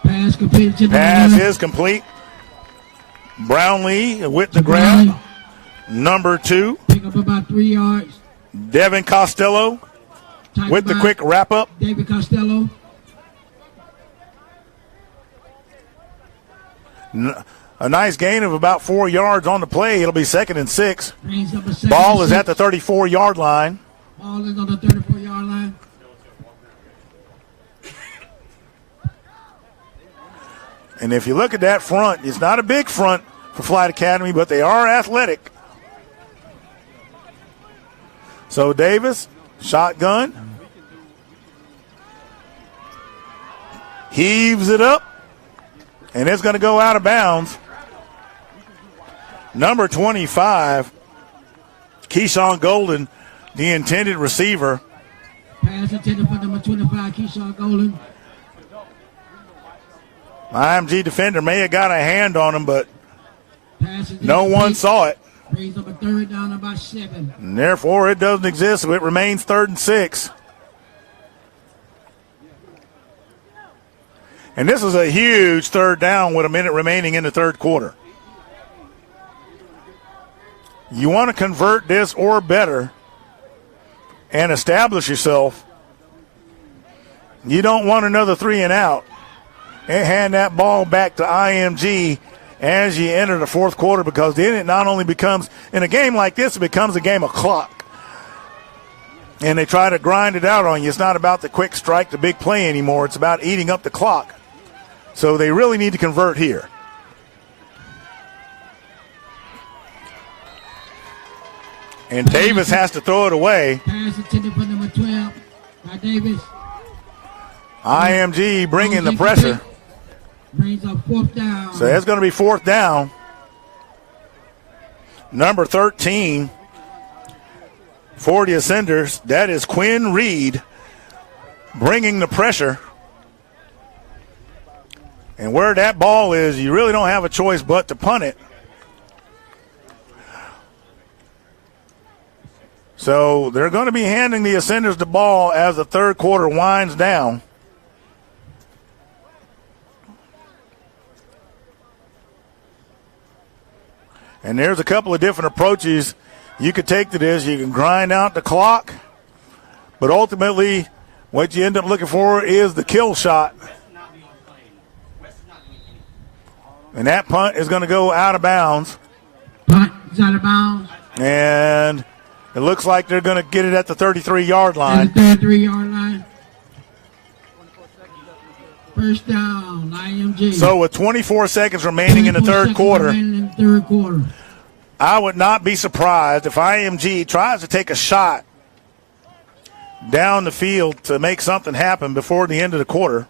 Pass complete. Pass is complete. Brownlee with the grab. Number 2. Pick up about 3 yards. Devin Costello with the quick wrap up. David Costello. A nice gain of about 4 yards on the play. It'll be 2nd and 6. Brings up a 2nd Ball and is at 6. the 34-yard line. Ball is on the 34-yard line. And if you look at that front, it's not a big front for Flyght Academy, but they are athletic. So Davis, shotgun. Heaves it up. And it's going to go out of bounds. Number 25, Keyshawn Golden, the intended receiver. Pass intended for number 25, Keyshawn Golden. IMG defender may have got a hand on him, but Pass is no one saw it. Brings up a 3rd down, about 7. And therefore, it doesn't exist, so it remains 3rd and 6. And this is a huge 3rd down with a minute remaining in the 3rd quarter. You want to convert this or better and establish yourself. You don't want another 3 and out and hand that ball back to IMG as you enter the 4th quarter, because then it not only becomes, in a game like this, it becomes a game of clock. And they try to grind it out on you. It's not about the quick strike, the big play anymore. It's about eating up the clock. So they really need to convert here. And Davis has to throw it away. Pass intended for number 12 by Davis. IMG bringing the pressure. Brings up 4th down. So that's going to be 4th down. Number 13 for the Ascenders, that is Quinn Reed bringing the pressure. And where that ball is, you really don't have a choice but to punt it. So they're going to be handing the Ascenders the ball as the 3rd quarter winds down. And there's a couple of different approaches you could take to this. You can grind out the clock, but ultimately what you end up looking for is the kill shot. And that punt is going to go out of bounds. Punt is out of bounds. And it looks like they're going to get it at the 33-yard line. At the 33-yard line. 1st down, IMG. So with 24 seconds remaining in the 3rd quarter, I would not be surprised if IMG tries to take a shot down the field to make something happen before the end of the quarter.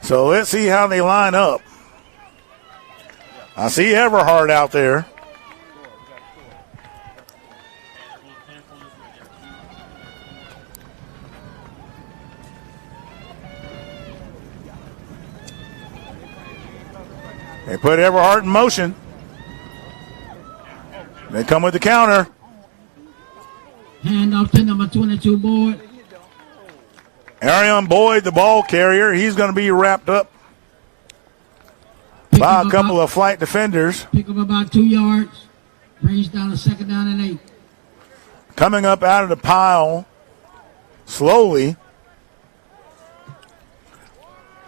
So let's see how they line up. I see Everhart out there. They put Everhart in motion. They come with the counter. Hand off to number 22 Boyd. Arion Boyd, the ball carrier, he's going to be wrapped up by a couple of Flight defenders. Pick up about 2 yards. Brings down a 2nd down and 8. Coming up out of the pile slowly.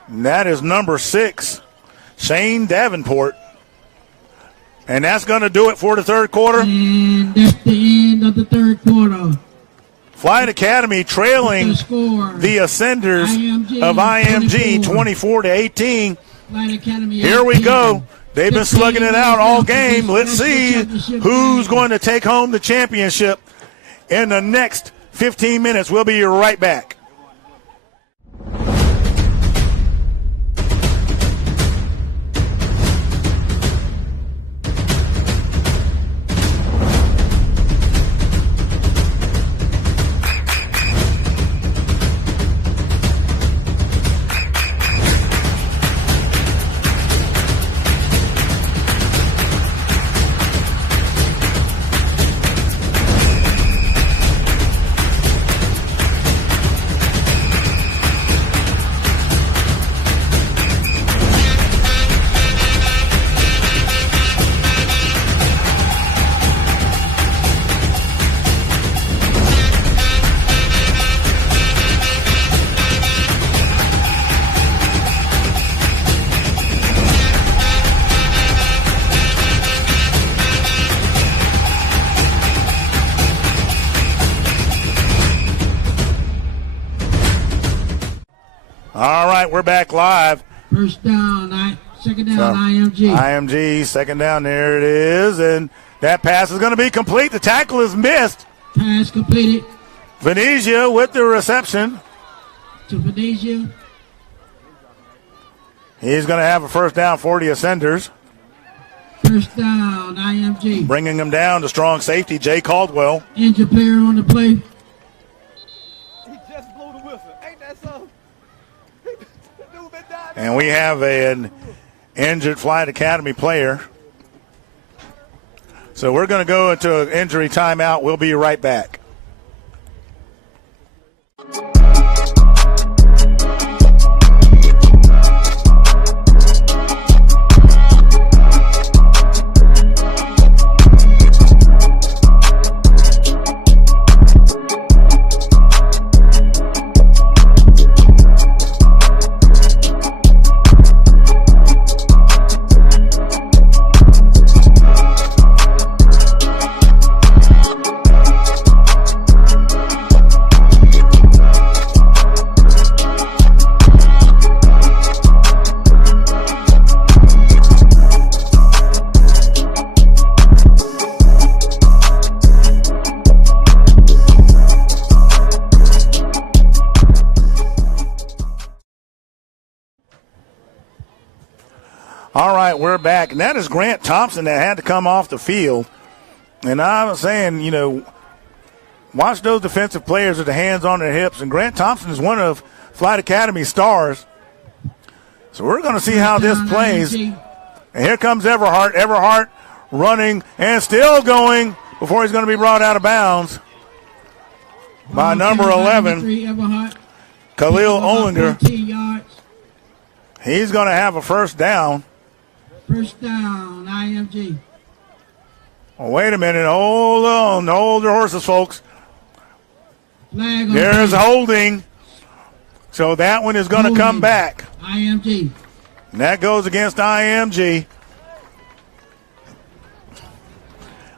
And that is number 6, Shane Davenport. And that's going to do it for the third quarter. And that's the end of the third quarter. Flight Academy trailing the Ascenders of IMG 24-18. Here we go. They've been slugging it out all game. Let's see who's going to take home the championship in the next 15 minutes. We'll be right back. All right, we're back live. First down, 2nd down, IMG. IMG, 2nd down, there it is. And that pass is going to be complete. The tackle is missed. Pass completed. Venezia with the reception. To Venezia. He's going to have a first down for the Ascenders. First down, IMG. Bringing him down to strong safety, Jay Caldwell. Injured player on the play. He just blew the whistle. Ain't that so? And we have an injured Flight Academy player. So we're going to go into an injury timeout. We'll be right back. All right, we're back. And that is Grant Thompson that had to come off the field. And I was saying, you know, watch those defensive players with the hands on their hips. And Grant Thompson is one of Flight Academy's stars. So we're going to see how this plays. And here comes Everhart. Everhart running and still going before he's going to be brought out of bounds by number 11, Khalil Olinger. He's going to have a first down. First down, IMG. Oh, wait a minute. Hold on. Hold your horses, folks. There's holding. So that one is going to come back. IMG. And that goes against IMG.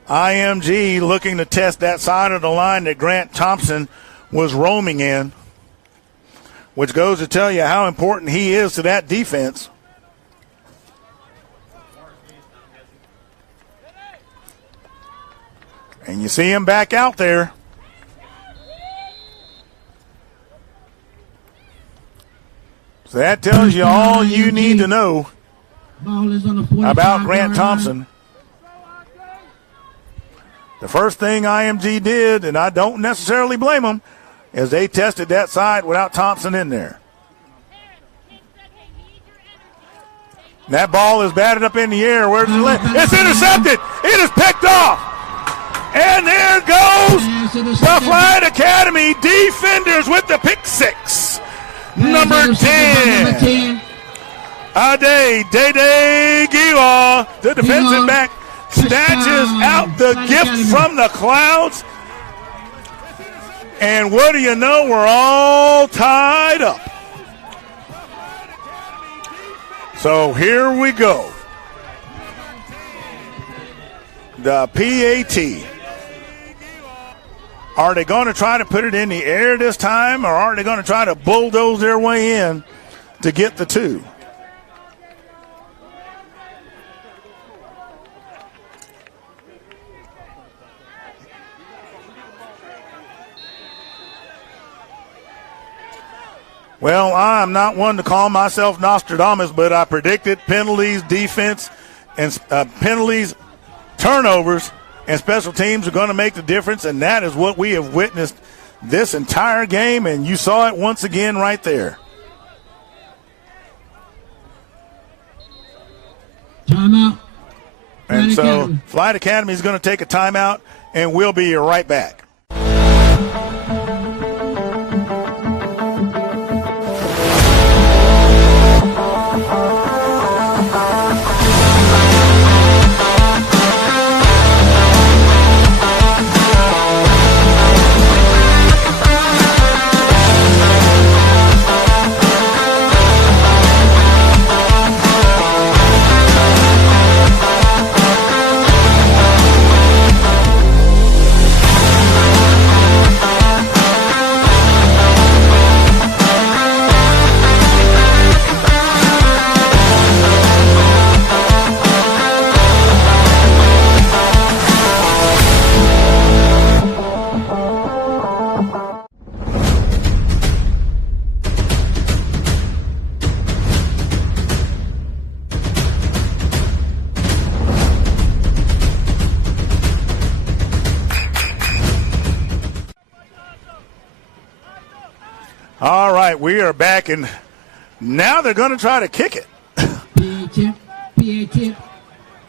IMG looking to test that side of the line that Grant Thompson was roaming in. which goes to tell you how important he is to that defense. And you see him back out there. So that tells you all you need to know about Grant Thompson. The first thing IMG did, and I don't necessarily blame them, is they tested that side without Thompson in there. That ball is batted up in the air. Where's it land? It's intercepted. It is picked off. And there goes the Flyght Academy defenders with the pick six. Number 10. Day Giwa, the defensive back, snatches out the gift from the clouds. And what do you know? We're all tied up. So here we go. The PAT. Are they going to try to put it in the air this time, or are they going to try to bulldoze their way in to get the two? Well, I'm not one to call myself Nostradamus, but I predicted penalties, defense, and penalties, turnovers, and special teams are going to make the difference, and that is what we have witnessed this entire game, and you saw it once again right there. Timeout. And so Flyght Academy is going to take a timeout, and we'll be right back. All right, we are back, and now they're going to try to kick it.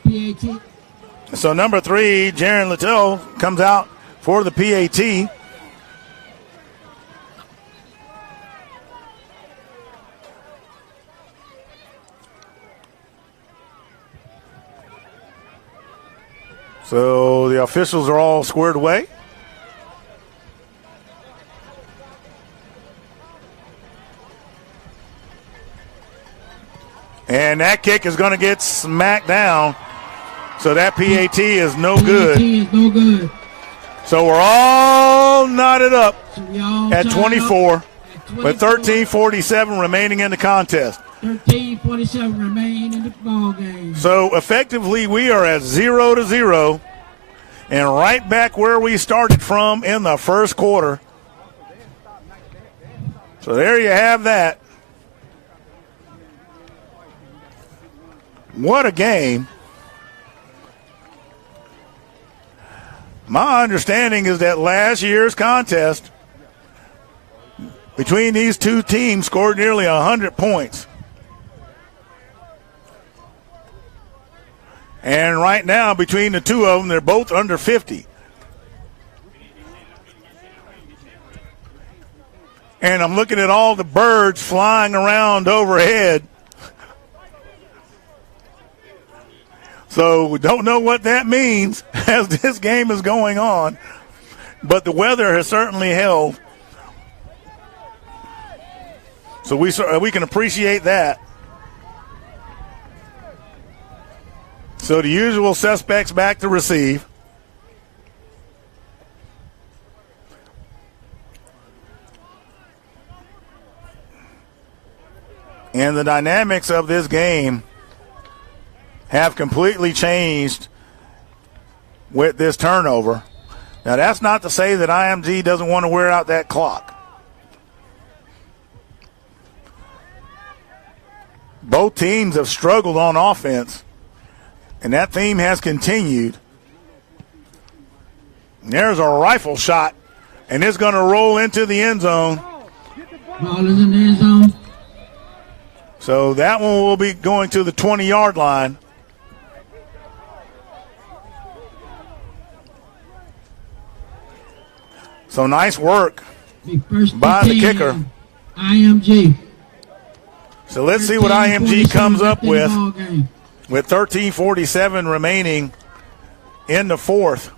PAT. So number 3, Jaron Littell, comes out for the PAT. So the officials are all squared away. And that kick is going to get smacked down. So that PAT is no good. PAT is no good. So we're all knotted up So we all at tied 24 up at with 13:47 remaining in the contest. 13:47 remain in the ball game. So effectively we are at 0-0 and right back where we started from in the first quarter. So there you have that. What a game. My understanding is that last year's contest between these two teams scored nearly 100 points. And right now, between the two of them, they're both under 50. And I'm looking at all the birds flying around overhead. So we don't know what that means as this game is going on. But the weather has certainly held. So we can appreciate that. So the usual suspects back to receive. And the dynamics of this game have completely changed with this turnover. Now, that's not to say that IMG doesn't want to wear out that clock. Both teams have struggled on offense, and that theme has continued. There's a rifle shot, and it's going to roll into the end zone. Ball is in the end zone. So that one will be going to the 20-yard line. So nice work by the kicker. IMG. So let's see what IMG comes up with 13:47 remaining in the fourth.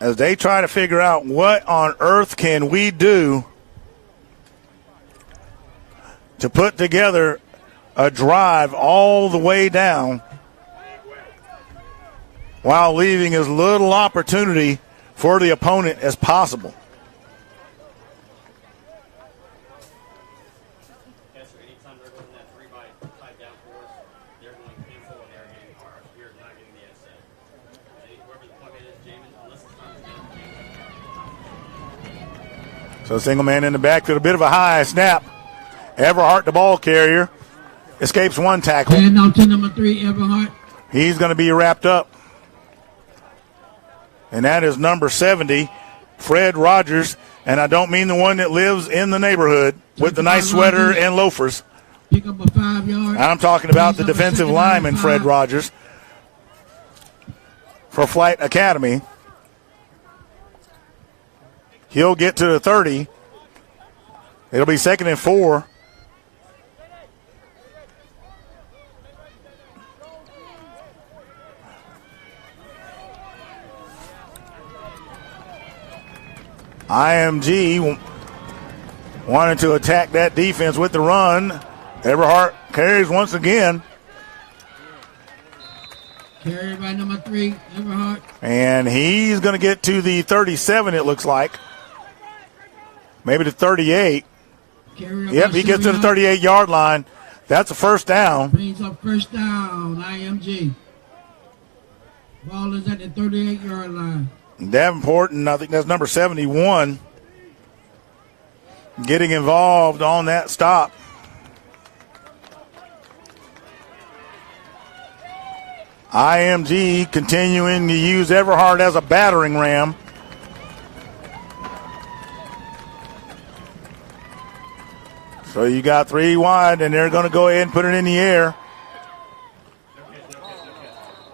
As they try to figure out what on earth can we do to put together a drive all the way down while leaving as little opportunity for the opponent as possible. So single man in the backfield, a bit of a high snap. Everhart, the ball carrier, escapes one tackle. And now to number 3, Everhart. He's going to be wrapped up. And that is number 70, Fred Rogers. And I don't mean the one that lives in the neighborhood with the nice sweater and loafers. Pick up a 5-yard. I'm talking about the defensive lineman, Fred Rogers, for Flight Academy. He'll get to the 30. It'll be 2nd and 4. IMG wanted to attack that defense with the run. Everhart carries once again. Carried by number 3, Everhart. And he's going to get to the 37, it looks like. Maybe the 38. Yep, he gets to the 38-yard line. That's a first down. Brings up first down, IMG. Ball is at the 38-yard line. Davenport, and I think that's number 71, getting involved on that stop. IMG continuing to use Everhart as a battering ram. So you got 3 wide, and they're going to go ahead and put it in the air.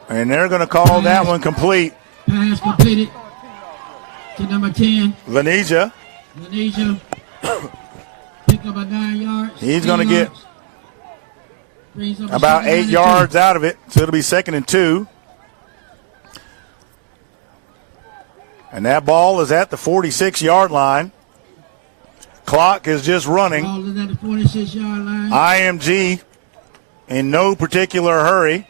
And they're going to call that one complete. Pass completed to number 10. Venetia. Pick up a 9 yards. He's going to get about 8 yards out of it, so it'll be 2nd and 2. And that ball is at the 46-yard line. Clock is just running. Ball is at the 46-yard line. IMG in no particular hurry.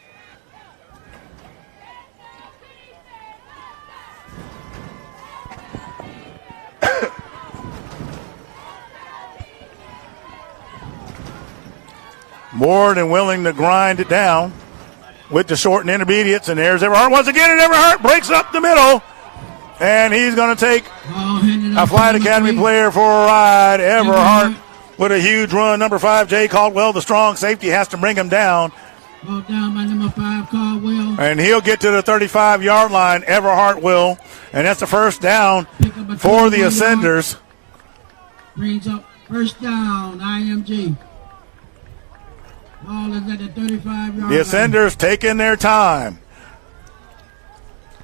More than willing to grind it down with the short and intermediates. And there's Everhart once again, and Everhart breaks up the middle. And he's going to take a Flight Academy player for a ride. Everhart with a huge run. Number 5, Jay Caldwell, the strong safety, has to bring him down. Ball down by number 5, Caldwell. And he'll get to the 35-yard line. Everhart will. And that's the first down for the Ascenders. Brings up first down, IMG. Ball is at the 35-yard line. The Ascenders taking their time.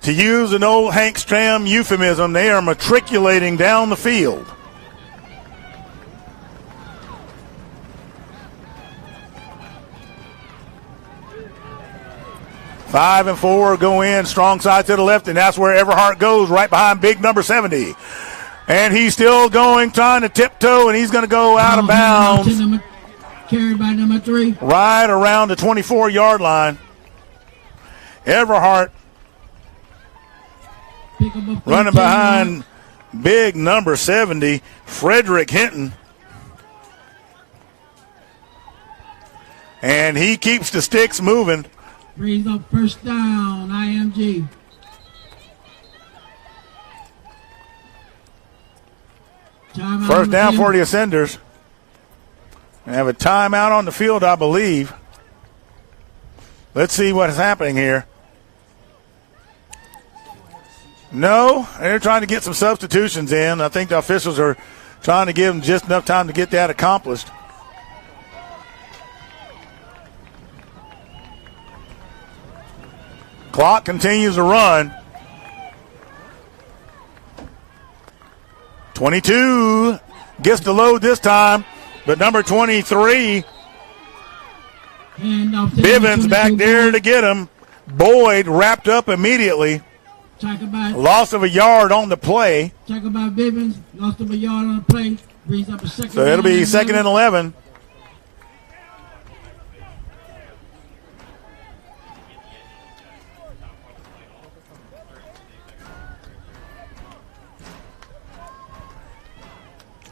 To use an old Hank Stram euphemism, they are matriculating down the field. Five and 4 go in, strong side to the left, and that's where Everhart goes, right behind big number 70. And he's still going, trying to tiptoe, and he's going to go out of bounds. Carried by number 3. Right around the 24-yard line. Everhart Pick up a running 14-yard. behind big number 70, Frederick Hinton. And he keeps the sticks moving. Brings up first down, IMG. Timeout First on the down field. for the Ascenders. They have a timeout on the field, I believe. Let's see what is happening here. No, they're trying to get some substitutions in. I think the officials are trying to give them just enough time to get that accomplished. Clock continues to run. 22 gets the load this time, but number 23, Hand off to Bivens number back 22, there to get him. Boyd wrapped up immediately. Talk about Loss of a yard on the play, Bivens. Lost of a yard on the play. Brings up a second. so it'll down be and second and 11.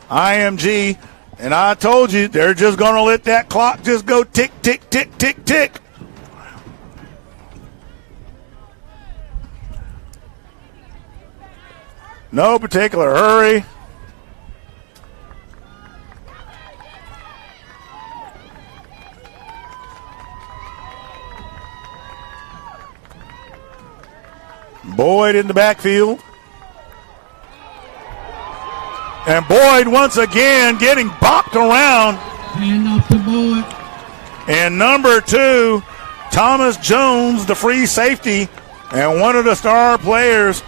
IMG, and I told you they're just going to let that clock just go tick, tick, tick, tick, tick. No particular hurry. Boyd in the backfield. And Boyd once again getting bopped around. Hand off to Boyd. And number 2, Thomas Jones, the free safety, and one of the star players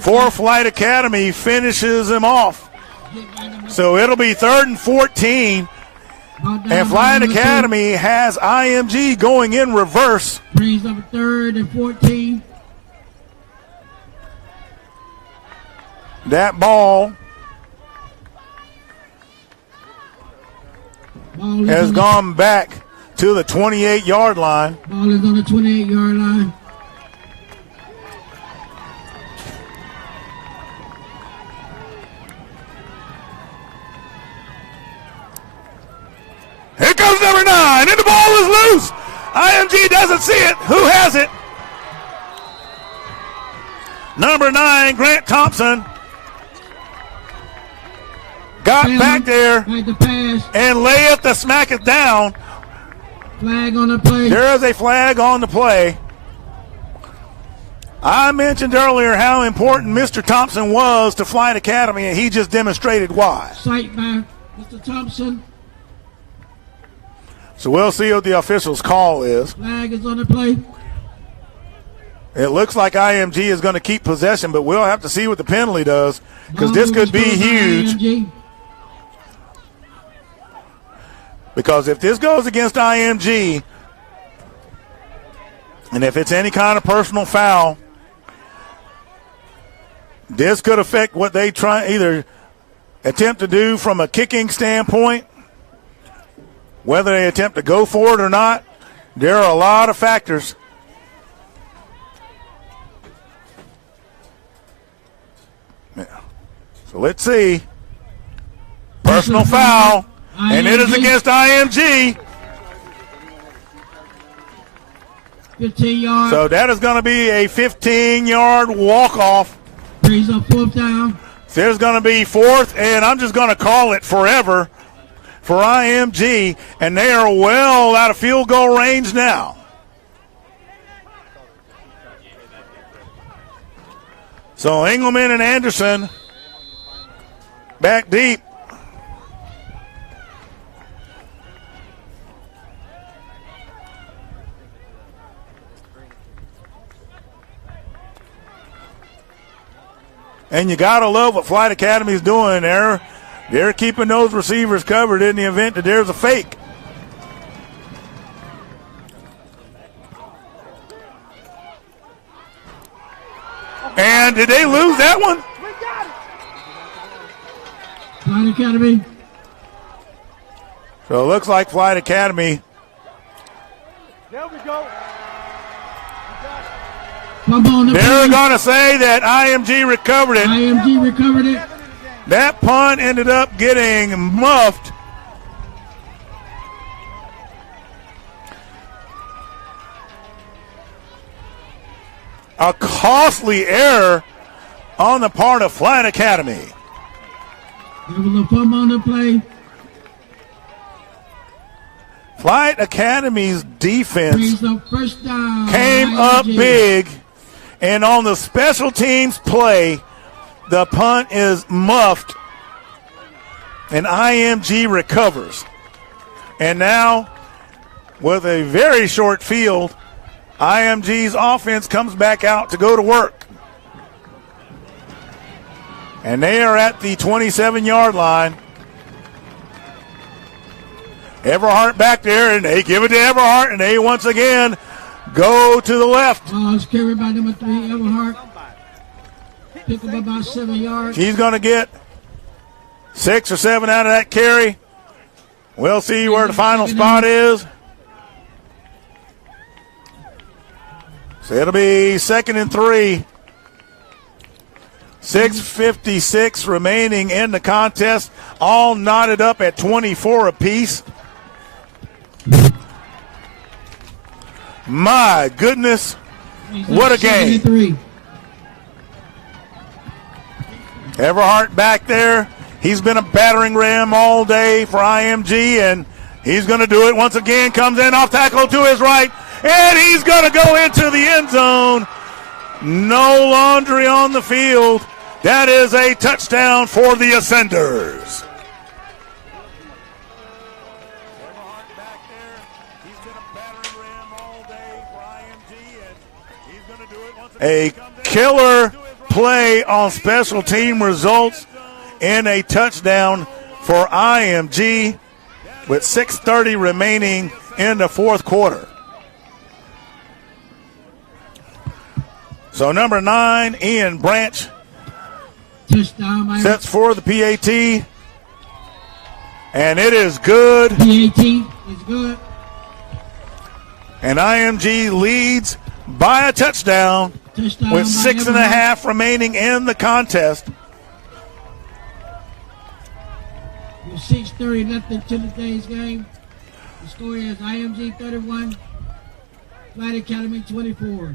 for Flight Academy, finishes him off. So it'll be 3rd and 14. And Flight Academy has IMG going in reverse. Brings up a 3rd and 14. That ball Ball is has on gone back to the 28-yard line. Ball is on the 28-yard line. Here comes number 9, and the ball is loose. IMG doesn't see it. Who has it? Number 9, Grant Thompson, got back there Right to pass. and layeth the smack it down. Flag on the play. There is a flag on the play. I mentioned earlier how important Mr. Thompson was to Flight Academy, and he just demonstrated why. Sight by Mr. Thompson. So we'll see what the official's call is. Flag is on the play. It looks like IMG is going to keep possession, but we'll have to see what the penalty does, because this could be huge. IMG. Because if this goes against IMG, and if it's any kind of personal foul, this could affect what they try either attempt to do from a kicking standpoint, whether they attempt to go for it or not. There are a lot of factors. Yeah. So let's see. Personal foul. And it is against IMG. 15 yards. So that is going to be a 15-yard walk-off. Brings up 4th down. There's going to be 4th, and I'm just going to call it forever for IMG, and they are well out of field goal range now. So Engelman and Anderson back deep. And you got to love what Flight Academy is doing there. They're keeping those receivers covered in the event that there's a fake. And did they lose that one? Flight Academy. So it looks like Flight Academy Fumble on the They're play. going to say that IMG recovered it. IMG recovered it. That punt ended up getting muffed. A costly error on the part of Flyght Academy. There was a fumble on the play. Flyght Academy's defense Brings up first down. came up IMG. big, and on the special teams play, the punt is muffed, and IMG recovers. And now, with a very short field, IMG's offense comes back out to go to work. And they are at the 27-yard line. Everhart back there, and they give it to Everhart, and they once again go to the left. Ball is carried by number 3, Everhart. Pick up about 7 yards. He's going to get 6 or 7 out of that carry. We'll see where the final spot is. So it'll be 2nd and 3. 6:56 remaining in the contest. All knotted up at 24 apiece. My goodness, what a game. 3. Everhart back there. He's been a battering ram all day for IMG, and he's going to do it once again. Comes in off tackle to his right, and he's going to go into the end zone. No laundry on the field. That is a touchdown for the Ascenders. A killer play on special team results in a touchdown for IMG with 6:30 remaining in the fourth quarter. So number 9, Ian Branch, Touchdown. sets for the PAT, and it is good. PAT is good. And IMG leads by a touchdown Touchdown with by 6.5 remaining in the contest. With 6:30 left into today's game, the score is IMG 31, Flight Academy 24.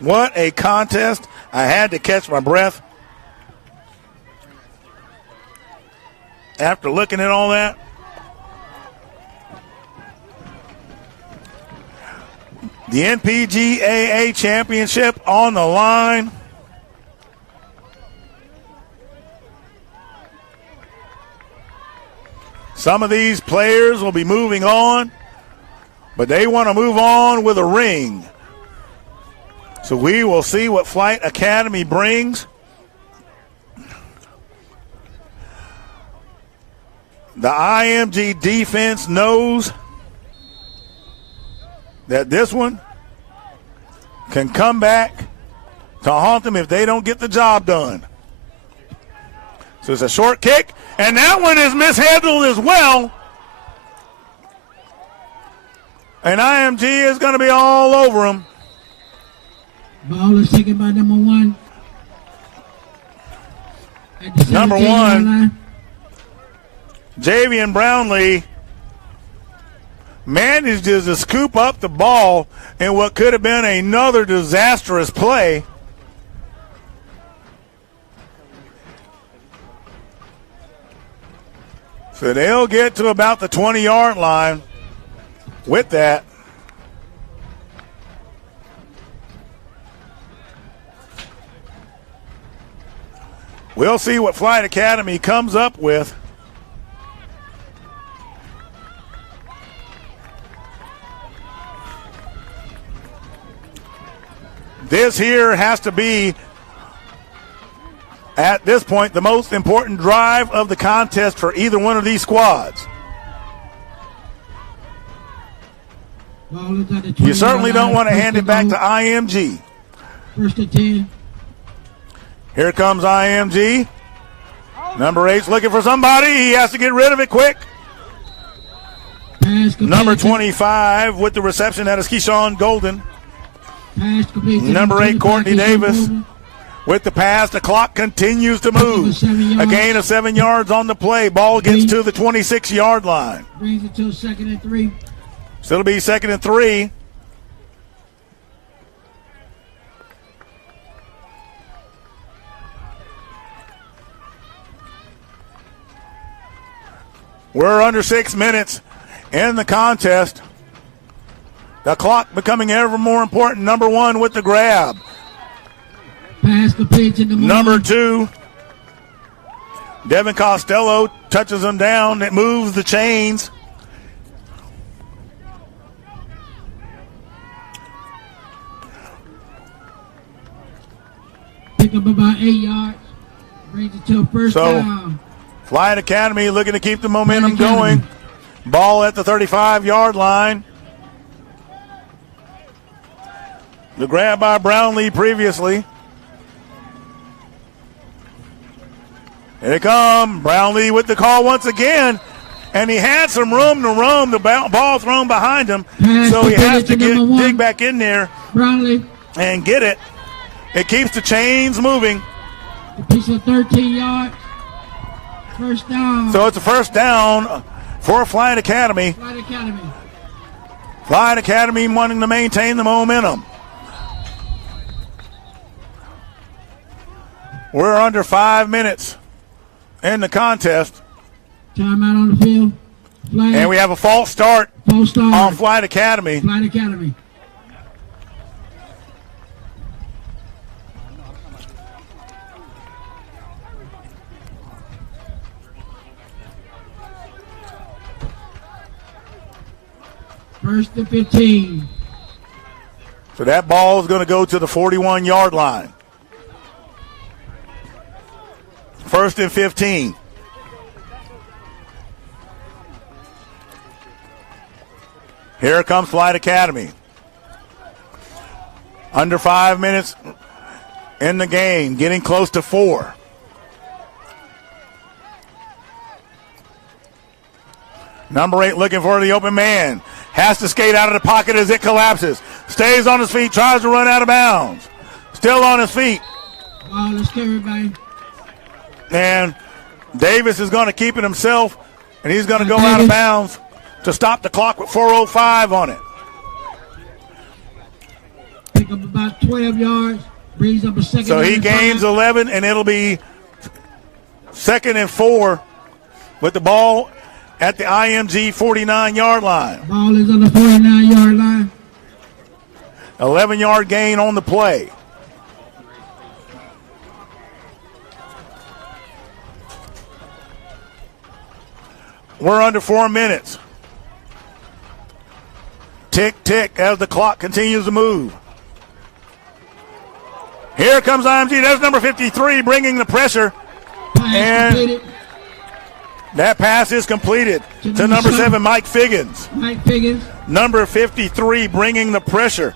What a contest. I had to catch my breath after looking at all that. The NPGAA championship on the line. Some of these players will be moving on, but they want to move on with a ring. So we will see what Flight Academy brings. The IMG defense knows that this one can come back to haunt them if they don't get the job done. So it's a short kick, and that one is mishandled as well. And IMG is going to be all over them. Ball is taken by number 1. At the Number 17-yard 1. line. Javian Brownlee manages to scoop up the ball in what could have been another disastrous play. So they'll get to about the 20-yard line with that. We'll see what Flight Academy comes up with. This here has to be, at this point, the most important drive of the contest for either one of these squads. Ball is at the 20-yard You certainly don't line. want to First hand and it back goal. to IMG. First and 10. Here comes IMG. Number 8's looking for somebody. He has to get rid of it quick. Pass complete. Number 25 with the reception, that is Keyshawn Golden. Pass complete. Number 8, Courtney Davis with the pass. The clock continues to move. A gain of 7 yards on the play. Ball gets to the 26-yard line. Brings it to 2nd and 3. So it'll be 2nd and 3. We're under 6 minutes in the contest. The clock becoming ever more important. Number 1 with the grab. Pass complete to Number 2, Devin Costello touches them down. It moves the chains. Pick up about 8 yards. Brings it to a first down. Flyght Academy looking to keep the momentum going. Ball at the 35-yard line. The grab by Brownlee previously. Here they come. Brownlee with the call once again. And he had some room to run. The ball thrown behind him. So he has to dig back in there Brownlee and get it. It keeps the chains moving. A piece of 13 yards. First down. So it's a first down for Flyght Academy. Flyght Academy. Flyght Academy wanting to maintain the momentum. We're under 5 minutes in the contest. Timeout on the field. Flyght. And we have a false start on Flyght Academy. Flyght Academy. First and 15. So that ball is going to go to the 41-yard line. First and 15. Here comes Flyght Academy. Under 5 minutes in the game, getting close to 4. Number 8 looking for the open man. Has to skate out of the pocket as it collapses. Stays on his feet, tries to run out of bounds. Still on his feet. Ball is carried by. And Davis is going to keep it himself, and he's going to go out of bounds to stop the clock with 4:05 on it. Pick up about 12 yards. Brings up a second. So he gains 11, and it'll be 2nd and 4 with the ball at the IMG 49-yard line. Ball is on the 49-yard line. 11-yard gain on the play. We're under 4 minutes. Tick, tick as the clock continues to move. Here comes IMG. There's number 53 bringing the pressure. Pass completed. That pass is completed to number 7, Mike Figgins. Mike Figgins. Number 53 bringing the pressure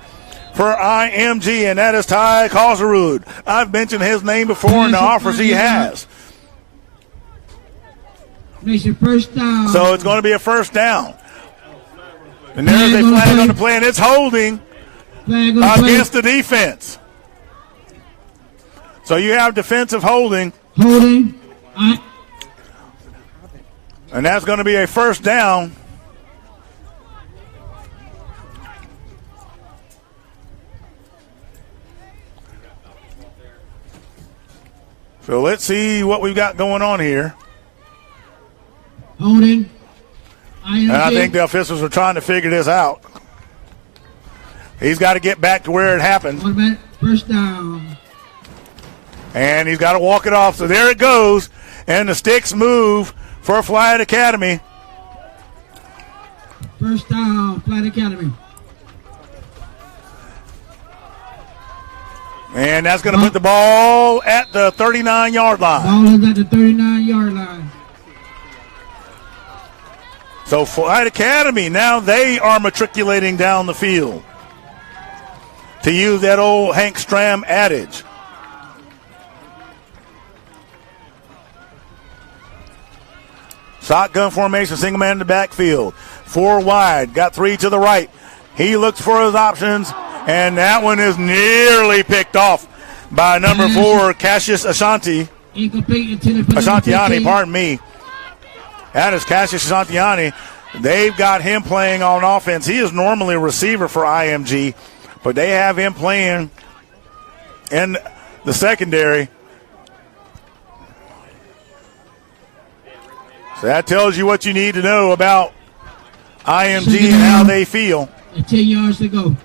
for IMG, and that is Ty Kalsarud. I've mentioned his name before and the offers he has. Makes it first down. So it's going to be a first down. And there's a flag on the play, and it's holding against the defense. So you have defensive holding. Holding. And that's going to be a first down. So let's see what we've got going on here. Holding. And I think the officials are trying to figure this out. He's got to get back to where it happened. 1 minute. First down. And he's got to walk it off. So there it goes. And the sticks move for Flyght Academy. First down, Flyght Academy. And that's going to put the ball at the 39-yard line. Ball is at the 39-yard line. So Flyght Academy, now they are matriculating down the field. To use that old Hank Stram adage. Shotgun formation, single man in the backfield. 4 wide, got 3 to the right. He looks for his options, and that one is nearly picked off by number 4, Cassius Ashanti. Incomplete, intended for number Ashantiani, 15. pardon me. That is Cassius Ashantiani. They've got him playing on offense. He is normally a receiver for IMG, but they have him playing in the secondary. So that tells you what you need to know about IMG and how they feel. And 10 yards to go.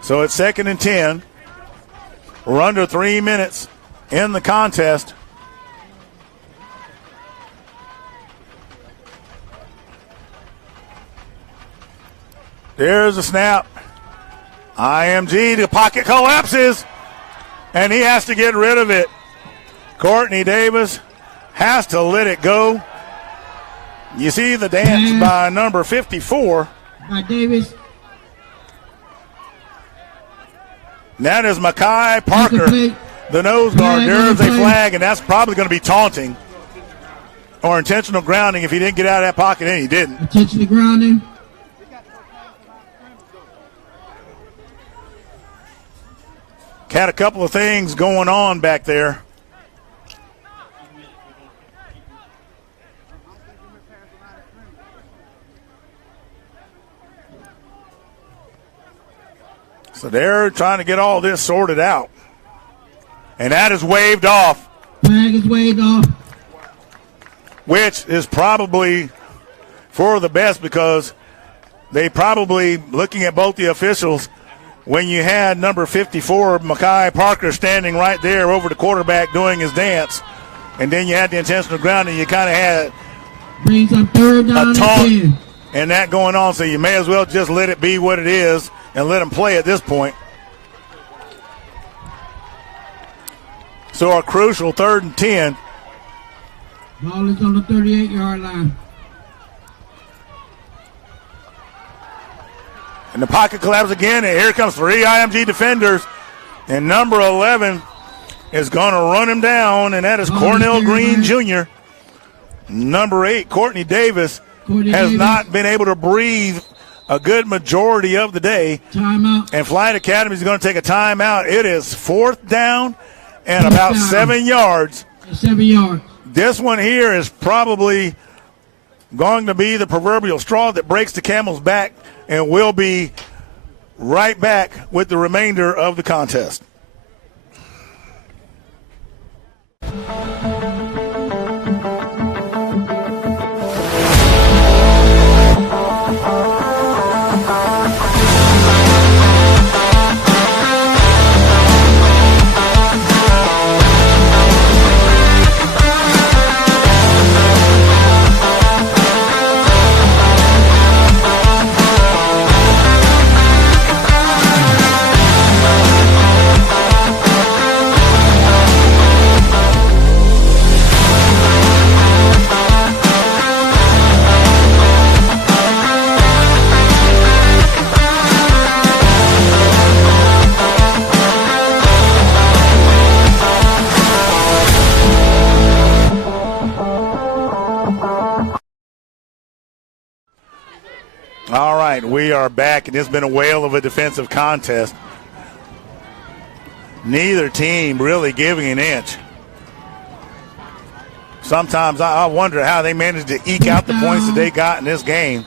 So it's 2nd and 10. We're under 3 minutes in the contest. There's a snap. IMG, the pocket collapses, and he has to get rid of it. Courtney Davis has to let it go. You see the dance by number 54. By Davis. And that is Makai Parker, Incomplete. the nose guard. Flag There on is the a play. flag, and that's probably going to be taunting or intentional grounding if he didn't get out of that pocket, and he didn't. Attention to grounding. Had a couple of things going on back there. So they're trying to get all this sorted out. And that is waved off, Flag is waved off. which is probably for the best because they probably, looking at both the officials, when you had number 54, Makai Parker, standing right there over the quarterback doing his dance, and then you had the intentional grounding, you kind of had Brings up 3rd down a and taunt 10. and that going on, so you may as well just let it be what it is and let them play at this point. So a crucial 3rd and 10. Ball is on the 38-yard line. And the pocket collapses again, and here comes 3 IMG defenders. And number 11 is going to run him down, and that is Cornell Green Jr. Number 8, Courtney Davis, has not been able to breathe a good majority of the day. Timeout. And Flight Academy is going to take a timeout. It is 4th down and about 7 yards. 7 yards. This one here is probably going to be the proverbial straw that breaks the camel's back, and we'll be right back with the remainder of the contest. All right, we are back, and it's been a whale of a defensive contest. Neither team really giving an inch. Sometimes I wonder how they managed to eke out the points that they got in this game.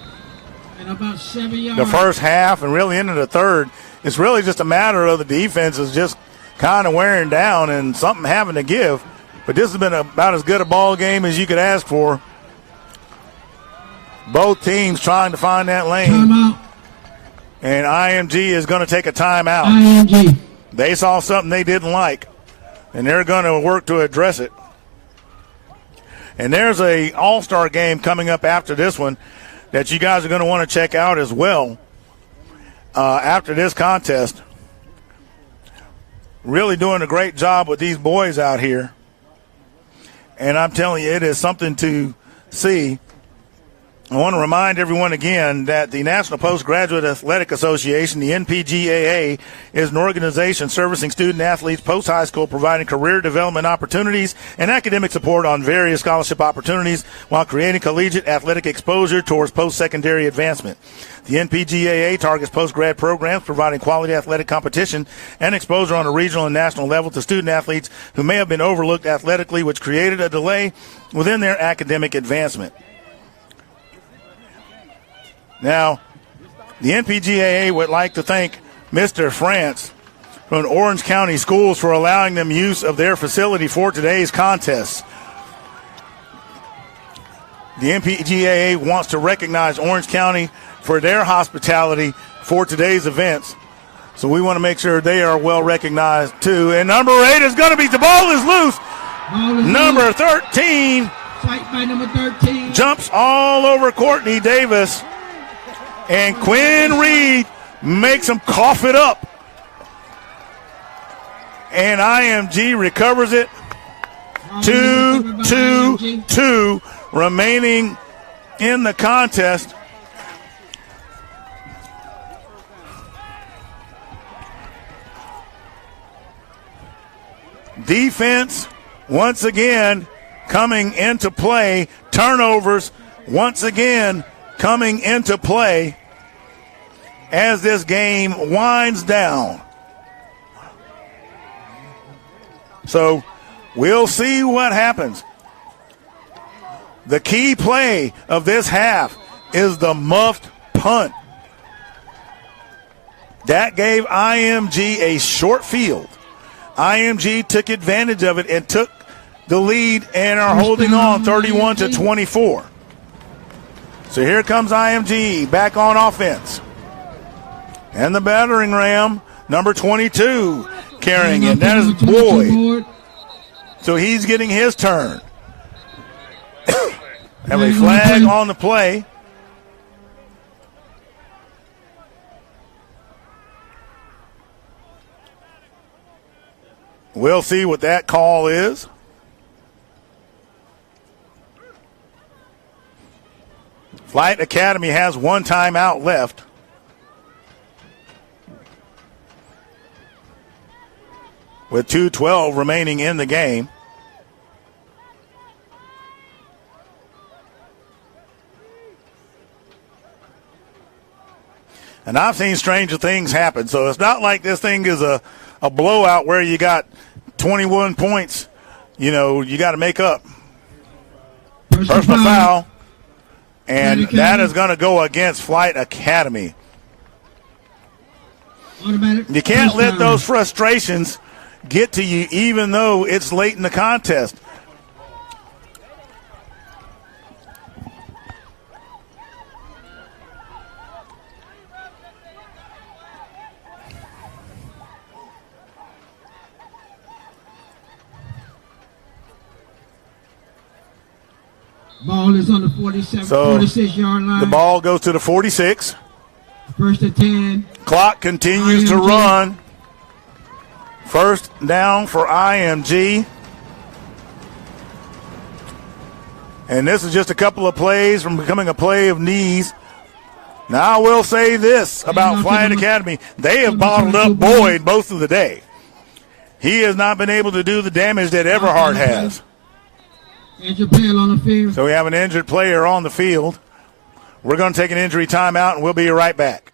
And about 7 yards. The first half and really into the third, it's really just a matter of the defense is just kind of wearing down and something having to give. But this has been about as good a ball game as you could ask for. Both teams trying to find that lane. Timeout. And IMG is going to take a timeout. IMG. They saw something they didn't like, and they're going to work to address it. And there's a all-star game coming up after this one that you guys are going to want to check out as well after this contest. Really doing a great job with these boys out here. And I'm telling you, it is something to see. I want to remind everyone again that the National Postgraduate Athletic Association, the NPGAA, is an organization servicing student athletes post-high school, providing career development opportunities and academic support on various scholarship opportunities while creating collegiate athletic exposure towards post-secondary advancement. The NPGAA targets post-grad programs providing quality athletic competition and exposure on a regional and national level to student athletes who may have been overlooked athletically, which created a delay within their academic advancement. Now, the NPGAA would like to thank Mr. France from Orange County Schools for allowing them use of their facility for today's contest. The NPGAA wants to recognize Orange County for their hospitality for today's events. So we want to make sure they are well recognized too. And number 8 is going to be, the ball is loose. Number 13. Fight by number 13. Jumps all over Courtney Davis. And Quinn Reed makes him cough it up. And IMG recovers it. 2-2-2 remaining in the contest. Defense once again coming into play. Turnovers once again coming into play as this game winds down. So we'll see what happens. The key play of this half is the muffed punt. That gave IMG a short field. IMG took advantage of it and took the lead and are holding on 31-24. So here comes IMG back on offense. And the battering ram, number 22, carrying it. That is Boyd. So he's getting his turn. Have a flag on the play. We'll see what that call is. Flight Academy has one timeout left. With 2:12 remaining in the game. And I've seen stranger things happen, so it's not like this thing is a blowout where you got 21 points, you know, you got to make up. Personal foul. And that is going to go against Flight Academy. You can't let those frustrations get to you even though it's late in the contest. Ball is on the 46-yard line. The ball goes to the 46. First and 10. Clock continues to run. First down for IMG. And this is just a couple of plays from becoming a play of knees. Now I will say this about Flyght Academy. They have bottled up Boyd most of the day. He has not been able to do the damage that Everhart has. Injured player on the field. So we have an injured player on the field. We're going to take an injury timeout, and we'll be right back.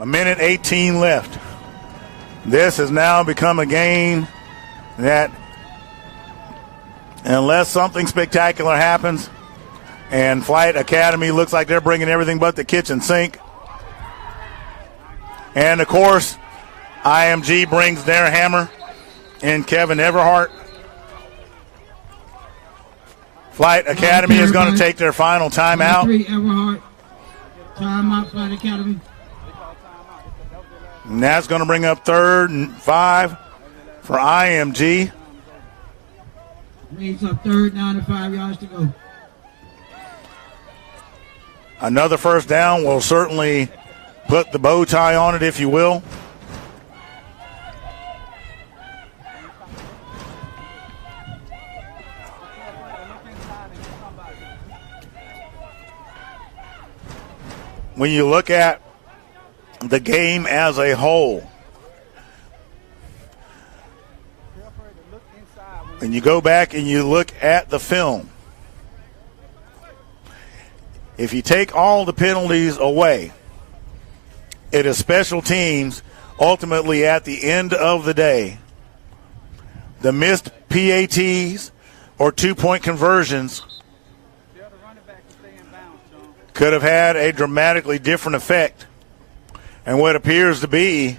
A minute 18 left. This has now become a game that, unless something spectacular happens and Flight Academy looks like they're bringing everything but the kitchen sink, And, of course, IMG brings their hammer in Kevin Everhart. Flight Academy is going to take their final timeout. Everhart. Timeout, Flight Academy. And that's going to bring up 3rd and 5 for IMG. Brings up 3rd down and 5 yards to go. Another first down will certainly put the bow tie on it, if you will. When you look at the game as a whole, and you go back and you look at the film, if you take all the penalties away, it is special teams ultimately at the end of the day. The missed PATs or 2-point conversions could have had a dramatically different effect and what appears to be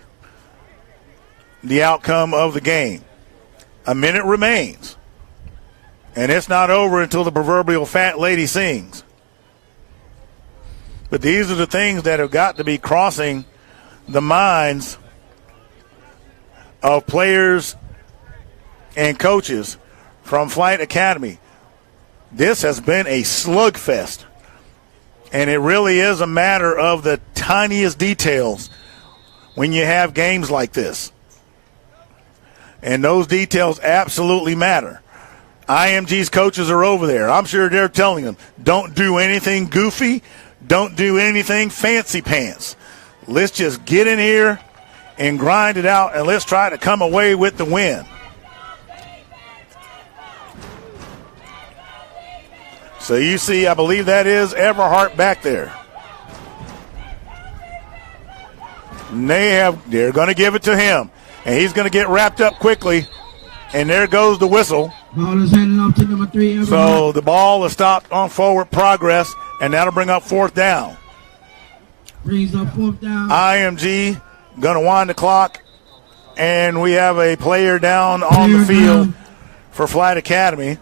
the outcome of the game. A minute remains, and it's not over until the proverbial fat lady sings. But these are the things that have got to be crossing the minds of players and coaches from Flight Academy. This has been a slugfest, and it really is a matter of the tiniest details when you have games like this. And those details absolutely matter. IMG's coaches are over there. I'm sure they're telling them, don't do anything goofy. Don't do anything fancy pants. Let's just get in here and grind it out, and let's try to come away with the win. So you see, I believe that is Everhart back there. And they're going to give it to him, and he's going to get wrapped up quickly, and there goes the whistle. Ball is handed off to number 3, Everhart. So the ball is stopped on forward progress, and that'll bring up 4th down. Brings up 4th down. IMG going to wind the clock, and we have a player down on the field for Flight Academy.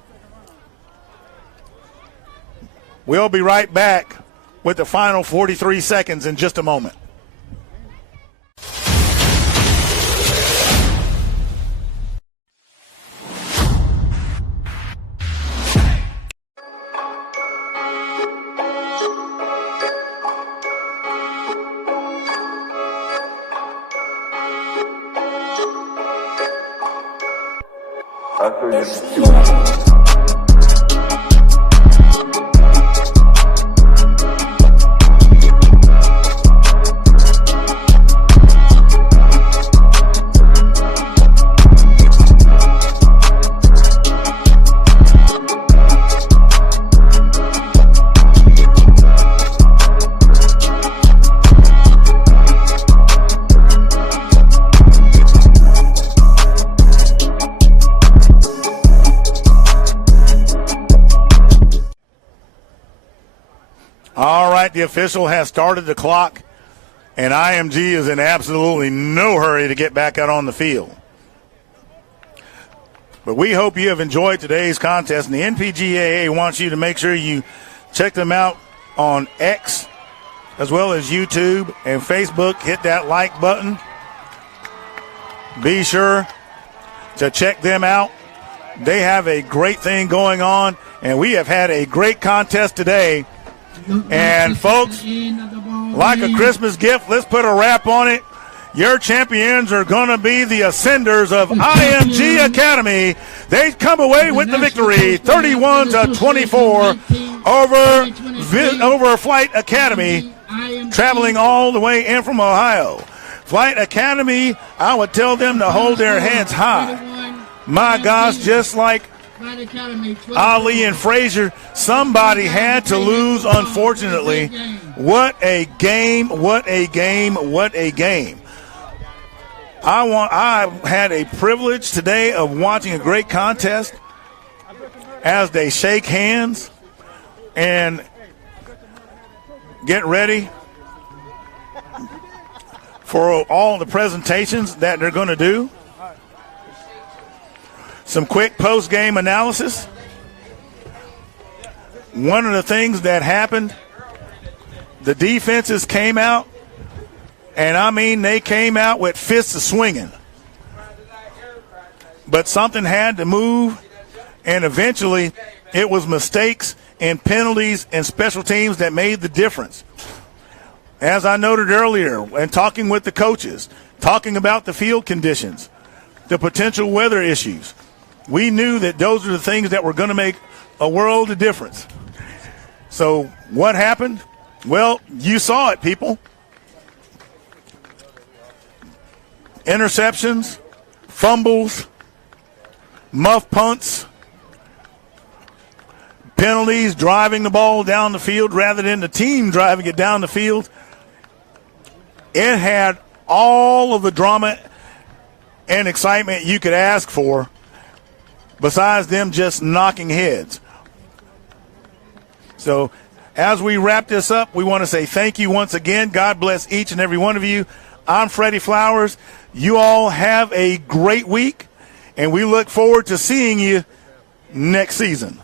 We'll be right back with the final 43 seconds in just a moment. All right, the official has started the clock, and IMG is in absolutely no hurry to get back out on the field. But we hope you have enjoyed today's contest, and the NPGAA wants you to make sure you check them out on X as well as YouTube and Facebook. Hit that like button. Be sure to check them out. They have a great thing going on, and we have had a great contest today. And, folks, like a Christmas gift, let's put a wrap on it. Your champions are going to be the Ascenders of IMG Academy. They come away with the victory, 31-24 over Flight Academy, traveling all the way in from Ohio. Flight Academy, I would tell them to hold their heads high. My gosh, just like Ali and Frazier, somebody had to lose, unfortunately. What a game, what a game, what a game. I had a privilege today of watching a great contest as they shake hands and get ready for all the presentations that they're going to do. Some quick post-game analysis. One of the things that happened, the defenses came out, and I mean they came out with fists swinging. But something had to move, and eventually it was mistakes and penalties and special teams that made the difference. As I noted earlier, and talking with the coaches, talking about the field conditions, the potential weather issues, we knew that those are the things that were going to make a world of difference. So what happened? Well, you saw it, people. Interceptions, fumbles, muff punts, penalties, driving the ball down the field rather than the team driving it down the field. It had all of the drama and excitement you could ask for, besides them just knocking heads. So as we wrap this up, we want to say thank you once again. God bless each and every one of you. I'm Freddie Flowers. You all have a great week, and we look forward to seeing you next season.